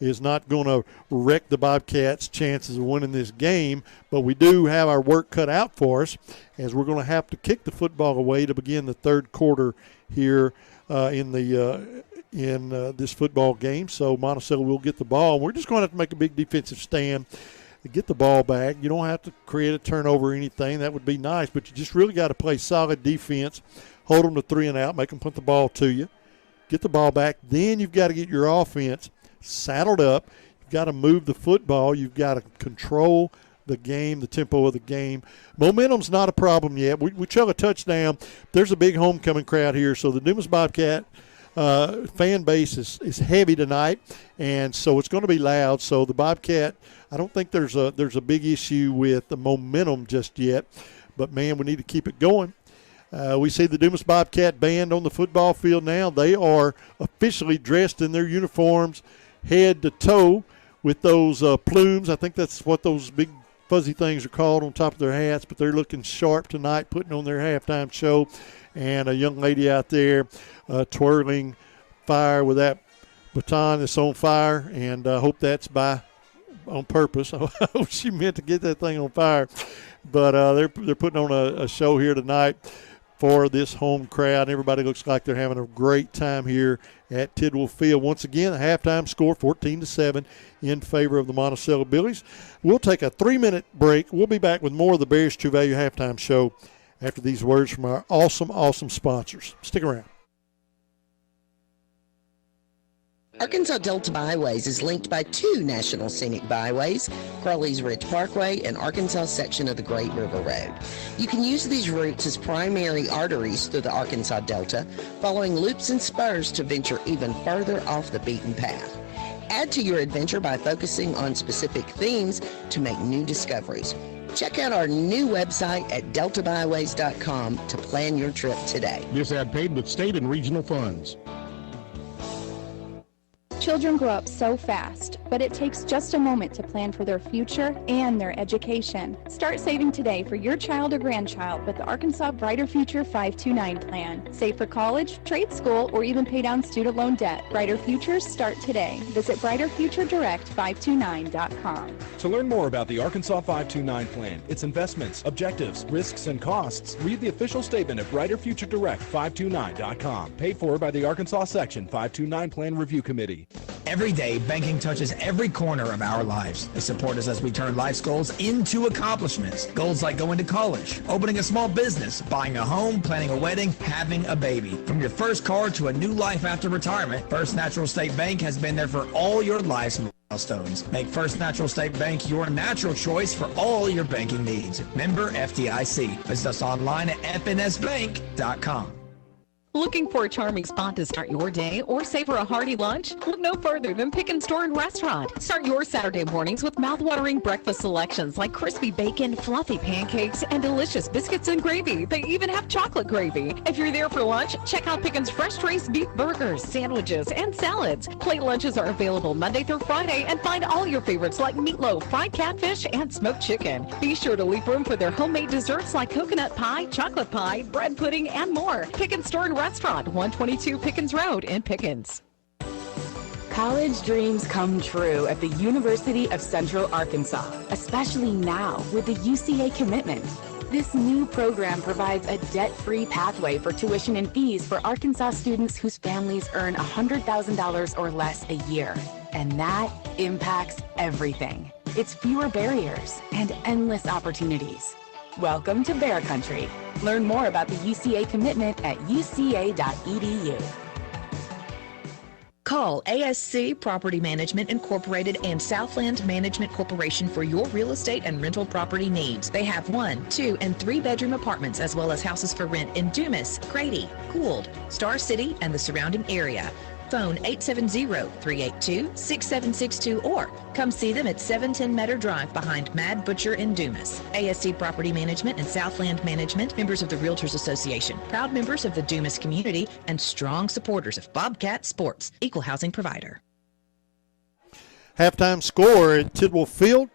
is not going to wreck the Bobcats' chances of winning this game, but we do have our work cut out for us as we're going to have to kick the football away to begin the third quarter here in the in this football game. So Monticello will get the ball. We're just going to have to make a big defensive stand to get the ball back. You don't have to create a turnover or anything. That would be nice, but you just really got to play solid defense, hold them to 3 and out, make them put the ball to you, get the ball back. Then you've got to get your offense saddled up. You've got to move the football. You've got to control the game, the tempo of the game. Momentum's not a problem yet. We chug a touchdown. There's a big homecoming crowd here, so the Dumas Bobcat fan base is heavy tonight, and so it's going to be loud. So the Bobcat, I don't think there's a big issue with the momentum just yet, but, man, we need to keep it going. We see the Dumas Bobcat band on the football field now. They are officially dressed in their uniforms head to toe with those plumes. I think that's what those big fuzzy things are called on top of their hats, but they're looking sharp tonight, putting on their halftime show. And a young lady out there twirling fire with that baton that's on fire, and I hope that's on purpose. I hope she meant to get that thing on fire. But they're putting on a show here tonight for this home crowd. Everybody looks like they're having a great time here at Tidwell Field. Once again, a halftime score, 14-7 in favor of the Monticello Billies. We'll take a 3-minute break. We'll be back with more of the Bears True Value halftime show after these words from our awesome sponsors. Stick around. Arkansas Delta Byways is linked by 2 national scenic byways, Crowley's Ridge Parkway and Arkansas section of the Great River Road. You can use these routes as primary arteries through the Arkansas Delta, following loops and spurs to venture even further off the beaten path. Add to your adventure by focusing on specific themes to make new discoveries. Check out our new website at deltabyways.com to plan your trip today. This ad paid with state and regional funds. Children grow up so fast, but it takes just a moment to plan for their future and their education. Start saving today for your child or grandchild with the Arkansas Brighter Future 529 plan. Save for college, trade school, or even pay down student loan debt. Brighter Futures start today. Visit brighterfuturedirect529.com. To learn more about the Arkansas 529 plan, its investments, objectives, risks, and costs, read the official statement at brighterfuturedirect529.com. Paid for by the Arkansas Section 529 Plan Review Committee. Every day, banking touches every corner of our lives. They support us as we turn life's goals into accomplishments. Goals like going to college, opening a small business, buying a home, planning a wedding, having a baby. From your first car to a new life after retirement, First Natural State Bank has been there for all your life's milestones. Make First Natural State Bank your natural choice for all your banking needs. Member FDIC. Visit us online at fnsbank.com. Looking for a charming spot to start your day or savor a hearty lunch? Look no further than Pick and Store and Restaurant. Start your Saturday mornings with mouth-watering breakfast selections like crispy bacon, fluffy pancakes, and delicious biscuits and gravy. They even have chocolate gravy. If you're there for lunch, check out Pickens fresh-traced beef burgers, sandwiches, and salads. Plate lunches are available Monday through Friday, and find all your favorites like meatloaf, fried catfish, and smoked chicken. Be sure to leave room for their homemade desserts like coconut pie, chocolate pie, bread pudding, and more. Pick and Store and Restaurant, 122 Pickens Road in Pickens. College dreams come true at the University of Central Arkansas, especially now with the UCA commitment. This new program provides a debt-free pathway for tuition and fees for Arkansas students whose families earn $100,000 or less a year. And that impacts everything. It's fewer barriers and endless opportunities. Welcome to Bear Country. Learn more about the UCA commitment at uca.edu. Call ASC Property Management Incorporated and Southland Management Corporation for your real estate and rental property needs. They have 1, 2, and 3 bedroom apartments as well as houses for rent in Dumas, Grady, Gould, Star City, and the surrounding area. Phone 870-382-6762 or come see them at 710 Meadow Drive behind Mad Butcher in Dumas. ASC Property Management and Southland Management, members of the Realtors Association, proud members of the Dumas community, and strong supporters of Bobcat Sports, equal housing provider. Halftime score at Tidwell Field.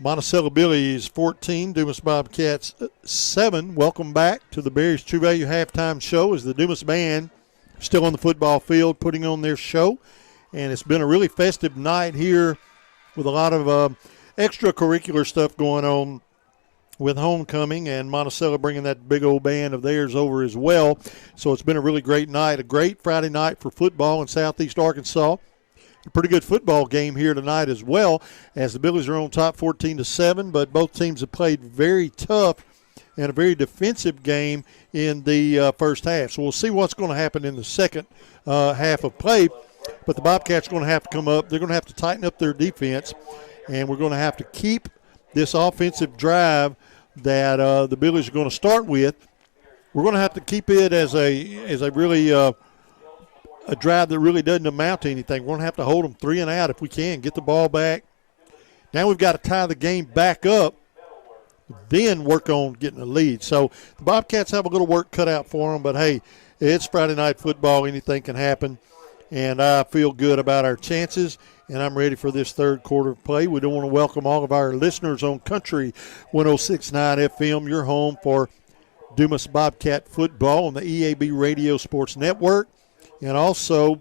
Monticello Billies 14, Dumas Bobcats 7. Welcome back to the Bears True Value halftime show as the Dumas band still on the football field putting on their show. And it's been a really festive night here with a lot of extracurricular stuff going on with homecoming, and Monticello bringing that big old band of theirs over as well. So it's been a really great night, a great Friday night for football in Southeast Arkansas. A pretty good football game here tonight as well, as the Billies are on top 14-7, but both teams have played very tough and a very defensive game in the first half. So we'll see what's going to happen in the second half of play. But the Bobcats are going to have to come up. They're going to have to tighten up their defense, and we're going to have to keep this offensive drive that the Billies are going to start with. We're going to have to keep it as a really a drive that really doesn't amount to anything. We're going to have to hold them 3 and out if we can, get the ball back. Now we've got to tie the game back up, then work on getting a lead. So the Bobcats have a little work cut out for them, but, hey, it's Friday night football. Anything can happen, and I feel good about our chances, and I'm ready for this third quarter of play. We do want to welcome all of our listeners on Country 106.9 FM, your home for Dumas Bobcat football on the EAB Radio Sports Network, and also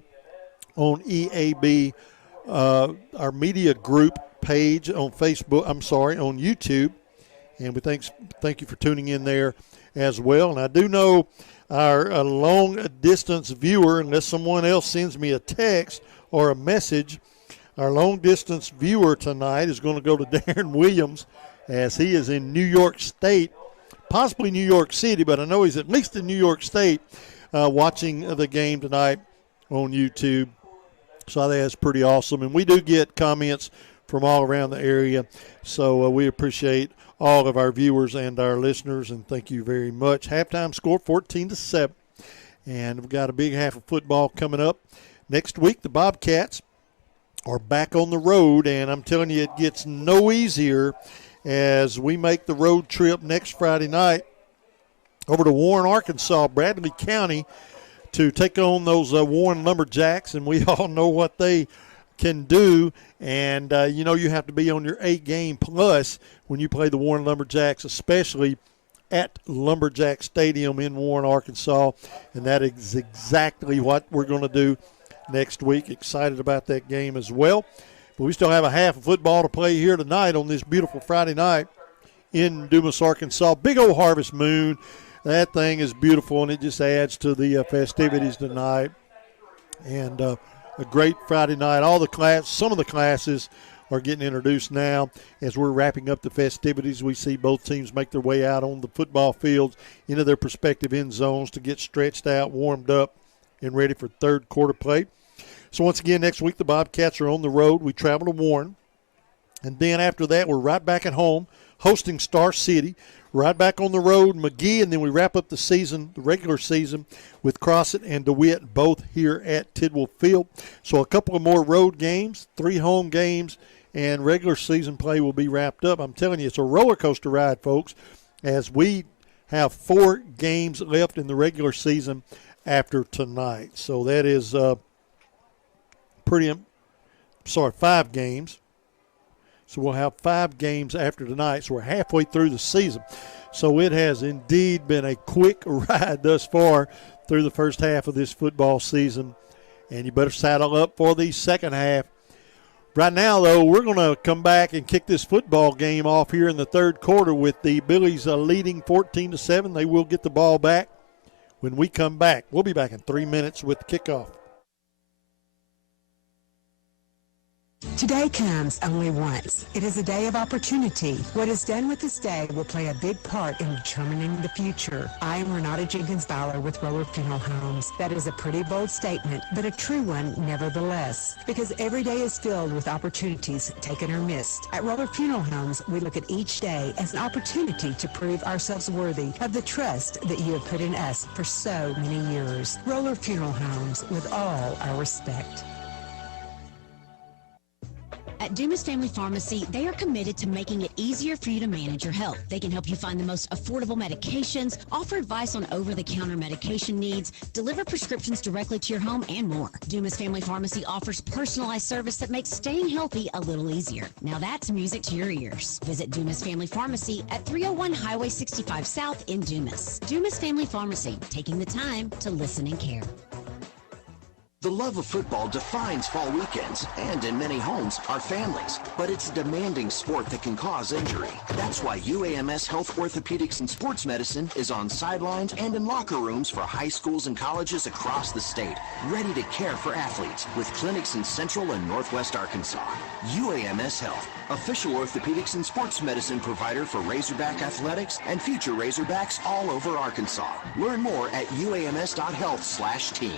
on EAB, our media group page on Facebook, on YouTube. And we thank you for tuning in there as well. And I do know our long-distance viewer, unless someone else sends me a text or a message, our long-distance viewer tonight is going to go to Darren Williams, as he is in New York State, possibly New York City, but I know he's at least in New York State watching the game tonight on YouTube. So I think that's pretty awesome. And we do get comments from all around the area, so we appreciate all of our viewers and our listeners, and thank you very much. Halftime score 14-7, and we've got a big half of football coming up. Next week, the Bobcats are back on the road, and I'm telling you, it gets no easier as we make the road trip next Friday night over to Warren, Arkansas, Bradley County, to take on those Warren Lumberjacks, and we all know what they can do. And, you have to be on your A game plus when you play the Warren Lumberjacks, especially at Lumberjack Stadium in Warren, Arkansas. And that is exactly what we're going to do next week. Excited about that game as well. But we still have a half of football to play here tonight on this beautiful Friday night in Dumas, Arkansas. Big old harvest moon. That thing is beautiful, and it just adds to the festivities tonight. And a great Friday night. Some of the classes are getting introduced now. As we're wrapping up the festivities, we see both teams make their way out on the football fields into their respective end zones to get stretched out, warmed up, and ready for third quarter play. So once again, next week the Bobcats are on the road. We travel to Warren. And then after that, we're right back at home, hosting Star City. Right back on the road, McGee, and then we wrap up the regular season, with Crossett and DeWitt both here at Tidwell Field. So a couple of more road games, 3 home games, and regular season play will be wrapped up. I'm telling you, it's a roller coaster ride, folks, as we have 4 games left in the regular season after tonight. So that is 5 games. So we'll have 5 games after tonight. So we're halfway through the season. So it has indeed been a quick ride thus far through the first half of this football season. And you better saddle up for the second half. Right now, though, we're going to come back and kick this football game off here in the third quarter with the Billies leading 14-7. They will get the ball back when we come back. We'll be back in 3 minutes with the kickoff. Today comes only once. It is a day of opportunity. What is done with this day will play a big part in determining the future. I am Renata Jenkins-Fowler with Roller Funeral Homes. That is a pretty bold statement, but a true one nevertheless, because every day is filled with opportunities taken or missed. At Roller Funeral Homes, we look at each day as an opportunity to prove ourselves worthy of the trust that you have put in us for so many years. Roller Funeral Homes, with all our respect. At Dumas Family Pharmacy, they are committed to making it easier for you to manage your health. They can help you find the most affordable medications, offer advice on over-the-counter medication needs, deliver prescriptions directly to your home, and more. Dumas Family Pharmacy offers personalized service that makes staying healthy a little easier. Now that's music to your ears. Visit Dumas Family Pharmacy at 301 Highway 65 South in Dumas. Dumas Family Pharmacy, taking the time to listen and care. The love of football defines fall weekends, and in many homes, our families. But it's a demanding sport that can cause injury. That's why UAMS Health Orthopedics and Sports Medicine is on sidelines and in locker rooms for high schools and colleges across the state, ready to care for athletes with clinics in Central and Northwest Arkansas. UAMS Health, official orthopedics and sports medicine provider for Razorback Athletics and future Razorbacks all over Arkansas. Learn more at uams.health/team.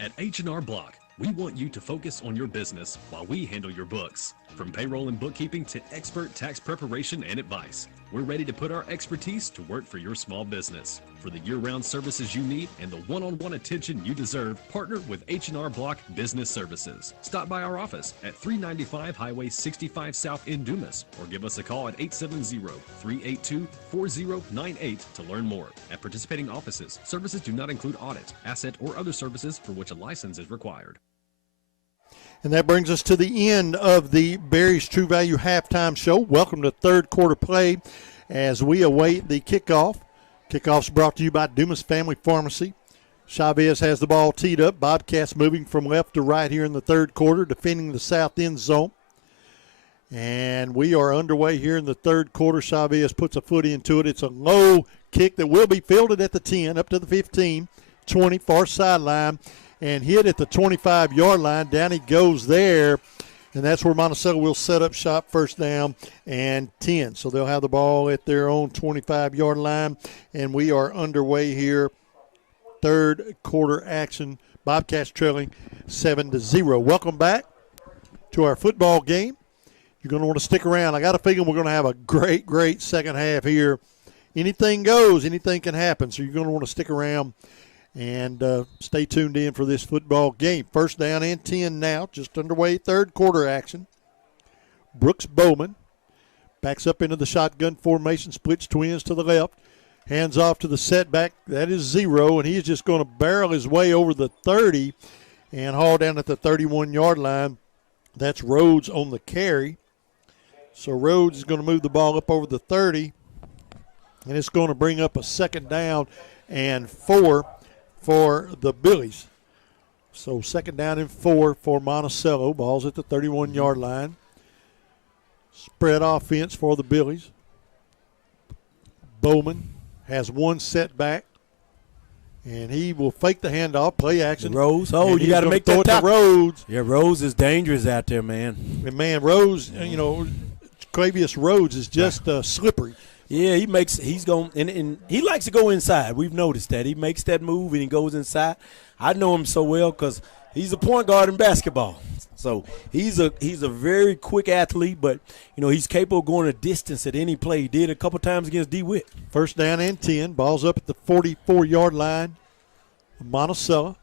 At H&R Block, we want you to focus on your business while we handle your books. From payroll and bookkeeping to expert tax preparation and advice, we're ready to put our expertise to work for your small business. For the year-round services you need and the one-on-one attention you deserve, partner with H&R Block Business Services. Stop by our office at 395 Highway 65 South in Dumas or give us a call at 870-382-4098 to learn more. At participating offices, services do not include audit, asset, or other services for which a license is required. And that brings us to the end of the Barry's True Value halftime show. Welcome to third quarter play as we await the kickoff. Kickoff's brought to you by Dumas Family Pharmacy. Chavez has the ball teed up. Bobcats moving from left to right here in the third quarter, defending the south end zone. And we are underway here in the third quarter. Chavez puts a foot into it. It's a low kick that will be fielded at the 10, up to the 15, 20, far sideline, and hit at the 25-yard line. Down he goes there. And that's where Monticello will set up shop, first down and 10. So they'll have the ball at their own 25-yard line. And we are underway here. Third quarter action. Bobcats trailing 7-0. Welcome back to our football game. You're going to want to stick around. I got a feeling we're going to have a great, great second half here. Anything goes. Anything can happen. So you're going to want to stick around and stay tuned in for this football game. First down and 10 now, just underway, third quarter action. Brooks Bowman backs up into the shotgun formation, splits twins to the left, hands off to the setback. That is 0, and he's just going to barrel his way over the 30 and haul down at the 31-yard line. That's Rhodes on the carry. So Rhodes is going to move the ball up over the 30, and it's going to bring up a second down and 4 for the Billies. So second down and 4 for Monticello. Ball's at the 31-yard line. Spread offense for the Billies. Bowman has one setback, and he will fake the handoff, play action. Rose. Oh, you got to make that tackle. Rhodes. Yeah, Rose is dangerous out there, man. And, man, Rose, Travius Rhodes is just slippery. Yeah, he's going, and he likes to go inside. We've noticed that. He makes that move and he goes inside. I know him so well because he's a point guard in basketball. So he's a very quick athlete, but, he's capable of going a distance at any play. He did a couple times against DeWitt. First down and 10. Ball's up at the 44-yard line of Monticello.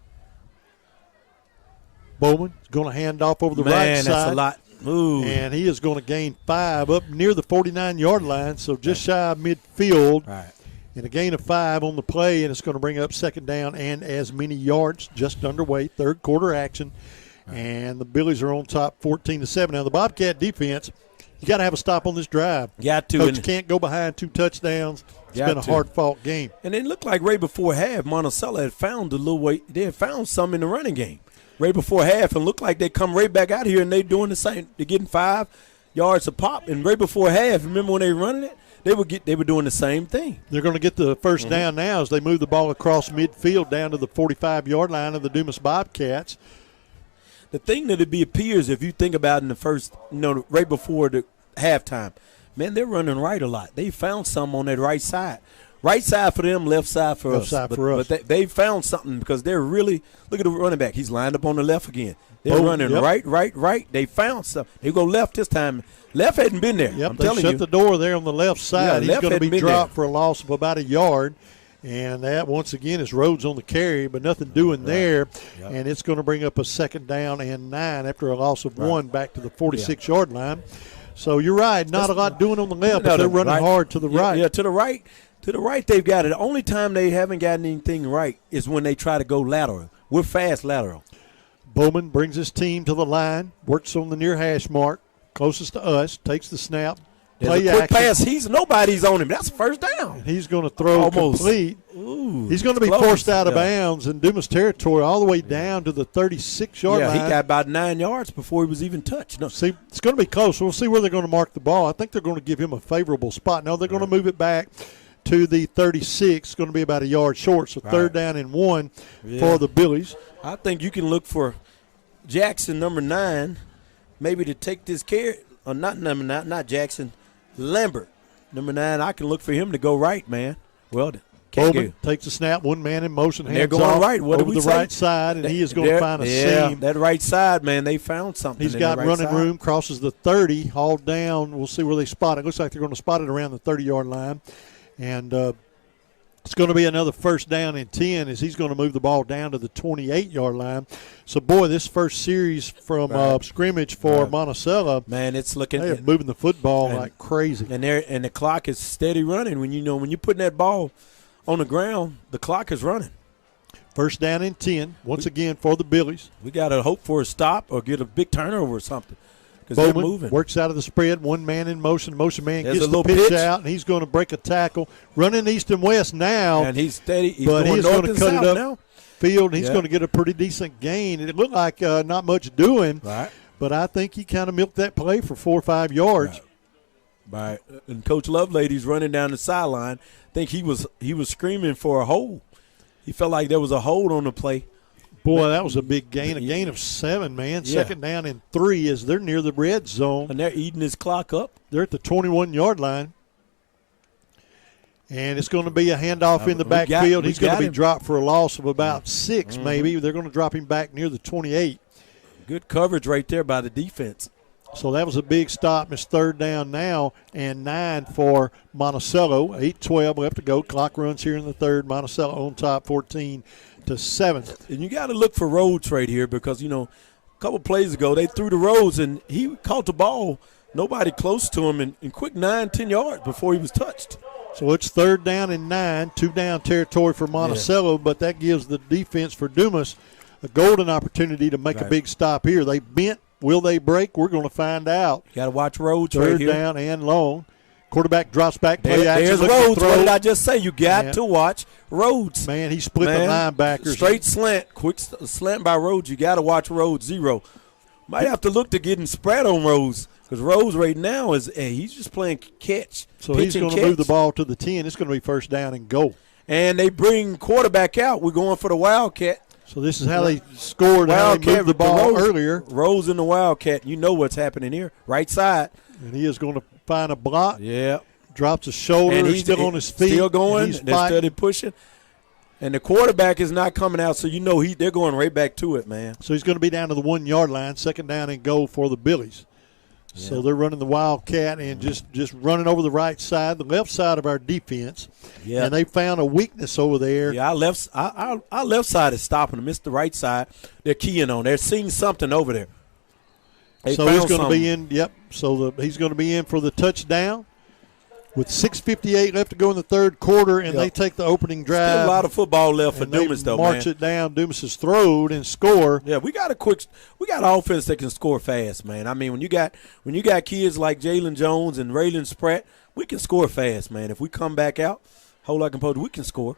Bowman is going to hand off over the right side. Man, that's a lot. Ooh. And he is going to gain 5 up near the 49-yard line, so just shy of midfield. Right. And a gain of 5 on the play, and it's going to bring up second down and as many yards just underway. Third quarter action. Right. And the Billies are on top 14-7. Now, the Bobcat defense, you got to have a stop on this drive. Got to. Coach, you can't go behind 2 touchdowns. It's been a hard-fought game. And it looked like right before half, Monticello had found a little way. They had found some in the running game. Right before half, and looked like they come right back out here and they doing the same. They're getting 5 yards a pop, and right before half, remember when they were running it, they were doing the same thing. They're going to get the first down now as they move the ball across midfield down to the 45-yard line of the Dumas Bobcats. The thing that it appears, if you think about in the first, right before the halftime, man, they're running right a lot. They found some on that right side. Right side for them, left side for us. But they found something because they're really – look at the running back. He's lined up on the left again. They're running right. They found something. They go left this time. Left hadn't been there. Yep, I'm telling you. They shut the door there on the left side. Yeah, he's going to be dropped for a loss of about a yard. And that, once again, is Rhodes on the carry, but nothing doing there. Yep. And it's going to bring up a second down and 9 after a loss of 1 back to the 46-yard line. So you're right, not a lot doing on the left, but they're running hard to the right. Yeah, to the right. To the right, they've got it. The only time they haven't gotten anything right is when they try to go lateral. We're fast lateral. Bowman brings his team to the line, works on the near hash mark, closest to us, takes the snap, play quick action. pass. Nobody's on him. That's first down. He's going to throw Almost. complete. Ooh, he's going to be close. forced out of bounds in Dumas territory all the way down to the 36-yard line. Yeah, he got about 9 yards before he was even touched. No. See, it's going to be close. We'll see where they're going to mark the ball. I think they're going to give him a favorable spot. No, they're going to move it back to the 36. It's going to be about a yard short. So third down and 1 for the Billies. I think you can look for Jackson, number 9, maybe to take this care. Or not number 9, not Jackson. Lambert, number 9. I can look for him to go right, man. Well, Bowman takes a snap, one man in motion, hands they're going off right. What over the right side, and he is going to find a seam. That right side, man, they found something. He's got running room, crosses the 30, hauled down. We'll see where they spot it. Looks like they're going to spot it around the 30-yard line. And it's going to be another first down and 10 as he's going to move the ball down to the 28-yard line. So, boy, this first series from scrimmage for Monticello, man, it's looking. They're moving the football like crazy. And the clock is steady running. When you're putting that ball on the ground, the clock is running. First down and 10, once again for the Billies. We got to hope for a stop or get a big turnover or something. Because they're moving. Works out of the spread, one man in motion. Motion man There's gets the pitch out, and he's going to break a tackle. Running east and west now. And he's steady. He's but going he's north going to and cut south it up now. Field. He's going to get a pretty decent gain. It looked like not much doing. Right. But I think he kind of milked that play for 4 or 5 yards. Right. And Coach Lovelady's running down the sideline. I think he was screaming for a hold. He felt like there was a hold on the play. Boy, that was a big gain, a gain of 7, man. Yeah. Second down and 3 as they're near the red zone. And they're eating his clock up. They're at the 21-yard line. And it's going to be a handoff in the backfield. He's going to be dropped for a loss of about 6 maybe. They're going to drop him back near the 28. Good coverage right there by the defense. So that was a big stop. It's third down now and 9 for Monticello. 8:12 left to go. Clock runs here in the third. Monticello on top 14-7. And you got to look for Rhodes right here because, a couple plays ago they threw to Rhodes and he caught the ball. Nobody close to him in quick 9-10 yards before he was touched. So it's third down and 9, 2-down territory for Monticello, but that gives the defense for Dumas a golden opportunity to make a big stop here. They bent. Will they break? We're going to find out. You got to watch Rhodes right here. Third down and long. Quarterback drops back, play action. There's Rhodes. What did I just say? You got to watch Rhodes. Man, he split the linebackers. Straight slant, quick slant by Rhodes. You got to watch Rhodes, 0. Might have to look to getting spread on Rhodes because Rhodes right now he's just playing catch. So he's going to move the ball to the 10. It's going to be first down and goal. And they bring quarterback out. We're going for the Wildcat. So this is how they scored, how they moved the ball earlier. Rose in the Wildcat. You know what's happening here. Right side. And he is going to find a block. Yeah. Drops his shoulder. And he's still on his feet. Still going. They're steady pushing. And the quarterback is not coming out, so they're going right back to it, man. So he's going to be down to the 1-yard line, second down and goal for the Billies. Yeah. So they're running the Wildcat and just running over the right side, the left side of our defense. Yeah. And they found a weakness over there. Yeah, our left side is stopping them. It's the right side they're keying on. They're seeing something over there. So he's going to be in. Yep. So he's going to be in for the touchdown. With 6:58 left to go in the third quarter, and they take the opening drive. Still a lot of football left for Dumas, though, man. March it down. Dumas is throwed and score. Yeah, we got offense that can score fast, man. I mean, when you got kids like Jalen Jones and Raylan Spratt, we can score fast, man. If we come back out, whole lot composed, we can score.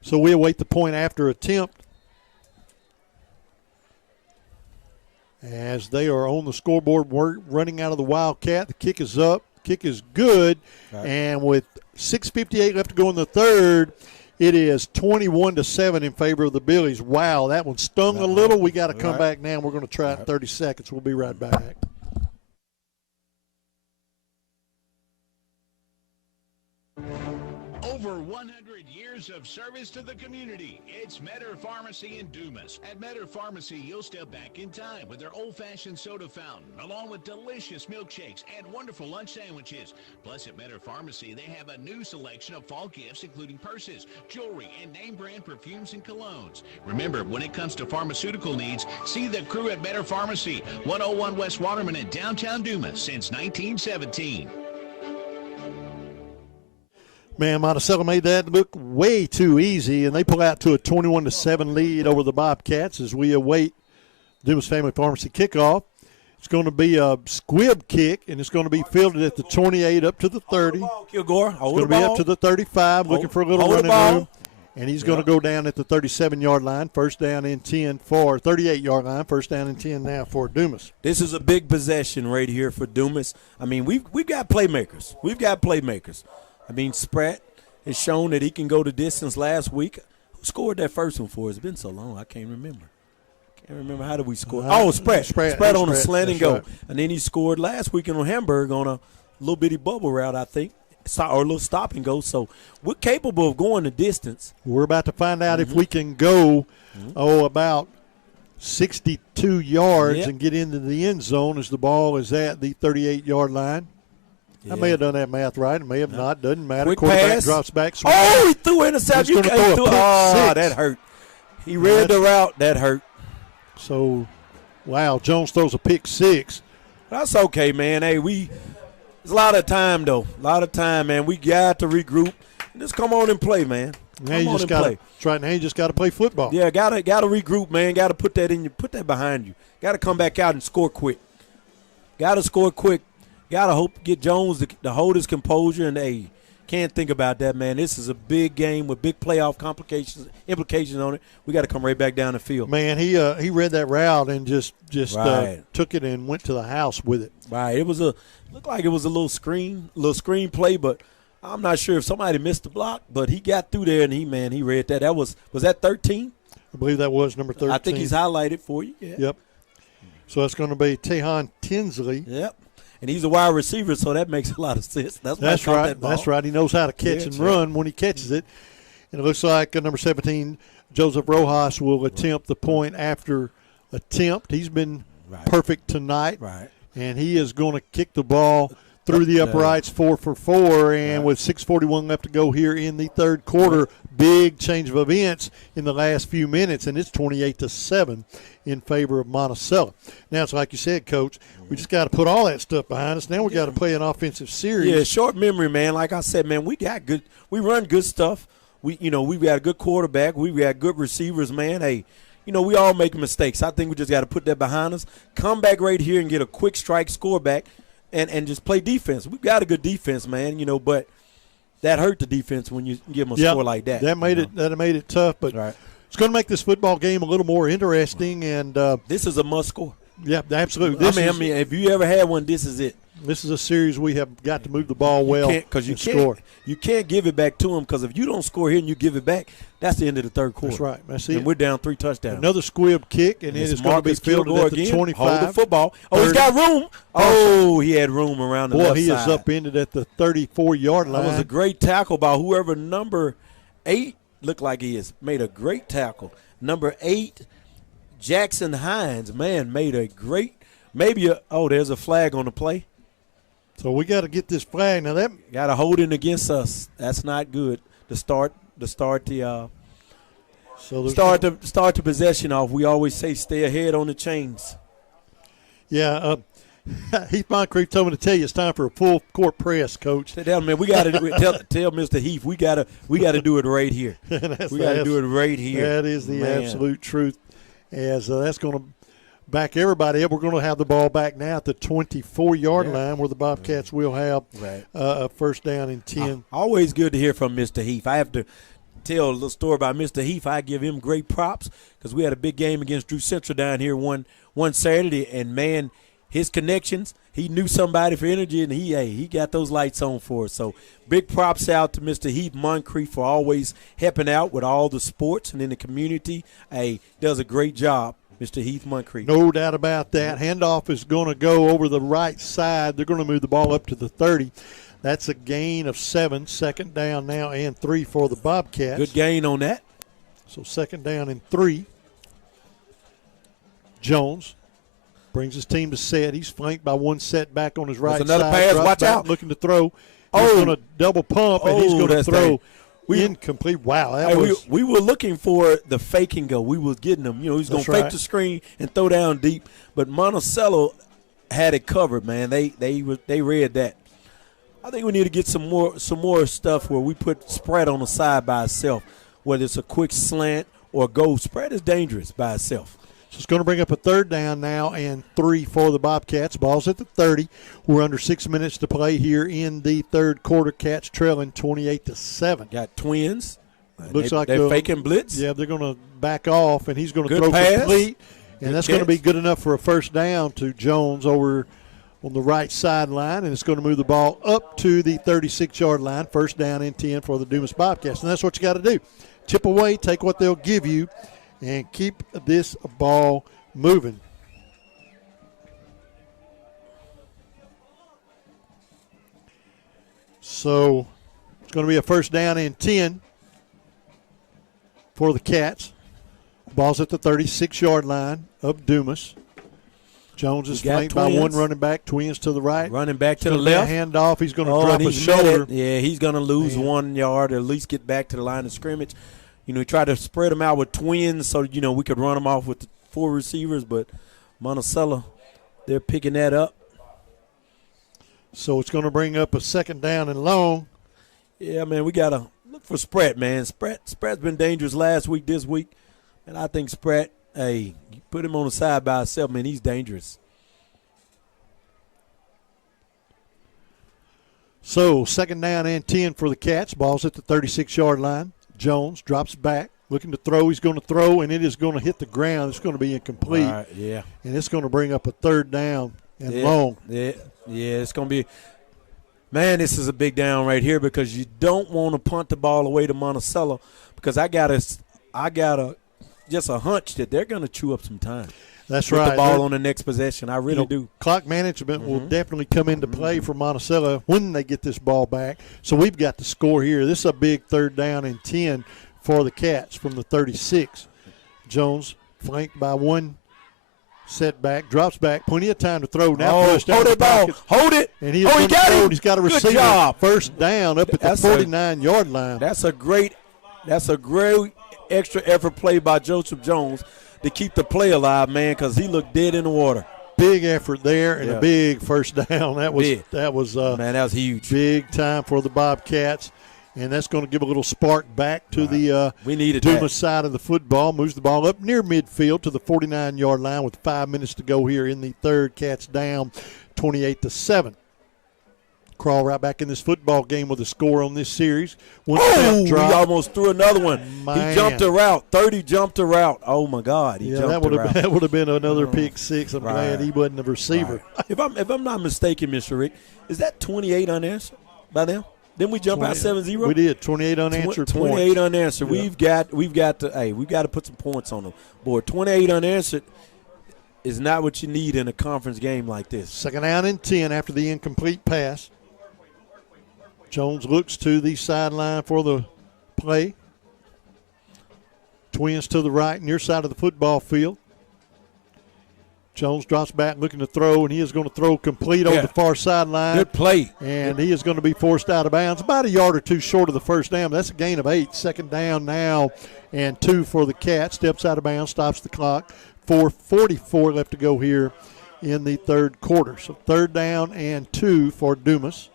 So we await the point after attempt as they are on the scoreboard running out of the Wildcat. The kick is up. Kick is good, and with 6:58 left to go in the third, it is 21-7 in favor of the Billies. Wow, that one stung a little. We got to come back now. We're going to try it in 30 seconds. We'll be right back. Over 100 years of service to the community. It's Metter Pharmacy in Dumas. At Metter Pharmacy, you'll step back in time with their old-fashioned soda fountain, along with delicious milkshakes and wonderful lunch sandwiches. Plus, at Metter Pharmacy, they have a new selection of fall gifts, including purses, jewelry, and name-brand perfumes and colognes. Remember, when it comes to pharmaceutical needs, see the crew at Metter Pharmacy, 101 West Waterman in downtown Dumas since 1917. Man, Monticello made that look way too easy, and they pull out to a 21-7 lead over the Bobcats as we await Dumas Family Pharmacy kickoff. It's going to be a squib kick, and it's going to be fielded at the 28 up to the 30. Kilgore, it's going to be up to the 35, looking for a little running room. And he's going to go down at the 37-yard line, first down and 10 for 38-yard line, first down and 10 now for Dumas. This is a big possession right here for Dumas. I mean, we've got playmakers. I mean, Spratt has shown that he can go the distance last week. Who scored that first one for us? It's been so long, I can't remember. How did we score? Spratt on a slant and go. Right. And then he scored last weekend on Hamburg on a little bitty bubble route, I think. Or a little stop and go. So we're capable of going the distance. We're about to find out if we can go, about 62 yards and get into the end zone as the ball is at the 38-yard line. Yeah. I may have done that math right. I may have not. Doesn't matter. Quick Quarterback pass. Drops back. He threw an interception. That hurt. He read the route. That hurt. So, wow, Jones throws a pick six. That's okay, man. Hey, it's a lot of time, though. A lot of time, man. We got to regroup. Just come on and play, man. Now you just got to play football. Yeah, got to regroup, man. Got to put that behind you. Got to come back out and score quick. Got to score quick. Got to get Jones to hold his composure, and can't think about that, man. This is a big game with big playoff implications on it. We got to come right back down the field. Man, he read that route and just took it and went to the house with it. Right. Looked like it was a little screen play, but I'm not sure if somebody missed the block. But he got through there and he read that. Was that 13? I believe that was number 13. I think he's highlighted for you. Yeah. Yep. So that's going to be Tejon Tinsley. Yep. And he's a wide receiver, so that makes a lot of sense. That's right. That's right. He knows how to catch and run when he catches it. And it looks like number 17, Joseph Rojas, will attempt the point after attempt. He's been perfect tonight. Right. And he is going to kick the ball through the uprights 4 for 4. And with 6:41 left to go here in the third quarter, big change of events in the last few minutes, and it's 28-7 in favor of Monticello. Now, it's like you said, Coach, we just got to put all that stuff behind us. Now we got to play an offensive series. Yeah, short memory, man. Like I said, man, we run good stuff. We've got a good quarterback. We've got good receivers, man. Hey, we all make mistakes. I think we just got to put that behind us, come back right here and get a quick strike score back and just play defense. We've got a good defense, man, but that hurt the defense when you give them a score like that. That made it tough, but it's going to make this football game a little more interesting. And this is a must score. Yeah, absolutely. I mean, if you ever had one, this is it. This is a series we have got to move the ball well and score. You can't give it back to them because if you don't score here and you give it back, that's the end of the third quarter. That's right. That's it. And we're down 3 touchdowns. Another squib kick, and it is going to be fielded at the 25. Hold the football. He's got room. He had room around the left side. Boy, he is upended at the 34-yard line. That was a great tackle by whoever number 8 looked like he is. Made a great tackle. Number 8, Jackson Hines, man, made a great – there's a flag on the play. So we got to get this flag. Now that got a holding against us. That's not good. To start the possession off. We always say stay ahead on the chains. Yeah, Heath Moncrief told me to tell you it's time for a full court press, Coach. Sit down, man. We got to tell Mr. Heath we got to do it right here. We got to do it right here. That is the absolute truth. As that's going to back everybody up. We're going to have the ball back now at the 24-yard line where the Bobcats will have a first down and 10. Always good to hear from Mr. Heath. I have to tell a little story about Mr. Heath. I give him great props because we had a big game against Drew Central down here one Saturday, and, man, his connections, he knew somebody for energy, and he got those lights on for us. So big props out to Mr. Heath Moncrief for always helping out with all the sports and in the community. Does a great job. Mr. Heath Moncrief. No doubt about that. Handoff is going to go over the right side. They're going to move the ball up to the 30. That's a gain of 7. Second down now and 3 for the Bobcats. Good gain on that. So second down and 3. Jones brings his team to set. He's flanked by one setback on his right side. There's another pass. Watch out. Looking to throw. He's going to double pump, and he's going to throw. Incomplete. Wow. We were looking for the fake and go. We was getting him. He's going to fake the screen and throw down deep. But Monticello had it covered, man. They read that. I think we need to get some more stuff where we put Spratt on the side by itself, whether it's a quick slant or go. Spratt is dangerous by itself. So it's going to bring up a third down now and 3 for the Bobcats. Ball's at the 30. We're under 6 minutes to play here in the third quarter. Cats trailing 28-7. Got Twins. Looks like they're faking blitz. Yeah, they're going to back off, and he's going to Good throw pass. complete. And Good that's catch. going to be good enough for a first down to Jones over on the right sideline, and it's going to move the ball up to the 36-yard line. First down and 10 for the Dumas Bobcats. And that's what you got to do. Chip away, take what they'll give you, and keep this ball moving. So it's going to be a first down and 10 for the Cats. Ball's at the 36-yard line of Dumas. Jones is flanked by one running back, Twins to the right. Running back to the left. Handoff. He's going to drop his shoulder. Yeah, he's going to lose 1 yard or at least get back to the line of scrimmage. You know, he tried to spread them out with Twins so, you know, we could run them off with the 4 receivers, but Monticello, they're picking that up. So it's going to bring up a second down and long. Yeah, man, we got to look for Spratt, man. Spratt's been dangerous last week, this week. And I think Spratt, hey, you put him on the side by himself, man, he's dangerous. So second down and 10 for the Cats. Ball's at the 36-yard line. Jones drops back, looking to throw. He's going to throw, and it is going to hit the ground. It's going to be incomplete. Right, yeah. And it's going to bring up a third down and long. Yeah, it's going to be – man, this is a big down right here because you don't want to punt the ball away to Monticello because I got just a hunch that they're going to chew up some time. That's with right. The ball on the next possession. I really do. Clock management will definitely come into play for Monticello when they get this ball back. So we've got the score here. This is a big third down and 10 for the Cats from the 36. Jones flanked by one setback, drops back, plenty of time to throw. Now hold it, ball. Hold it. And he got it. He's got a receiver. Good job. First down up at the 49-yard line. That's a great extra effort play by Joseph Jones to keep the play alive, man, because he looked dead in the water. Big effort there and a big first down. That was man, that was huge. Big time for the Bobcats, and that's going to give a little spark back to the Dumas side of the football. Moves the ball up near midfield to the 49-yard line with 5 minutes to go here in the third. Cats down 28-7. Crawl right back in this football game with a score on this series. He almost threw another one. Man. He jumped a route. 30 jumped a route. Oh, my God. That would have been another pick six. I'm glad he wasn't a receiver. Right. If I'm not mistaken, Mr. Rick, is that 28 unanswered by now? Didn't we jump out 7-0? We did. 28 unanswered 28 points. unanswered. Yeah. We've got to put some points on them. Boy, 28 unanswered is not what you need in a conference game like this. Second down and 10 after the incomplete pass. Jones looks to the sideline for the play. Twins to the right, near side of the football field. Jones drops back looking to throw, and he is going to throw complete over the far sideline. Good play. And he is going to be forced out of bounds. About a yard or two short of the first down. That's a gain of 8. Second down now and 2 for the Cats. Steps out of bounds, stops the clock. 4:44 left to go here in the third quarter. So third down and 2 for Dumas.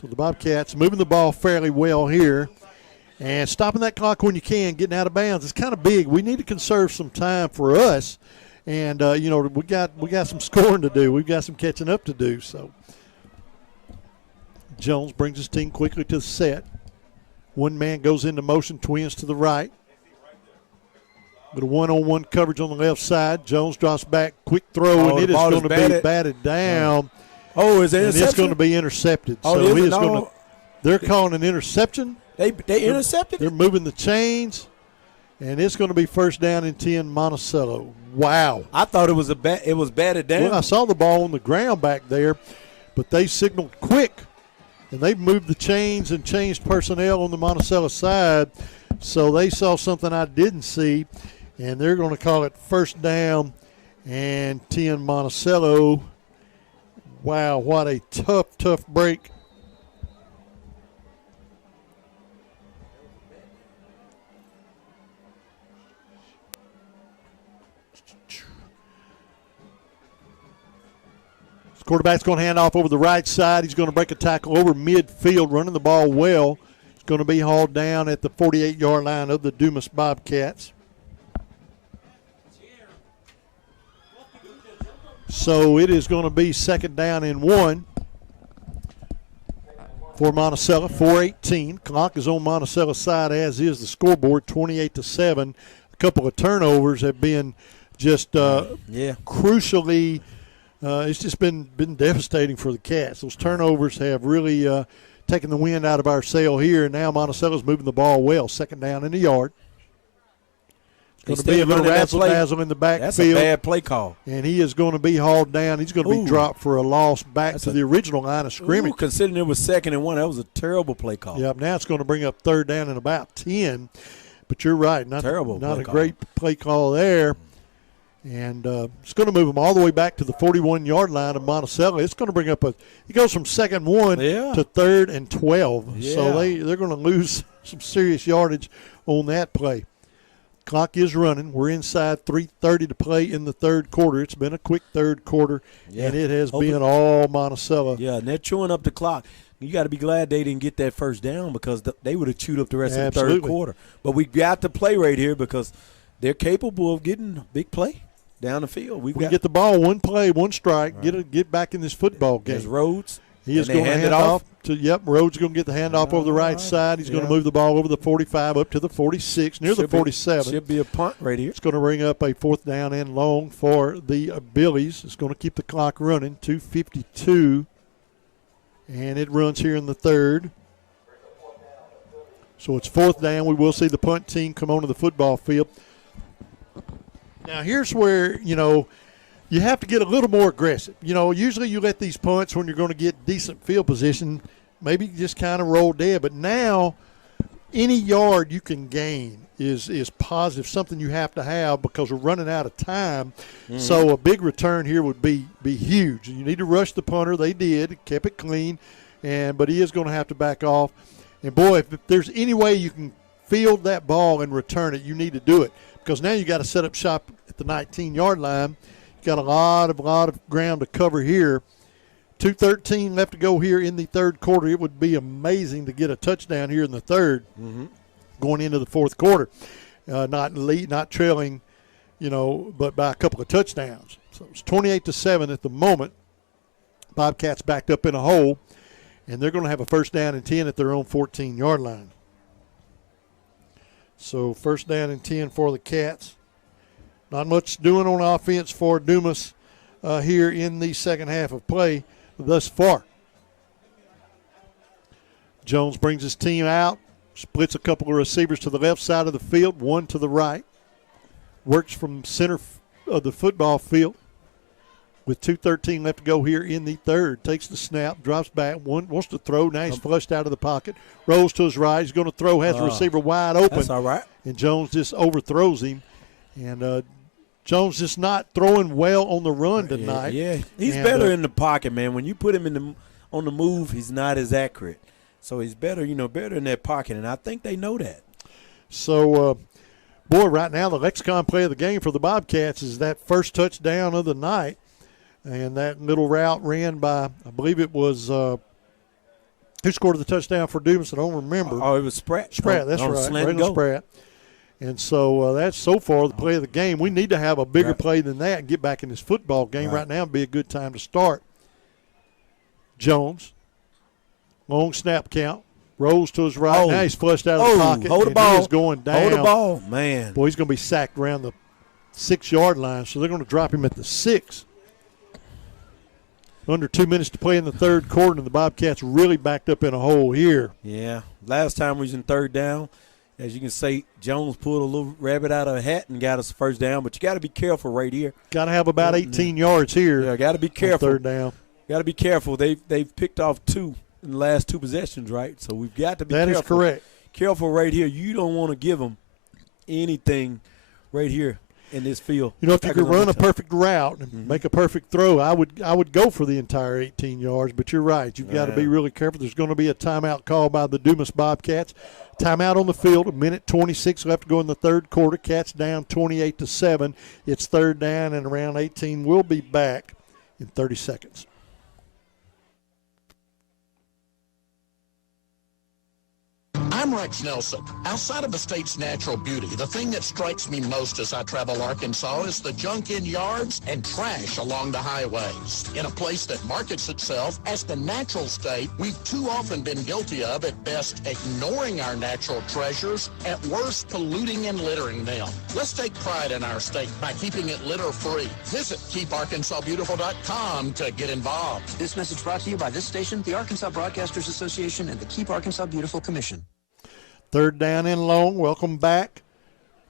So the Bobcats moving the ball fairly well here and stopping that clock when you can, getting out of bounds. It's kind of big. We need to conserve some time for us. And, we got some scoring to do. We've got some catching up to do. So Jones brings his team quickly to the set. One man goes into motion, Twins to the right. With a one-on-one coverage on the left side. Jones drops back, quick throw, and it is going to be batted down. Oh, is it interception? It's going to be intercepted. They're calling an interception. They intercepted it? They're moving the chains, and it's going to be first down and 10 Monticello. Wow. I thought it was batted down. Well, I saw the ball on the ground back there, but they signaled quick, and they've moved the chains and changed personnel on the Monticello side, so they saw something I didn't see, and they're going to call it first down and 10 Monticello. Wow, what a tough break. Quarterback's going to hand off over the right side. He's going to break a tackle over midfield, running the ball well. It's going to be hauled down at the 48-yard line of the Dumas Bobcats. So it is going to be 2nd down and 1 for Monticello. 4:18. Clock is on Monticelo's side, as is the scoreboard, 28-7. A couple of turnovers have been just crucially. It's just been devastating for the Cats. Those turnovers have really taken the wind out of our sail here, and now Monticello's moving the ball well. 2nd down in the yard. It's going to be a little razzle-dazzle in the backfield. That's a bad play call. And he is going to be hauled down. He's going to be dropped for a loss back to the original line of scrimmage. Considering it was 2nd and 1, that was a terrible play call. Yep, now it's going to bring up 3rd down and about 10. But you're right. Not a great play call there. And it's going to move them all the way back to the 41-yard line of Monticello. It's going to bring up it goes from 2nd 1 to 3rd and 12. Yeah. So they're going to lose some serious yardage on that play. Clock is running. We're inside 3:30 to play in the 3rd quarter. It's been a quick 3rd quarter, and it has been all Monticello. Yeah, and they're chewing up the clock. You got to be glad they didn't get that 1st down, because they would have chewed up the rest of the 3rd quarter. But we got to play right here because they're capable of getting a big play down the field. We get the ball, one play, one strike, get back in this football game. There's Rhodes. He is going to hand it off to, Rhodes is going to get the handoff over the right side. He's going to move the ball over the 45 up to the 46, near the 47. Should be a punt right here. It's going to bring up a 4th down and long for the Billies. It's going to keep the clock running, 2:52. And it runs here in the 3rd. So it's 4th down. We will see the punt team come onto the football field. Now, here's where, you have to get a little more aggressive. Usually you let these punts when you're going to get decent field position, maybe just kind of roll dead. But now any yard you can gain is positive, something you have to have because we're running out of time. Mm-hmm. So a big return here would be huge. You need to rush the punter. They did, kept it clean, but he is going to have to back off. And, boy, if there's any way you can field that ball and return it, you need to do it because now you got to set up shop at the 19-yard line. Got a lot of ground to cover here. 2:13 left to go here in the 3rd quarter. It would be amazing to get a touchdown here in the 3rd, going into the 4th quarter. Not trailing, but by a couple of touchdowns. So it's 28-7 at the moment. Bobcats backed up in a hole, and they're going to have a 1st down and 10 at their own 14-yard line. So 1st down and 10 for the Cats. Not much doing on offense for Dumas here in the 2nd half of play thus far. Jones brings his team out, splits a couple of receivers to the left side of the field, one to the right. Works from center of the football field with 2:13 left to go here in the 3rd. Takes the snap, drops back, wants to throw. Now he's flushed out of the pocket. Rolls to his right. He's going to throw, has the receiver wide open. That's all right. And Jones just overthrows him. And Jones just not throwing well on the run tonight. Yeah, he's better in the pocket, man. When you put him on the move, he's not as accurate. So he's better, better in that pocket, and I think they know that. So, right now the lexicon play of the game for the Bobcats is that first touchdown of the night, and that little route ran by, I believe it was who scored the touchdown for Dumas? I don't remember. Oh, it was Spratt. Spratt, that's right. Brandon Spratt. And so that's so far the play of the game. We need to have a bigger play than that and get back in this football game. Right now would be a good time to start. Jones, long snap count, rolls to his right. Now he's flushed out of the pocket. Hold the ball. He is going down. Hold the ball, man. Boy, he's going to be sacked around the 6-yard line, so they're going to drop him at the 6. Under 2 minutes to play in the 3rd quarter, and the Bobcats really backed up in a hole here. Yeah. Last time we was in 3rd down. As you can see, Jones pulled a little rabbit out of a hat and got us 1st down. But you got to be careful right here. Got to have about 18 yards here. Yeah, got to be careful. 3rd down. Got to be careful. They've picked off 2 in the last 2 possessions, right? So we've got to be careful. That is correct. Careful right here. You don't want to give them anything right here in this field. If you could run a perfect route and make a perfect throw, I would go for the entire 18 yards. But you're right. You've got to be really careful. There's going to be a timeout call by the Dumas Bobcats. Timeout on the field, 1:26 left to go in the 3rd quarter. Cats down 28-7. It's 3rd down and around 18. We'll be back in 30 seconds. I'm I'm Rex Nelson. Outside of the state's natural beauty, the thing that strikes me most as I travel Arkansas is the junk in yards and trash along the highways. In a place that markets itself as the natural state, we've too often been guilty of, at best, ignoring our natural treasures, at worst, polluting and littering them. Let's take pride in our state by keeping it litter-free. Visit keeparkansasbeautiful.com to get involved. This message brought to you by this station, the Arkansas Broadcasters Association, and the Keep Arkansas Beautiful Commission. Third down and long. Welcome back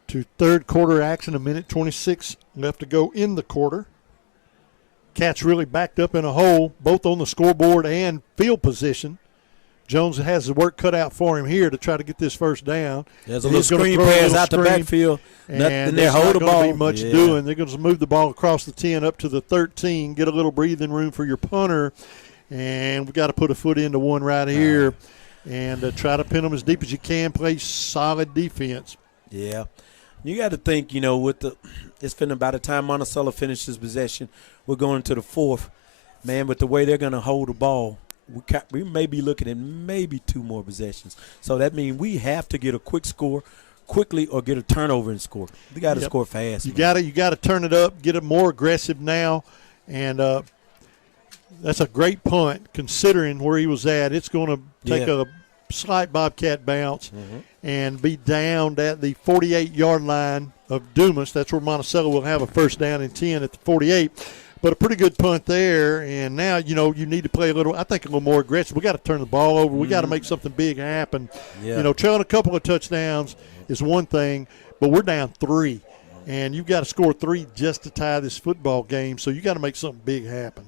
to third quarter action. A minute 26 left to go in the quarter. Cats really backed up in a hole, both on the scoreboard and field position. Jones has the work cut out for him here to try to get this first down. There's a little screen pass out the backfield. Nothing there. Hold the ball. Be much doing. They're going to move the ball across the 10 up to the 13, get a little breathing room for your punter, and we've got to put a foot into one right here and try to pin them as deep as you can, play solid defense. Yeah. You got to think, it's finna by the time Monticello finishes possession, we're going to the fourth. Man, with the way they're going to hold the ball, we may be looking at maybe 2 more possessions. So that means we have to get a quick score quickly or get a turnover and score. We got to score fast. You got to turn it up, get it more aggressive now, and that's a great punt considering where he was at. It's going to take a slight Bobcat bounce and be down at the 48-yard line of Dumas. That's where Monticello will have a first down and 10 at the 48. But a pretty good punt there, and now, you need to play a little more aggressive. We got to turn the ball over. We got to make something big happen. Yeah. Trailing a couple of touchdowns is one thing, but we're down 3, and you've got to score 3 just to tie this football game, so you got to make something big happen.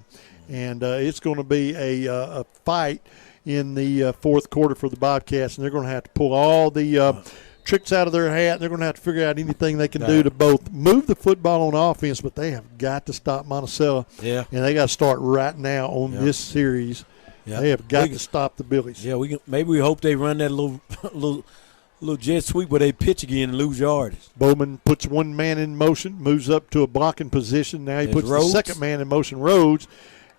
And it's going to be a fight in the fourth quarter for the Bobcats, and they're going to have to pull all the tricks out of their hat. They're going to have to figure out anything they can do to both move the football on offense, but they have got to stop Monticello. Yeah. And they got to start right now on this series. Yeah. They have got to stop the Billies. Yeah, maybe we hope they run that little jet sweep where they pitch again and lose yardage. Bowman puts one man in motion, moves up to a blocking position. Now he puts the second man in motion, Rhodes,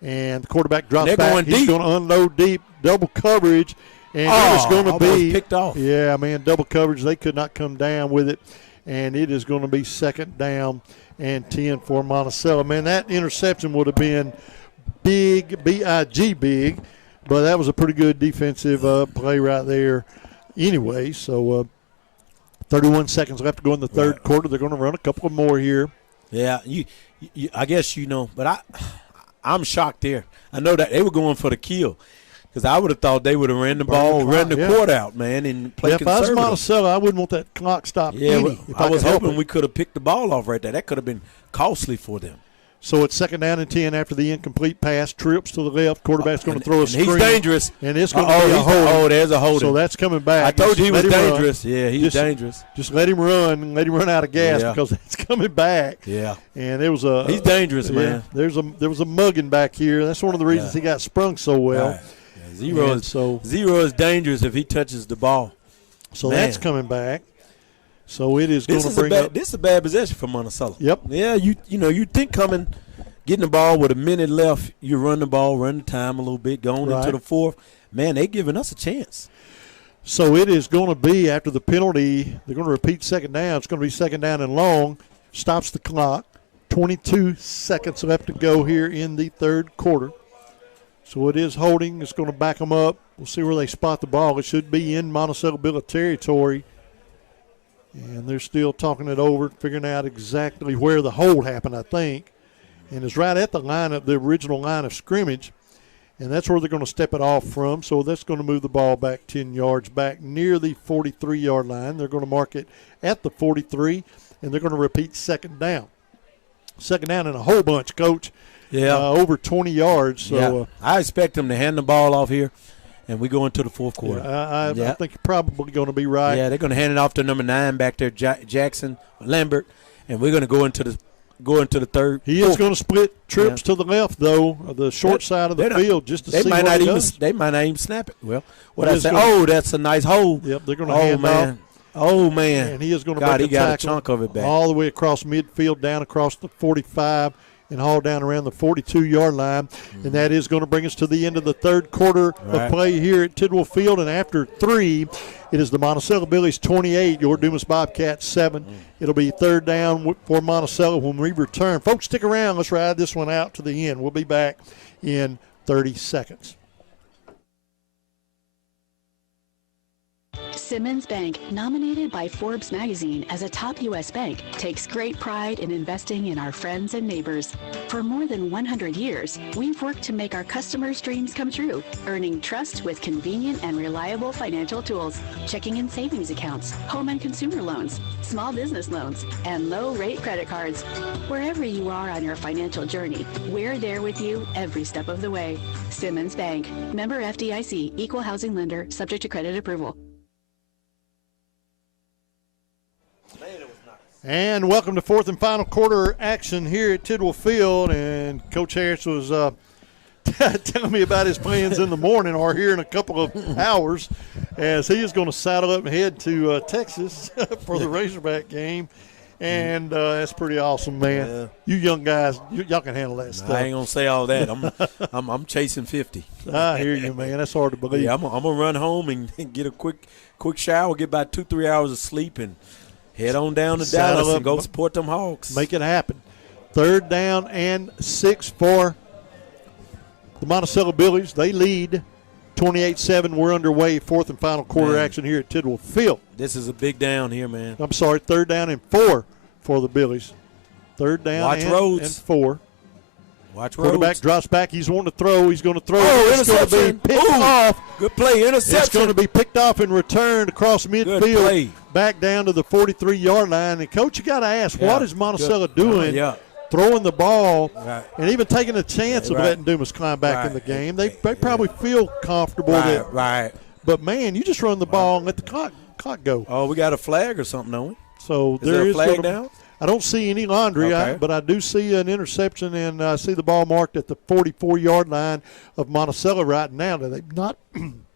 and the quarterback drops back. He's going to unload deep, double coverage. And it is going to be picked off. Yeah, man, double coverage. They could not come down with it, and it is going to be second down and 10 for Monticello. Man, that interception would have been big, B-I-G big, but that was a pretty good defensive play right there anyway. So 31 seconds left to go in the third quarter. They're going to run a couple of more here. Yeah, I guess but I'm shocked there. I know that they were going for the kill. Because I would have thought they would have ran the ball, ran the court out, man, and played conservative. If I was Monticello, I wouldn't want that clock stopped. I was hoping we could have picked the ball off right there. That could have been costly for them. So it's second down and 10 after the incomplete pass. Trips to the left. Quarterback's going to throw a screen. He's dangerous. And it's going to be a holding. Oh, there's a holding. So that's coming back. I told you he was dangerous. Yeah, he's dangerous. Just let him run. Let him run out of gas because it's coming back. Yeah. And there was a. He's dangerous, man. There was a mugging back here. That's one of the reasons he got sprung so well. Right. Zero is dangerous if he touches the ball. So that's coming back. So it is going to bring up. This is a bad possession for Monticello. Yep. Yeah, you think getting the ball with a minute left, you run the ball, run the time a little bit, going into the fourth. Man, they giving us a chance. So it is going to be after the penalty. They're going to repeat second down. It's going to be second down and long. Stops the clock. 22 seconds left to go here in the third quarter. So it is holding. It's going to back them up. We'll see where they spot the ball. It should be in Monticello Billet territory. And they're still talking it over, figuring out exactly where the hold happened, I think. And it's right at the original line of scrimmage. And that's where they're going to step it off from. So that's going to move the ball back 10 yards back near the 43-yard line. They're going to mark it at the 43, and they're going to repeat second down. Second down in a whole bunch, Coach. Yeah. Over 20 yards. So I expect them to hand the ball off here, and we go into the fourth quarter. I think you're probably going to be right. Yeah, they're going to hand it off to number 9 back there, Jackson Lambert, and we're going to go into the third. He is going to split trips to the left, though, the short side of the field, just to see what he does. They might not even snap it. Well, that's a nice hole. Yep, they're going to hand off. Oh, man. And he is going to make a tackle chunk of it back. All the way across midfield, down across the 45. and hauled down around the 42-yard line. And that is going to bring us to the end of the third quarter of play here at Tidwell Field. And after 3, it is the Monticello Billies 28, your Dumas Bobcats 7. It'll be third down for Monticello when we return. Folks, stick around. Let's ride this one out to the end. We'll be back in 30 seconds. Simmons Bank, nominated by Forbes magazine as a top U.S. bank, takes great pride in investing in our friends and neighbors. For more than 100 years, we've worked to make our customers' dreams come true, earning trust with convenient and reliable financial tools, checking and savings accounts, home and consumer loans, small business loans, and low-rate credit cards. Wherever you are on your financial journey, we're there with you every step of the way. Simmons Bank, member FDIC, equal housing lender, subject to credit approval. And welcome to fourth and final quarter action here at Tidwell Field. And Coach Harris was telling me about his plans in the morning or here in a couple of hours, as he is going to saddle up and head to Texas for the Razorback game. And that's pretty awesome, man. Yeah. You young guys, y'all can handle that stuff. I ain't going to say all that. I'm chasing 50. I hear you, man. That's hard to believe. Yeah, I'm going to run home and get a quick shower, get about 2-3 hours of sleep, and head on down to Dallas and go support them Hawks. Make it happen. Third down and 6 for the Monticello Billies. They lead 28-7. We're underway. Fourth and final quarter action here at Tidwell Field. This is a big down here, man. I'm sorry, third down and 4 for the Billies. Third down and 4. Watch Quarterback Rhodes. drops back. He's wanting to throw. He's going to throw. It's going to be picked off. Good play. Interception. It's going to be picked off and returned across midfield. Back down to the 43-yard line. And, Coach, you got to ask, what is Monticello doing? Throwing the ball and even taking a chance of letting Dumas climb back in the game. They probably feel comfortable. But, man, you just run the ball and let the clock go. Oh, we got a flag or something, don't we? So there is a flag down? I don't see any laundry, but I do see an interception, and I see the ball marked at the 44-yard line of Monticello right now. They've not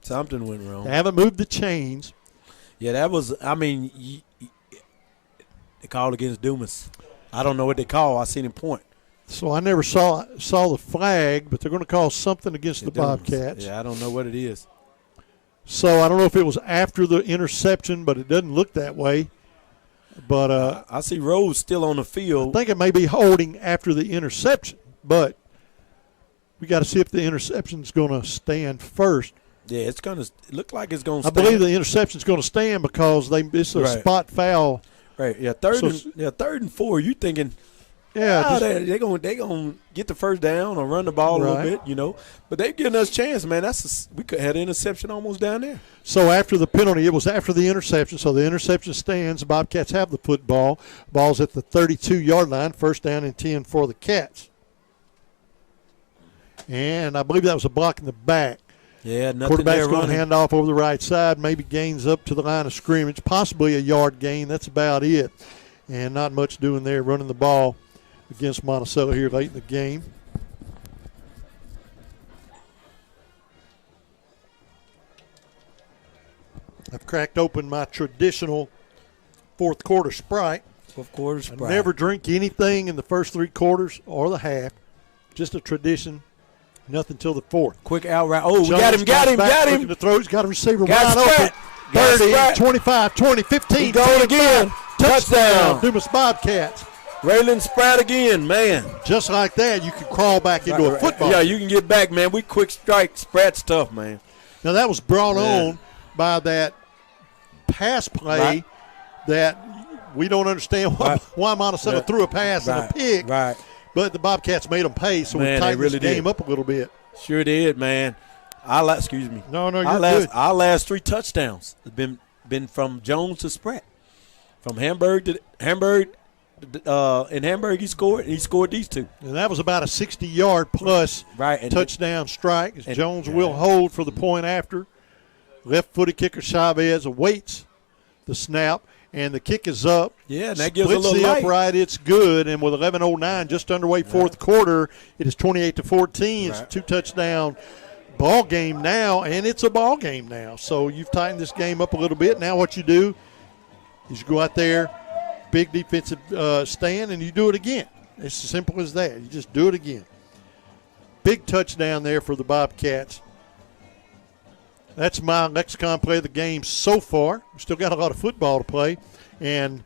something went wrong. They haven't moved the chains. Yeah, that was. I mean, they called against Dumas. I don't know what they call. I seen him point. So I never saw the flag, but they're going to call something against the Bobcats. Yeah, I don't know what it is. So I don't know if it was after the interception, but it doesn't look that way. But I see Rhodes still on the field. I think it may be holding after the interception, but we got to see if the interception is going to stand first. Yeah, it's going to look like it's going to stand. I believe the interception is going to stand because it's a spot foul. Right. Yeah. Third and 4. You thinking? Yeah. They're going to get the first down or run the ball a little bit, you know. But they've given us a chance, man. We could have had an interception almost down there. So after the penalty, it was after the interception. So the interception stands. The Bobcats have the football. Ball's at the 32-yard line. First down and 10 for the Cats. And I believe that was a block in the back. Yeah, nothing Quarterback's there going to hand off over the right side, maybe gains up to the line of scrimmage, possibly a yard gain. That's about it. And not much doing there, running the ball against Monticello here late in the game. I've cracked open my traditional fourth quarter Sprite. Fourth quarter Sprite. I never drink anything in the first 3 quarters or the half. Just a tradition. Nothing till the fourth. Quick outright. Oh, we got him. Looking to throw. He's got a receiver wide open. 30, 25, 20, 15. Going again. Touchdown. Dumas Bobcats. Raylan Spratt again, man. Just like that, you can crawl back into a football. Yeah, you can get back, man. We quick strike Spratt stuff, man. Now, that was brought on by that pass play that we don't understand why Monticello threw a pass and a pick. Right. But the Bobcats made them pay, so we tightened this game up a little bit. Sure did, man. Excuse me. No, you're good. Our last 3 touchdowns have been from Jones to Spratt. From Hamburg to Hamburg. In Hamburg, he scored these 2. And that was about a 60-yard plus touchdown strike. As Jones will hold for the point after. Left-footed kicker Chavez awaits the snap, and the kick is up. Yeah, and that gives a little the light. Upright, it's good. And with 11:09 just underway fourth quarter, it is 28-14. It's a 2-touchdown ball game now, and it's a ball game now. So you've tightened this game up a little bit. Now what you do is you go out there, big defensive stand, and you do it again. It's as simple as that. You just do it again. Big touchdown there for the Bobcats. That's my lexicon play of the game so far. We still got a lot of football to play, and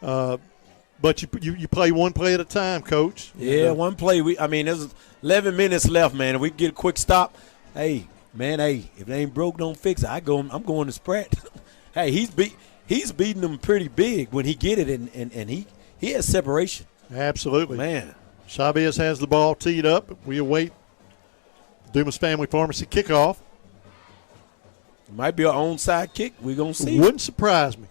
but you play one play at a time, Coach. Yeah, one play. There's 11 minutes left, man. If we can get a quick stop, if it ain't broke, don't fix it. I'm going to spread. Hey, he's beating them pretty big when he get it, and he has separation. Absolutely, man. Chavez has the ball teed up. We await Dumas Family Pharmacy kickoff. It might be an onside kick. We're going to see. Wouldn't surprise me.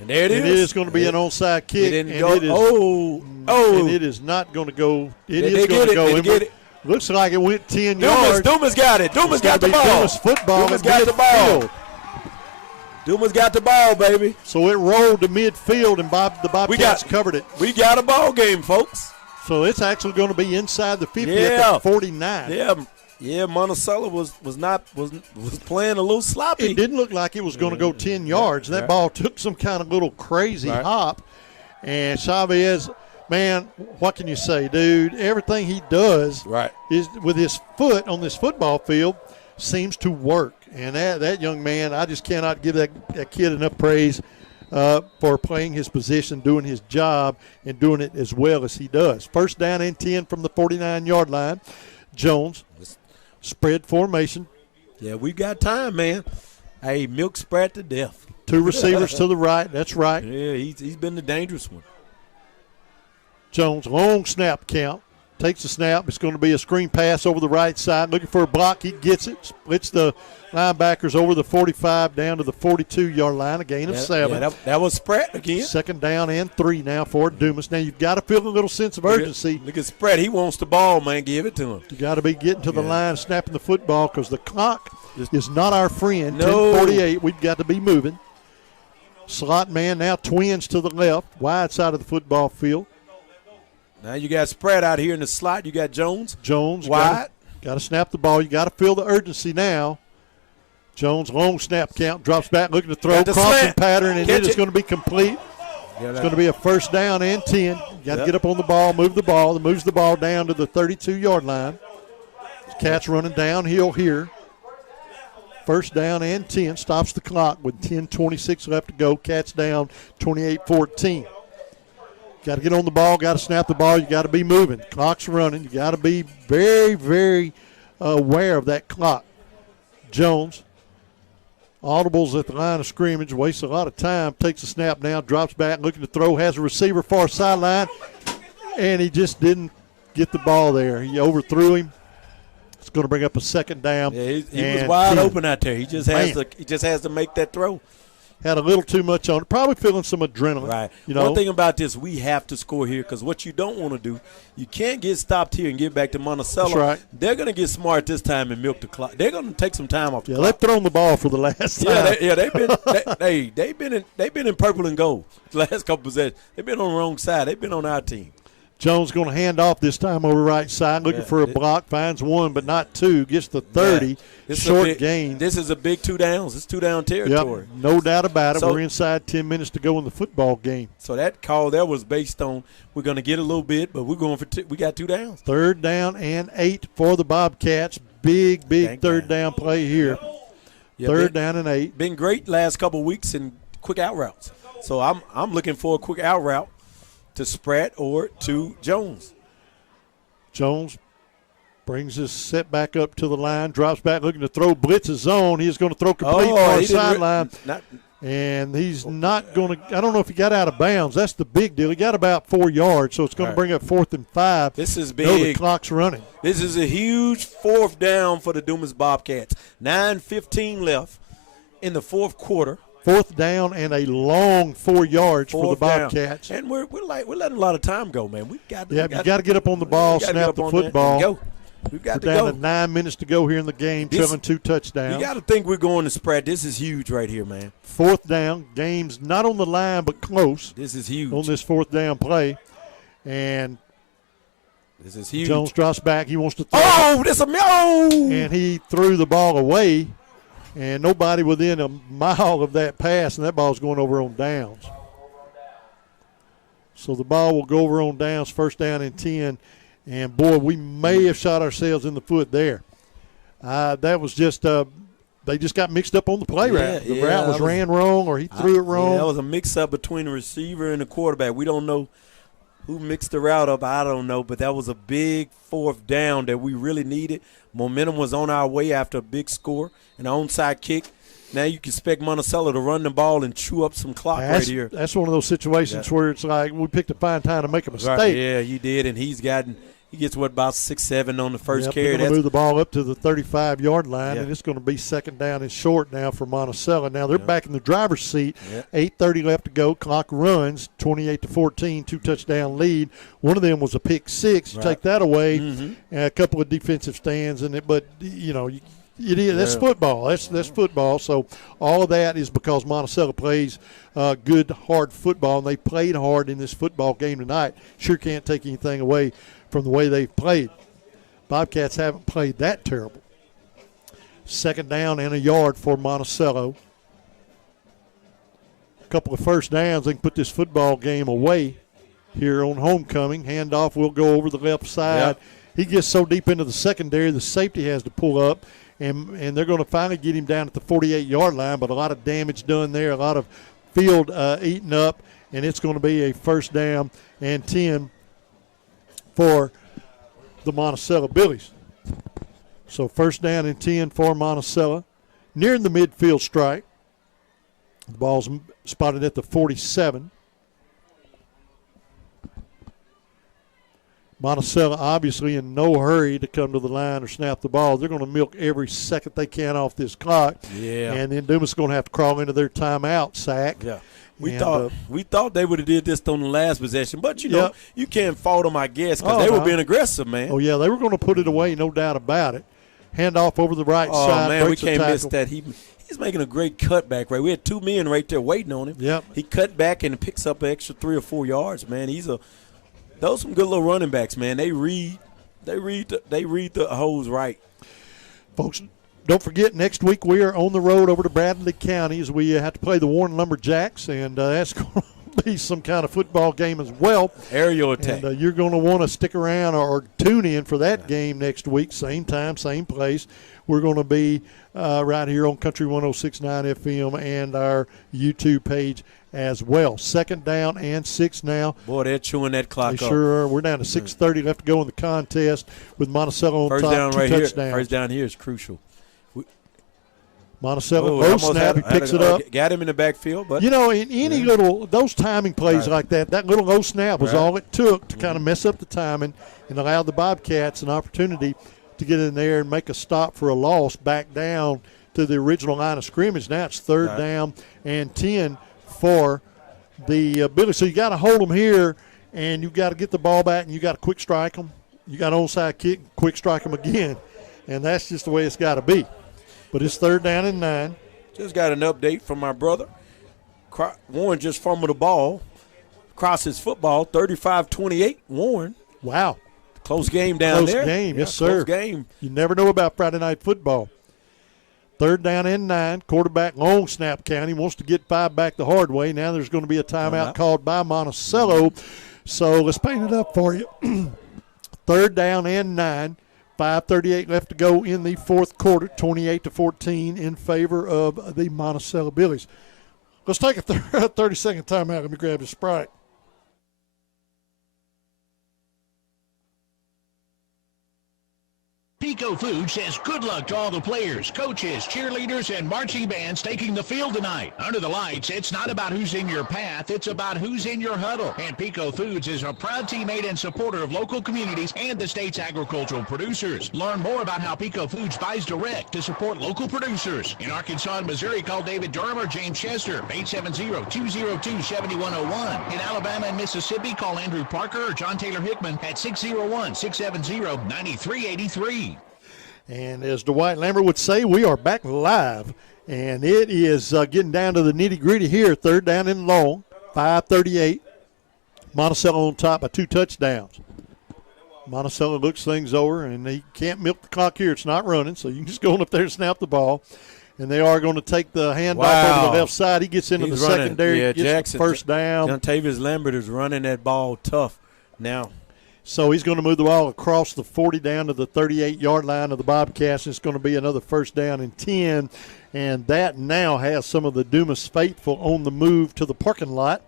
And there it is. It is going to be an onside kick. And it is not going to go. It is going to go. Get it. Looks like it went 10 yards. Dumas got it. Dumas got the ball. Dumas football. Dumas got the ball. Dumas got the ball, baby. So it rolled to midfield, and the Bobcats covered it. We got a ball game, folks. So it's actually going to be inside the 50 at the 49. Yeah, Monticello was playing a little sloppy. It didn't look like it was going to go 10 yards. That ball took some kind of little crazy hop. And Chavez, man, what can you say, dude? Everything he does is with his foot on this football field seems to work. And that young man, I just cannot give that kid enough praise for playing his position, doing his job, and doing it as well as he does. First down and 10 from the 49-yard line. Jones, spread formation. Yeah, we got time, man. Hey, milk spread to death. Two receivers to the right. That's right. Yeah, he's been the dangerous one. Jones, long snap count. Takes the snap. It's going to be a screen pass over the right side. Looking for a block. He gets it. Splits the linebackers over the 45 down to the 42-yard line. A gain of 7. Yeah, that was spread again. Second down and 3 now for Dumas. Now you've got to feel a little sense of urgency. Look at spread. He wants the ball, man. Give it to him. You got to be getting to the line, snapping the football, because the clock is not our friend. No. 10:48. We've got to be moving. Slot man now twins to the left, wide side of the football field. Now you got spread out here in the slot. You got Jones. Wide. Got to snap the ball. You got to feel the urgency now. Jones, long snap count, drops back, looking to throw, crossing pattern, and it is going to be complete. It's going to be a first down and 10. You got to get up on the ball, move the ball. Moves the ball down to the 32-yard line. Cats running downhill here. First down and 10. Stops the clock with 10:26 left to go. Cats down 28-14. Got to get on the ball, got to snap the ball. You got to be moving. Clock's running. You got to be very, very aware of that clock. Jones, audibles at the line of scrimmage, wastes a lot of time, takes a snap now, drops back, looking to throw, has a receiver far sideline, and he just didn't get the ball there. He overthrew him. It's going to bring up a second down. Yeah, he was wide open out there. He just has to make that throw. Had a little too much on it. Probably feeling some adrenaline. Right. You know? One thing about this, we have to score here, because what you don't want to do, you can't get stopped here and get back to Monticello. That's right. They're going to get smart this time and milk the clock. They're going to take some time off the clock. They've thrown the ball for the last time. They've been in purple and gold the last couple possessions. They've been on the wrong side. They've been on our team. Jones going to hand off this time over right side, looking for a block, finds one but not two, gets the 30, short gain. This is a big 2 downs. It's 2 down territory. Yep, no doubt about it. We're inside 10 minutes to go in the football game. So that call there was based on we're going to get a little bit, but we're going for we got 2 downs. Third down and 8 for the Bobcats. Big third down play here. Yeah, third down and 8. Been great last couple of weeks in quick out routes. So I'm looking for a quick out route to Spratt or to Jones. Jones brings his set back up to the line, drops back looking to throw, blitz his zone. He's going to throw complete far sideline. And he's not going to – I don't know if he got out of bounds. That's the big deal. He got about 4 yards, so it's going to bring up 4th and 5. This is big. No, the clock's running. This is a huge 4th down for the Dumas Bobcats. 9:15 left in the 4th quarter. 4th down and a long 4 yards for the Bobcats. Down. And we're letting a lot of time go, man. You got to get up on the ball, snap the football. Go. We've got to down go. to 9 minutes to go here in the game, trailing 2 touchdowns. You got to think we're going to spread. This is huge right here, man. 4th down, game's not on the line but close. This is huge. On this 4th down play. And this is huge. Jones drops back. He wants to throw. And he threw the ball away. And nobody within a mile of that pass, and that ball's going over on downs. So the ball will go over on downs, first down and 10. And, boy, we may have shot ourselves in the foot there. That was just they just got mixed up on the play route. The route was ran wrong or he threw it wrong. Yeah, that was a mix-up between the receiver and the quarterback. We don't know who mixed the route up. I don't know, but that was a big fourth down that we really needed. Momentum was on our way after a big score, an onside kick. Now you can expect Monticello to run the ball and chew up some clock right here. That's one of those situations where it's like we picked a fine time to make a mistake. Right. Yeah, you did, and he gets about 6-7 on the first carry. They're going to move the ball up to the 35-yard line, and it's going to be second down and short now for Monticello. Now they're back in the driver's seat. 8:30 left to go. Clock runs 28-14, 2-touchdown lead. One of them was a pick six. You take that away, and a couple of defensive stands, but that's football. That's football. So all of that is because Monticello plays good, hard football, and they played hard in this football game tonight. Sure can't take anything away from the way they've played. Bobcats haven't played that terrible. Second down and a yard for Monticello. A couple of first downs, they can put this football game away here on homecoming. Handoff will go over the left side. He gets so deep into the secondary, the safety has to pull up, and they're going to finally get him down at the 48-yard line, but a lot of damage done there, a lot of field eaten up, and it's going to be a first down and 10 for the Monticello Billies. So first down and 10 for Monticello. Nearing the midfield strike. The ball's spotted at the 47. Monticello obviously in no hurry to come to the line or snap the ball. They're going to milk every second they can off this clock. Yeah. And then Dumas is going to have to crawl into their timeout sack. Yeah. We thought they would have did this on the last possession, but you can't fault them, I guess, because they were being aggressive, man. Oh yeah, they were going to put it away, no doubt about it. Handoff over the right side. Oh man, we can't miss that. He's making a great cutback, right? We had two men right there waiting on him. Yep. He cut back and picks up an extra 3 or 4 yards, man. Those some good little running backs, man. They read the holes right. Folks, don't forget, next week we are on the road over to Bradley County as we have to play the Warren Lumberjacks, and that's going to be some kind of football game as well. Aerial attack. And you're going to want to stick around or tune in for that game next week, same time, same place. We're going to be right here on Country 106.9 FM and our YouTube page as well. Second down and 6 now. Boy, they're chewing that clock up. They sure are. We're down to 6:30 left to go in the contest with Monticello on top, 2 touchdowns. First down here is crucial. Monticello, low snap, he picks it up. Got him in the backfield. But in any little, those timing plays like that little low snap was all it took to kind of mess up the timing and allow the Bobcats an opportunity to get in there and make a stop for a loss back down to the original line of scrimmage. Now it's third down and 10 for the Billies. So you got to hold them here, and you got to get the ball back, and you got to quick strike them. You got onside kick, quick strike them again, and that's just the way it's got to be. But it's third down and 9. Just got an update from my brother. Warren just fumbled the ball. Crosses football, 35-28, Warren. Wow. Close game down there. Close game, yes, sir. Close game. You never know about Friday night football. Third down and 9. Quarterback long snap count. He wants to get 5 back the hard way. Now there's going to be a timeout called by Monticello. So let's paint it up for you. Third down and 9. 5:38 left to go in the fourth quarter, 28-14 in favor of the Monticello Billies. Let's take a 30-second timeout. Let me grab the Sprite. Pico Food says good luck to all the players, coaches, cheerleaders, and marching bands taking the field tonight. Under the lights, it's not about who's in your path, it's about who's in your huddle. And Pico Foods is a proud teammate and supporter of local communities and the state's agricultural producers. Learn more about how Pico Foods buys direct to support local producers. In Arkansas and Missouri, call David Durham or James Chester, 870-202-7101. In Alabama and Mississippi, call Andrew Parker or John Taylor Hickman at 601-670-9383. And as Dwight Lambert would say, we are back live. And it is getting down to the nitty-gritty here. Third down and long, 5:38. Monticello on top by 2 touchdowns. Monticello looks things over, and he can't milk the clock here. It's not running, so you can just go on up there and snap the ball. and they are going to take the handoff over the left side. He gets into the secondary, gets Jackson, the first down. Jontavius Lambert is running that ball tough now. So he's going to move the ball across the 40 down to the 38-yard line of the Bobcats. It's going to be another first down and 10, and that now has some of the Dumas faithful on the move to the parking lot,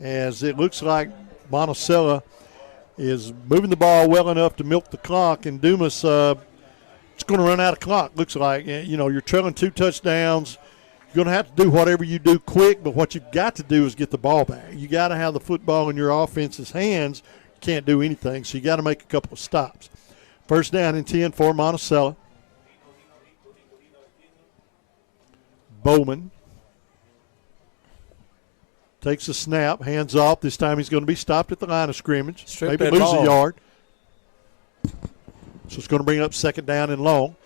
as it looks like Monticello is moving the ball well enough to milk the clock, and Dumas it's going to run out of clock, looks like. You know, you're trailing 2 touchdowns. You're going to have to do whatever you do quick, but what you've got to do is get the ball back. You got to have the football in your offense's hands. You can't do anything, so you got to make a couple of stops. First down and 10 for Monticello. Bowman takes a snap, hands off. This time he's going to be stopped at the line of scrimmage. Maybe lose a yard. So it's going to bring up second down and long.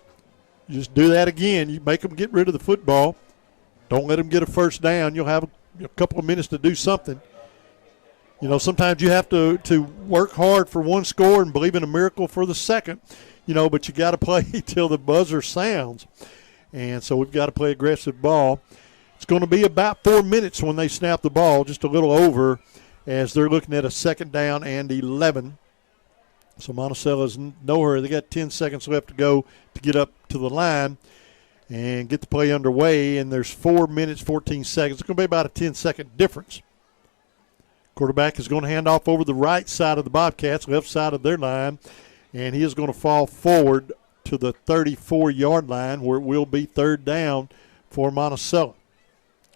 You just do that again. You make them get rid of the football. Don't let them get a first down. You'll have a couple of minutes to do something. You know, sometimes you have to work hard for one score and believe in a miracle for the second, you know, but you got to play till the buzzer sounds. And so we've got to play aggressive ball. It's going to be about 4 minutes when they snap the ball, just a little over, as they're looking at a second down and 11. So Monticello's in no hurry. They got 10 seconds left to go to get up to the line and get the play underway, and there's 4 minutes, 14 seconds. It's going to be about a 10-second difference. Quarterback is going to hand off over the right side of the Bobcats, left side of their line, and he is going to fall forward to the 34-yard line where it will be third down for Monticello.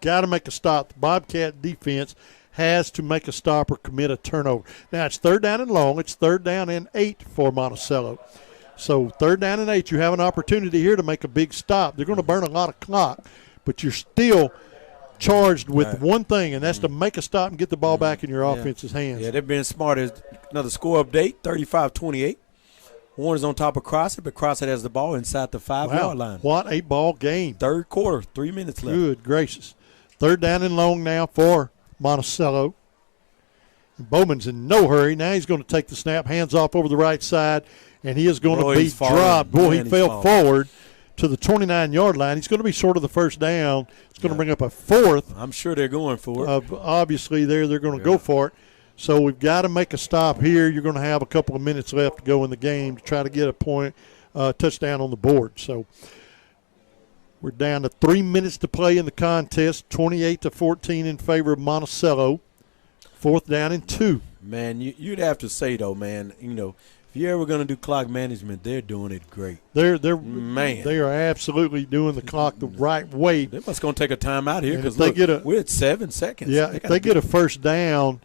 Got to make a stop. The Bobcat defense has to make a stop or commit a turnover. Now, it's third down and long. It's third down and 8 for Monticello. So third down and 8, you have an opportunity here to make a big stop. They're going to burn a lot of clock, but you're still charged with one thing, and that's to make a stop and get the ball back in your offense's hands. Yeah, they're being smart. Another score update, 35-28. Warren is on top of Crossett, but Crossett has the ball inside the 5-yard line. What a ball game. Third quarter, 3 minutes left. Good gracious. Third down and long now for Monticello. And Bowman's in no hurry. Now he's going to take the snap, hands off over the right side, and he is going to be dropped. Boy, he fell forward to the 29-yard line. He's going to be short of the first down. It's going to bring up a fourth. I'm sure they're going for it. Obviously, they're going to go for it. So we've got to make a stop here. You're going to have a couple of minutes left to go in the game to try to get a touchdown on the board. So we're down to 3 minutes to play in the contest, 28-14 in favor of Monticello. Fourth down and 2. Man, you'd have to say, though, man, you know, if you're ever going to do clock management, they're doing it great. They are absolutely doing the clock the right way. They're just going to take a timeout here because we're at 7 seconds. Yeah, if they get a first down,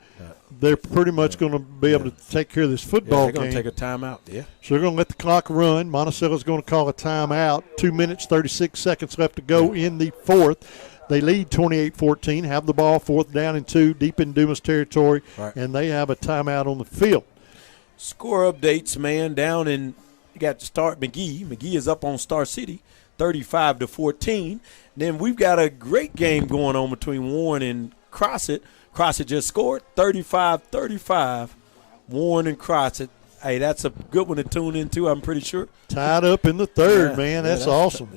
they're pretty much going to be able to take care of this football game. They're going to take a timeout, So they're going to let the clock run. Monticello's going to call a timeout. 2 minutes, 36 seconds left to go in the fourth. They lead 28-14, have the ball, fourth down and 2, deep in Dumas territory, and they have a timeout on the field. Score updates, man, down in you got to start McGee. McGee is up on Star City, 35-14. Then we've got a great game going on between Warren and Crossett. Crossett just scored 35-35. Warren and Crossett. Hey, that's a good one to tune into, I'm pretty sure. Tied up in the third, man. That's awesome.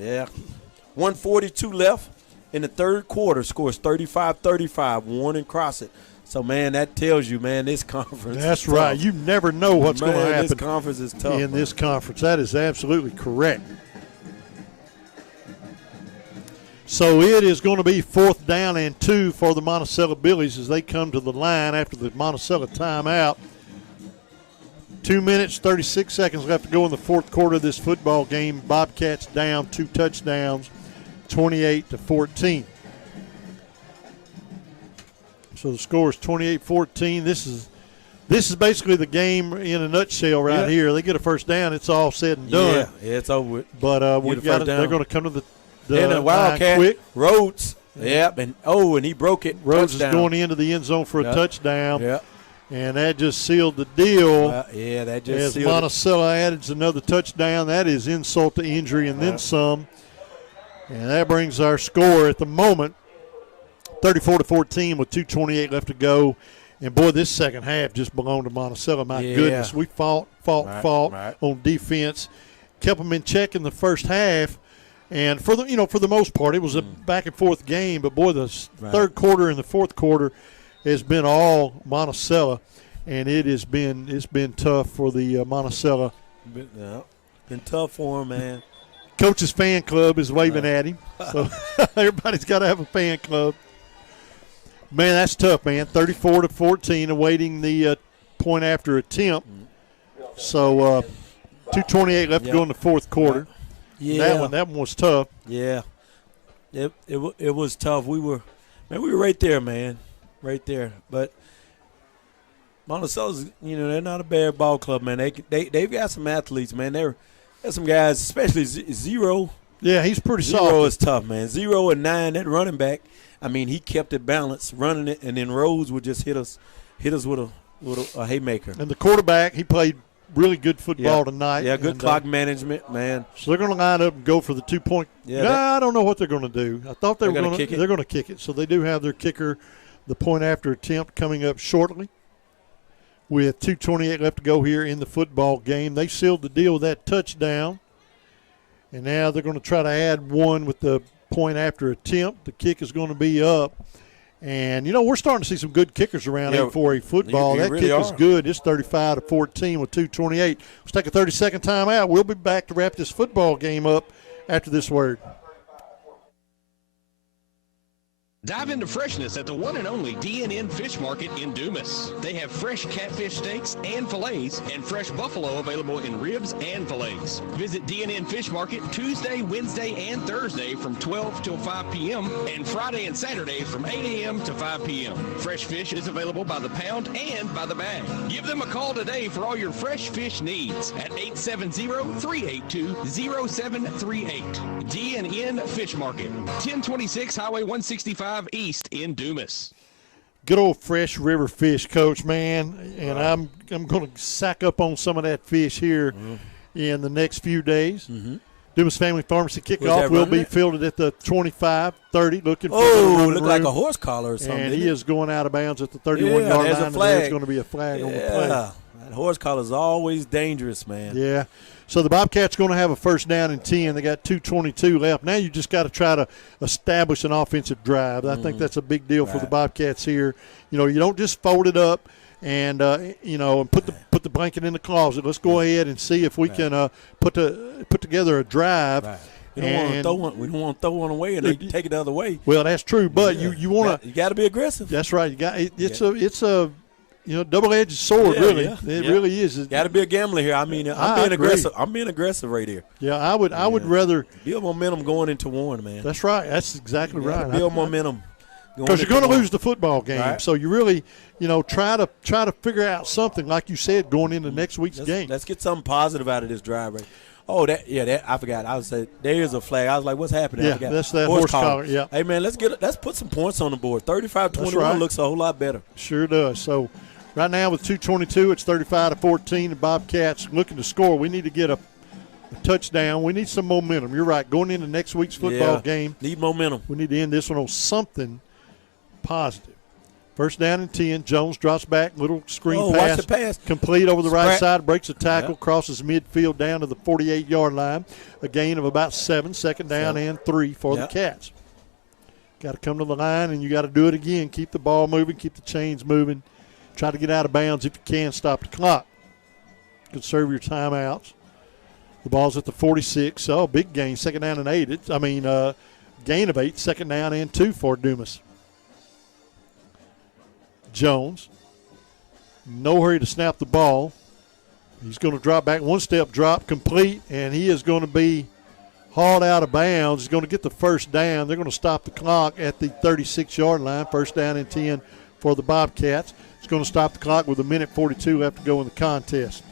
1:42 left in the third quarter. Scores 35-35. Warren and Crossett. So, man, that tells you, man, this conference That's is right. tough. You never know what's going to happen. This conference is tough. In this conference. That is absolutely correct. So it is going to be fourth down and 2 for the Monticello Billies as they come to the line after the Monticello timeout. 2 minutes, 36 seconds left to go in the fourth quarter of this football game. Bobcats down 2 touchdowns, 28-14. So the score is 28-14. This is basically the game in a nutshell right here. They get a first down, it's all said and done. Yeah, it's over with. But they're going to come to the Wildcat quick. Rhodes. Yep, and he broke it. Rhodes touchdown. is going into the end zone for a touchdown. Yep. And that just sealed the deal. That just sealed Monticello adds another touchdown. That is insult to injury and then some. And that brings our score at the moment 34-14 with 2:28 left to go. And, boy, this second half just belonged to Monticello. My goodness, we fought on defense. Kept them in check in the first half. And for the most part, it was a back and forth game. But boy, the third quarter and the fourth quarter has been all Monticello, and it's been tough for the Monticello. Been tough for him, man. Coach's fan club is waving at him, so everybody's got to have a fan club. Man, that's tough, man. 34-14, awaiting the point after attempt. So 2:28 left to go in the fourth quarter. Yeah, that one was tough. Yeah, it was tough. We were right there, man, right there. But Monticello's, they're not a bad ball club, man. They've got some athletes, man. There's some guys, especially Zero. Yeah, he's pretty solid. Zero is tough, man. 0 and 9, that running back. I mean, he kept it balanced, running it, and then Rhodes would just hit us with a haymaker. And the quarterback, he played really good football tonight. Yeah, good clock management, man. So they're going to line up and go for the 2-point. I don't know what they're going to do. I thought they're going to kick it. They're going to kick it. So they do have their kicker, the point after attempt, coming up shortly. With 2:28 left to go here in the football game. They sealed the deal with that touchdown. And now they're going to try to add one with the point after attempt. The kick is going to be up. And, we're starting to see some good kickers around 8-4A football. That really kick is good. It's 35-14 with 2:28. Let's take a 30-second timeout. We'll be back to wrap this football game up after this word. Dive into freshness at the one and only D&N Fish Market in Dumas. They have fresh catfish steaks and fillets and fresh buffalo available in ribs and fillets. Visit D&N Fish Market Tuesday, Wednesday, and Thursday from 12 till 5 p.m. and Friday and Saturdays from 8 a.m. to 5 p.m. Fresh fish is available by the pound and by the bag. Give them a call today for all your fresh fish needs at 870-382-0738. D&N Fish Market, 1026 Highway 165 East in Dumas. Good old fresh river fish, Coach, man. And I'm going to sack up on some of that fish here in the next few days. Dumas Family Pharmacy kickoff will be fielded at the 25-30. Looking for look like a horse collar or something. And he is going out of bounds at the 31-yard line. And there's going to be a flag on the play. That horse collar is always dangerous, man. Yeah. So the Bobcats going to have a first down and 10. They got 2:22 left. Now you just got to try to establish an offensive drive. I think that's a big deal for the Bobcats here. You don't just fold it up and and put the blanket in the closet. Let's go ahead and see if we can put together a drive. We don't want to throw one away and they take it the other way. Well, that's true, but you want to. You got to be aggressive. That's right. It's a double-edged sword, really. It really is. Got to be a gambler here. I mean, I'm being aggressive. I'm being aggressive right here. Yeah, I would rather build momentum going into one, man. That's right. That's exactly right. Build momentum because you're going to lose the football game. Right. So you really, try to figure out something like you said going into next week's game. Let's get something positive out of this drive, right? Oh, I forgot. I was saying there's a flag. I was like, what's happening? Yeah, that's that horse collar. Yeah. Hey man, let's put some points on the board. 35-21 looks a whole lot better. Sure does. So. Right now with 2:22, it's 35-14. The Bobcats looking to score. We need to get a touchdown. We need some momentum. You're right. Going into next week's football game, need momentum. We need to end this one on something positive. First down and 10. Jones drops back, little screen pass. Watch the pass. Complete over the right side, breaks a tackle, crosses midfield down to the 48-yard line. A gain of about 7. Second down and 3 for the Cats. Got to come to the line, and you got to do it again. Keep the ball moving, keep the chains moving. Try to get out of bounds if you can. Stop the clock. Conserve your timeouts. The ball's at the 46. Oh, big gain. Second down and 8. Gain of 8. Second down and 2 for Dumas. Jones. No hurry to snap the ball. He's going to drop back. One step drop complete, and he is going to be hauled out of bounds. He's going to get the first down. They're going to stop the clock at the 36-yard line. First down and 10 for the Bobcats. It's going to stop the clock with 1:42 left to go in the contest.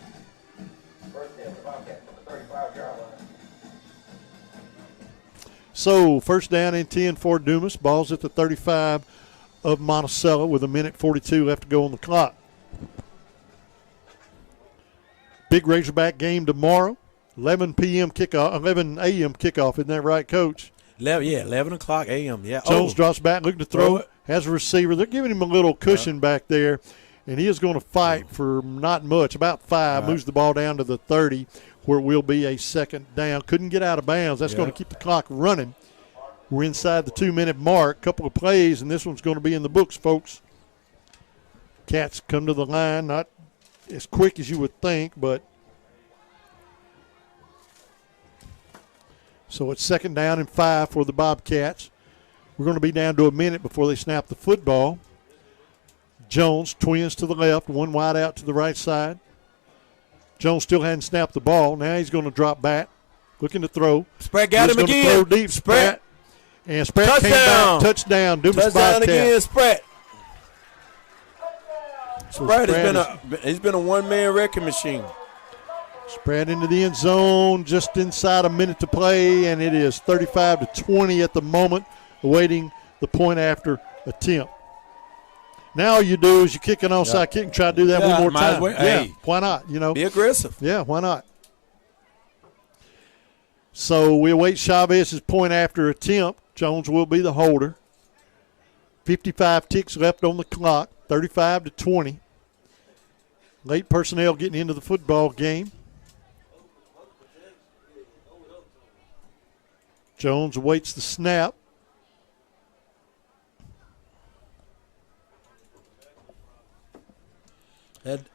So first down and 10 for Dumas. Ball's at the 35 of Monticello with 1:42 left to go on the clock. Big Razorback game tomorrow. 11 a.m. kickoff. Isn't that right, Coach? 11 o'clock a.m. Yeah. Jones drops back, looking to throw it. Has a receiver. They're giving him a little cushion back there, and he is going to fight for not much, about 5. Moves the ball down to the 30 where it will be a second down. Couldn't get out of bounds. That's going to keep the clock running. We're inside the 2-minute mark. Couple of plays, and this one's going to be in the books, folks. Cats come to the line, not as quick as you would think, but so it's second down and 5 for the Bobcats. We're going to be down to a minute before they snap the football. Jones, twins to the left, one wide out to the right side. Jones still hadn't snapped the ball. Now he's going to drop back, looking to throw. Spratt got him again. Throw deep. Spratt. And Spratt came back. Touchdown. Dumas Touchdown Bobcats. again, Spratt. Spratt has been a one-man wrecking machine. Spratt into the end zone, just inside a minute to play, and it is 35-20 at the moment, awaiting the point after attempt. Now all you do is you kick an onside kick and try to do that one more time. Well. Yeah, Hey, why not? Be aggressive. Yeah, why not? So we await Chavez's point after attempt. Jones will be the holder. 55 ticks left on the clock, 35-20. Late personnel getting into the football game. Jones awaits the snap.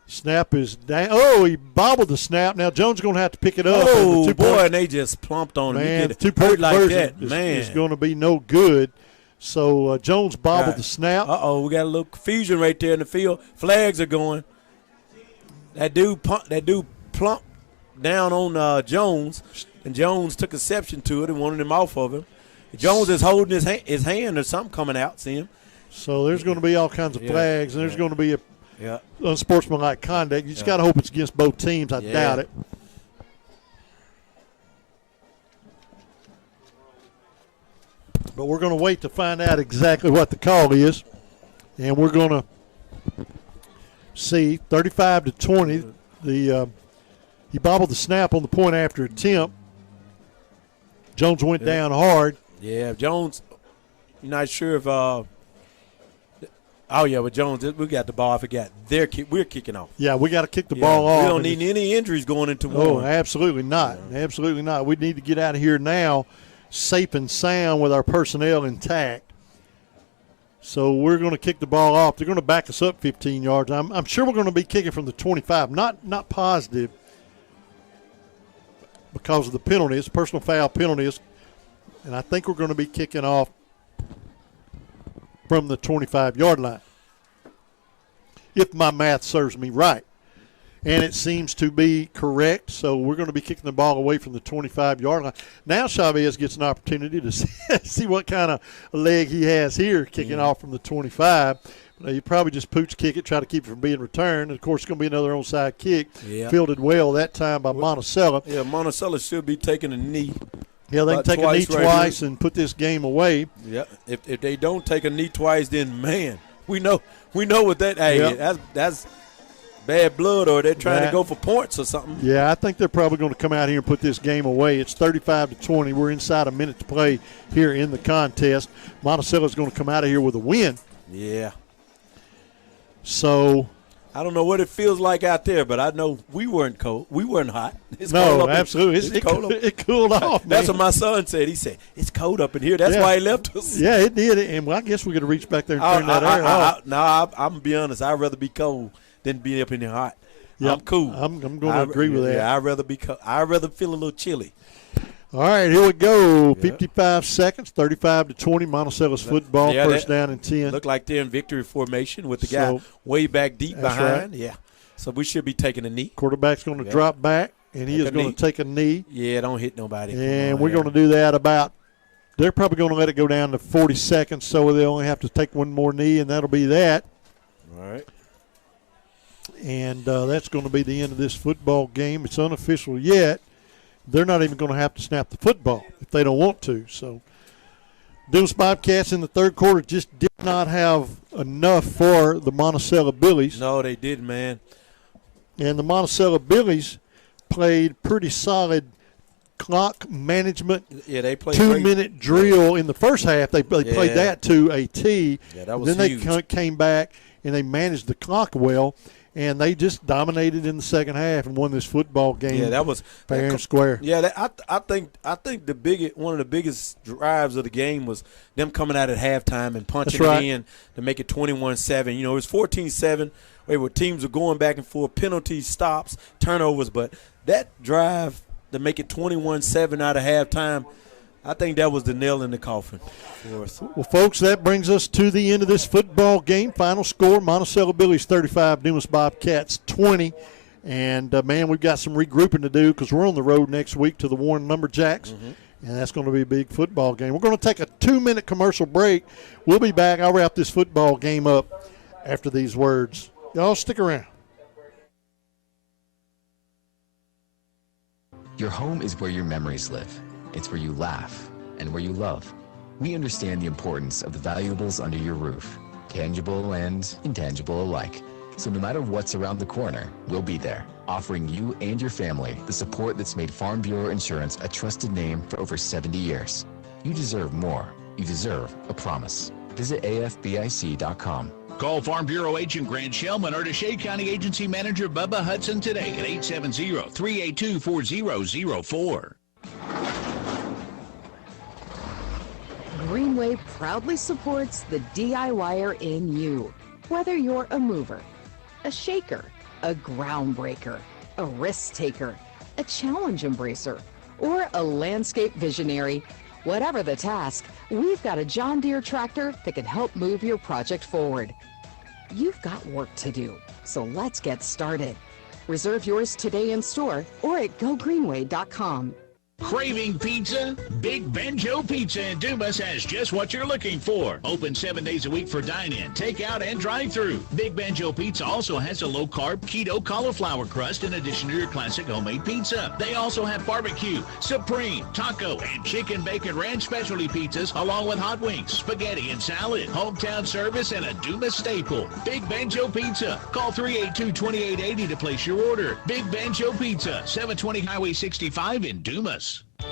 Snap is down. Oh, he bobbled the snap. Now Jones is going to have to pick it up. Oh, boy, and they just plumped on him. Man, the two-point like that, is going to be no good. So Jones bobbled the snap. Uh-oh, we got a little confusion right there in the field. Flags are going. That dude plumped down on Jones, and Jones took exception to it and wanted him off of him. Jones is holding his hand or something coming out, see him. So there's going to be all kinds of flags, and there's going to be a unsportsmanlike conduct. You just got to hope it's against both teams. I doubt it. But we're going to wait to find out exactly what the call is, and we're going to see 35-20. He bobbled the snap on the point after attempt. Jones went down hard. Yeah, Jones. You're not sure if. With Jones, we got the ball. I forgot. We're kicking off. Yeah, we got to kick the ball off. We don't need any injuries going into one. Oh, absolutely not. Absolutely not. We need to get out of here now, safe and sound with our personnel intact. So we're going to kick the ball off. They're going to back us up 15 yards. I'm sure we're going to be kicking from the 25. Not positive because of the penalties, personal foul penalties. And I think we're going to be kicking off from the 25-yard line, if my math serves me right. And it seems to be correct, so we're going to be kicking the ball away from the 25-yard line. Now Chavez gets an opportunity to see what kind of leg he has here kicking off from the 25. You probably just pooch kick it, try to keep it from being returned. And, of course, it's going to be another onside kick, fielded well that time by Monticello. Yeah, Monticello should be taking a knee. Yeah, they can take a knee twice and put this game away. Yeah, if they don't take a knee twice, then, man, we know what that. Hey, that's bad blood, or they're trying to go for points or something. Yeah, I think they're probably going to come out here and put this game away. It's 35-20. We're inside a minute to play here in the contest. Monticello's going to come out of here with a win. Yeah. So I don't know what it feels like out there, but I know we weren't cold. We weren't hot. It's cold up absolutely. It cooled off. That's what my son said. He said, it's cold up in here. That's why he left us. Yeah, it did. And I guess we're going to reach back there and turn that air off. I'm going to be honest. I'd rather be cold than be up in here hot. Yep. I'm cool. I'm going to agree with that. Yeah, I'd rather be cold. I'd rather feel a little chilly. All right, here we go. 55 seconds, 35-20. Monticello's football, first down and 10. Look like they're in victory formation with the guy way back deep behind. Right. Yeah. So we should be taking a knee. Quarterback's going to drop back, and he is going to take a knee. Yeah, don't hit nobody. And we're going to do that they're probably going to let it go down to 40 seconds, so they only have to take one more knee, and that'll be that. All right. And that's going to be the end of this football game. It's unofficial yet. They're not even going to have to snap the football if they don't want to. So Dumas Bobcats in the third quarter just did not have enough for the Monticello Billies. No, they didn't, man. And the Monticello Billies played pretty solid clock management. Yeah, they played 2-minute drill in the first half. They played that to a T. Yeah, that was then huge. They came back and they managed the clock well. and they just dominated in the second half and won this football game. Yeah, that was fair and square. Yeah, I think one of the biggest drives of the game was them coming out at halftime and punching it in to make it 21-7. It was 14-7 where teams were going back and forth, penalties, stops, turnovers, but that drive to make it 21-7 out of halftime, I think that was the nail in the coffin for us. Well, folks, that brings us to the end of this football game. Final score, Monticello Billies 35, Dumas Bobcats 20. And, man, we've got some regrouping to do because we're on the road next week to the Warren Lumberjacks, and that's going to be a big football game. We're going to take a 2-minute commercial break. We'll be back. I'll wrap this football game up after these words. Y'all stick around. Your home is where your memories live. It's where you laugh and where you love. We understand the importance of the valuables under your roof, tangible and intangible alike. So no matter what's around the corner, we'll be there, offering you and your family the support that's made Farm Bureau Insurance a trusted name for over 70 years. You deserve more. You deserve a promise. Visit afbic.com. Call Farm Bureau Agent Grant Shellman or Shea County Agency Manager Bubba Hudson today at 870-382-4004. Greenway proudly supports the DIYer in you. Whether you're a mover, a shaker, a groundbreaker, a risk taker, a challenge embracer, or a landscape visionary, whatever the task, we've got a John Deere tractor that can help move your project forward. You've got work to do, so let's get started. Reserve yours today in store or at gogreenway.com. Craving pizza? Big Ben Joe Pizza in Dumas has just what you're looking for. Open 7 days a week for dine-in, takeout, and drive-through. Big Ben Joe Pizza also has a low-carb keto cauliflower crust in addition to your classic homemade pizza. They also have barbecue, supreme, taco, and chicken bacon ranch specialty pizzas along with hot wings, spaghetti, and salad. Hometown service and a Dumas staple. Big Ben Joe Pizza. Call 382-2880 to place your order. Big Ben Joe Pizza, 720 Highway 65 in Dumas.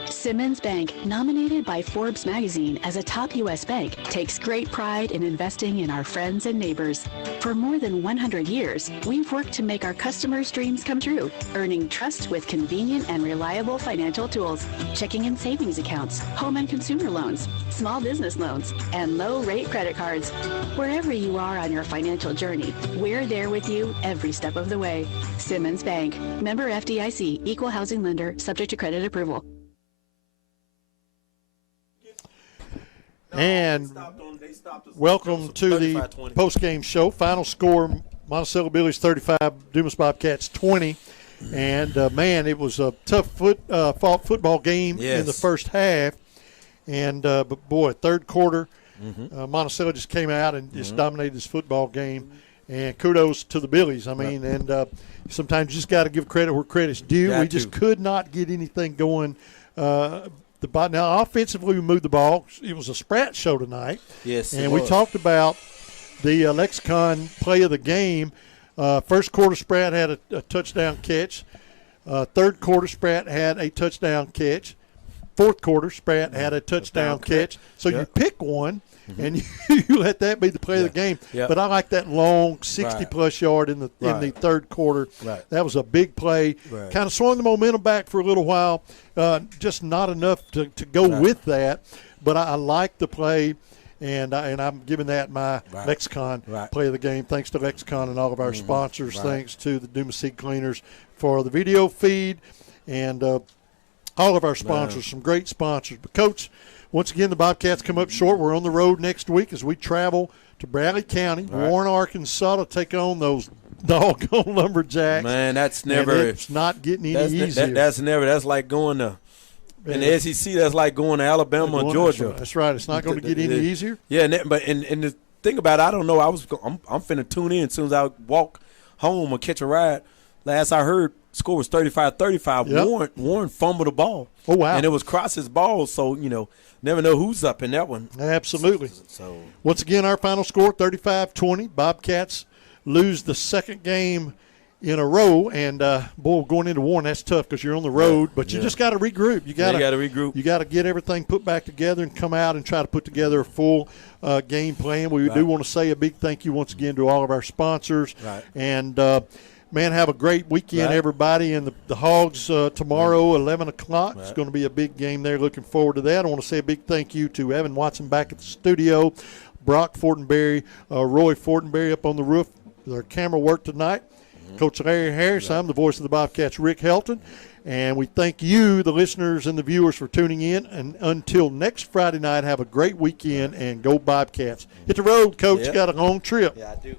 Simmons Bank, nominated by Forbes magazine as a top U.S. bank, takes great pride in investing in our friends and neighbors. For more than 100 years, we've worked to make our customers' dreams come true, earning trust with convenient and reliable financial tools, checking and savings accounts, home and consumer loans, small business loans, and low-rate credit cards. Wherever you are on your financial journey, we're there with you every step of the way. Simmons Bank, member FDIC, equal housing lender, subject to credit approval. And welcome to the postgame show. Final score, Monticello Billies 35, Dumas Bobcats 20. And, man, it was a tough fought football game in the first half. And, but, boy, third quarter, Monticello just came out and just dominated this football game. And kudos to the Billies. I mean, and sometimes you just got to give credit where credit's due. We just could not get anything going. Now, offensively, we moved the ball. It was a Spratt show tonight. Yes, and we talked about the lexicon play of the game. First quarter, Spratt had a touchdown catch. Third quarter, Spratt had a touchdown catch. Fourth quarter, Spratt had a touchdown catch. So you pick one, and you let that be the play of the game. But I like that long 60-plus yard in the third quarter. That was a big play. Kind of swung the momentum back for a little while. Just not enough to go with that. But I like the play, and I'm giving that my Lexicon play of the game. Thanks to Lexicon and all of our sponsors. Thanks to the Dumas Seed Cleaners for the video feed, and all of our sponsors, some great sponsors. But, Coach, once again, the Bobcats come up short. We're on the road next week as we travel to Bradley County, Warren, Arkansas, to take on those doggone Lumberjacks. Man, that's never. And it's not getting any easier. That's like going to in the SEC. That's like going to Alabama or Georgia. That's right. It's not going to get any easier. Yeah, and the thing about it, I don't know. I'm finna tune in as soon as I walk home or catch a ride. Last I heard, score was 35-35. Yep. Warren fumbled the ball. Oh, wow. And it was Cross's ball, so, never know who's up in that one. Absolutely. So once again, our final score, 35-20. Bobcats lose the second game in a row, and boy, going into one, that's tough because you're on the road. But you just got to regroup. You got to regroup. You got to get everything put back together and come out and try to put together a full game plan. We do want to say a big thank you once again to all of our sponsors. Right. And man, have a great weekend, everybody. And the Hogs tomorrow, 11 o'clock. It's going to be a big game there. Looking forward to that. I want to say a big thank you to Evan Watson back at the studio, Brock Fortenberry, Roy Fortenberry up on the roof. Their camera work tonight. Coach Larry Harris, I'm the voice of the Bobcats, Rick Helton. And we thank you, the listeners and the viewers, for tuning in. And until next Friday night, have a great weekend and go Bobcats. Hit the road, Coach. You got a long trip. Yeah, I do.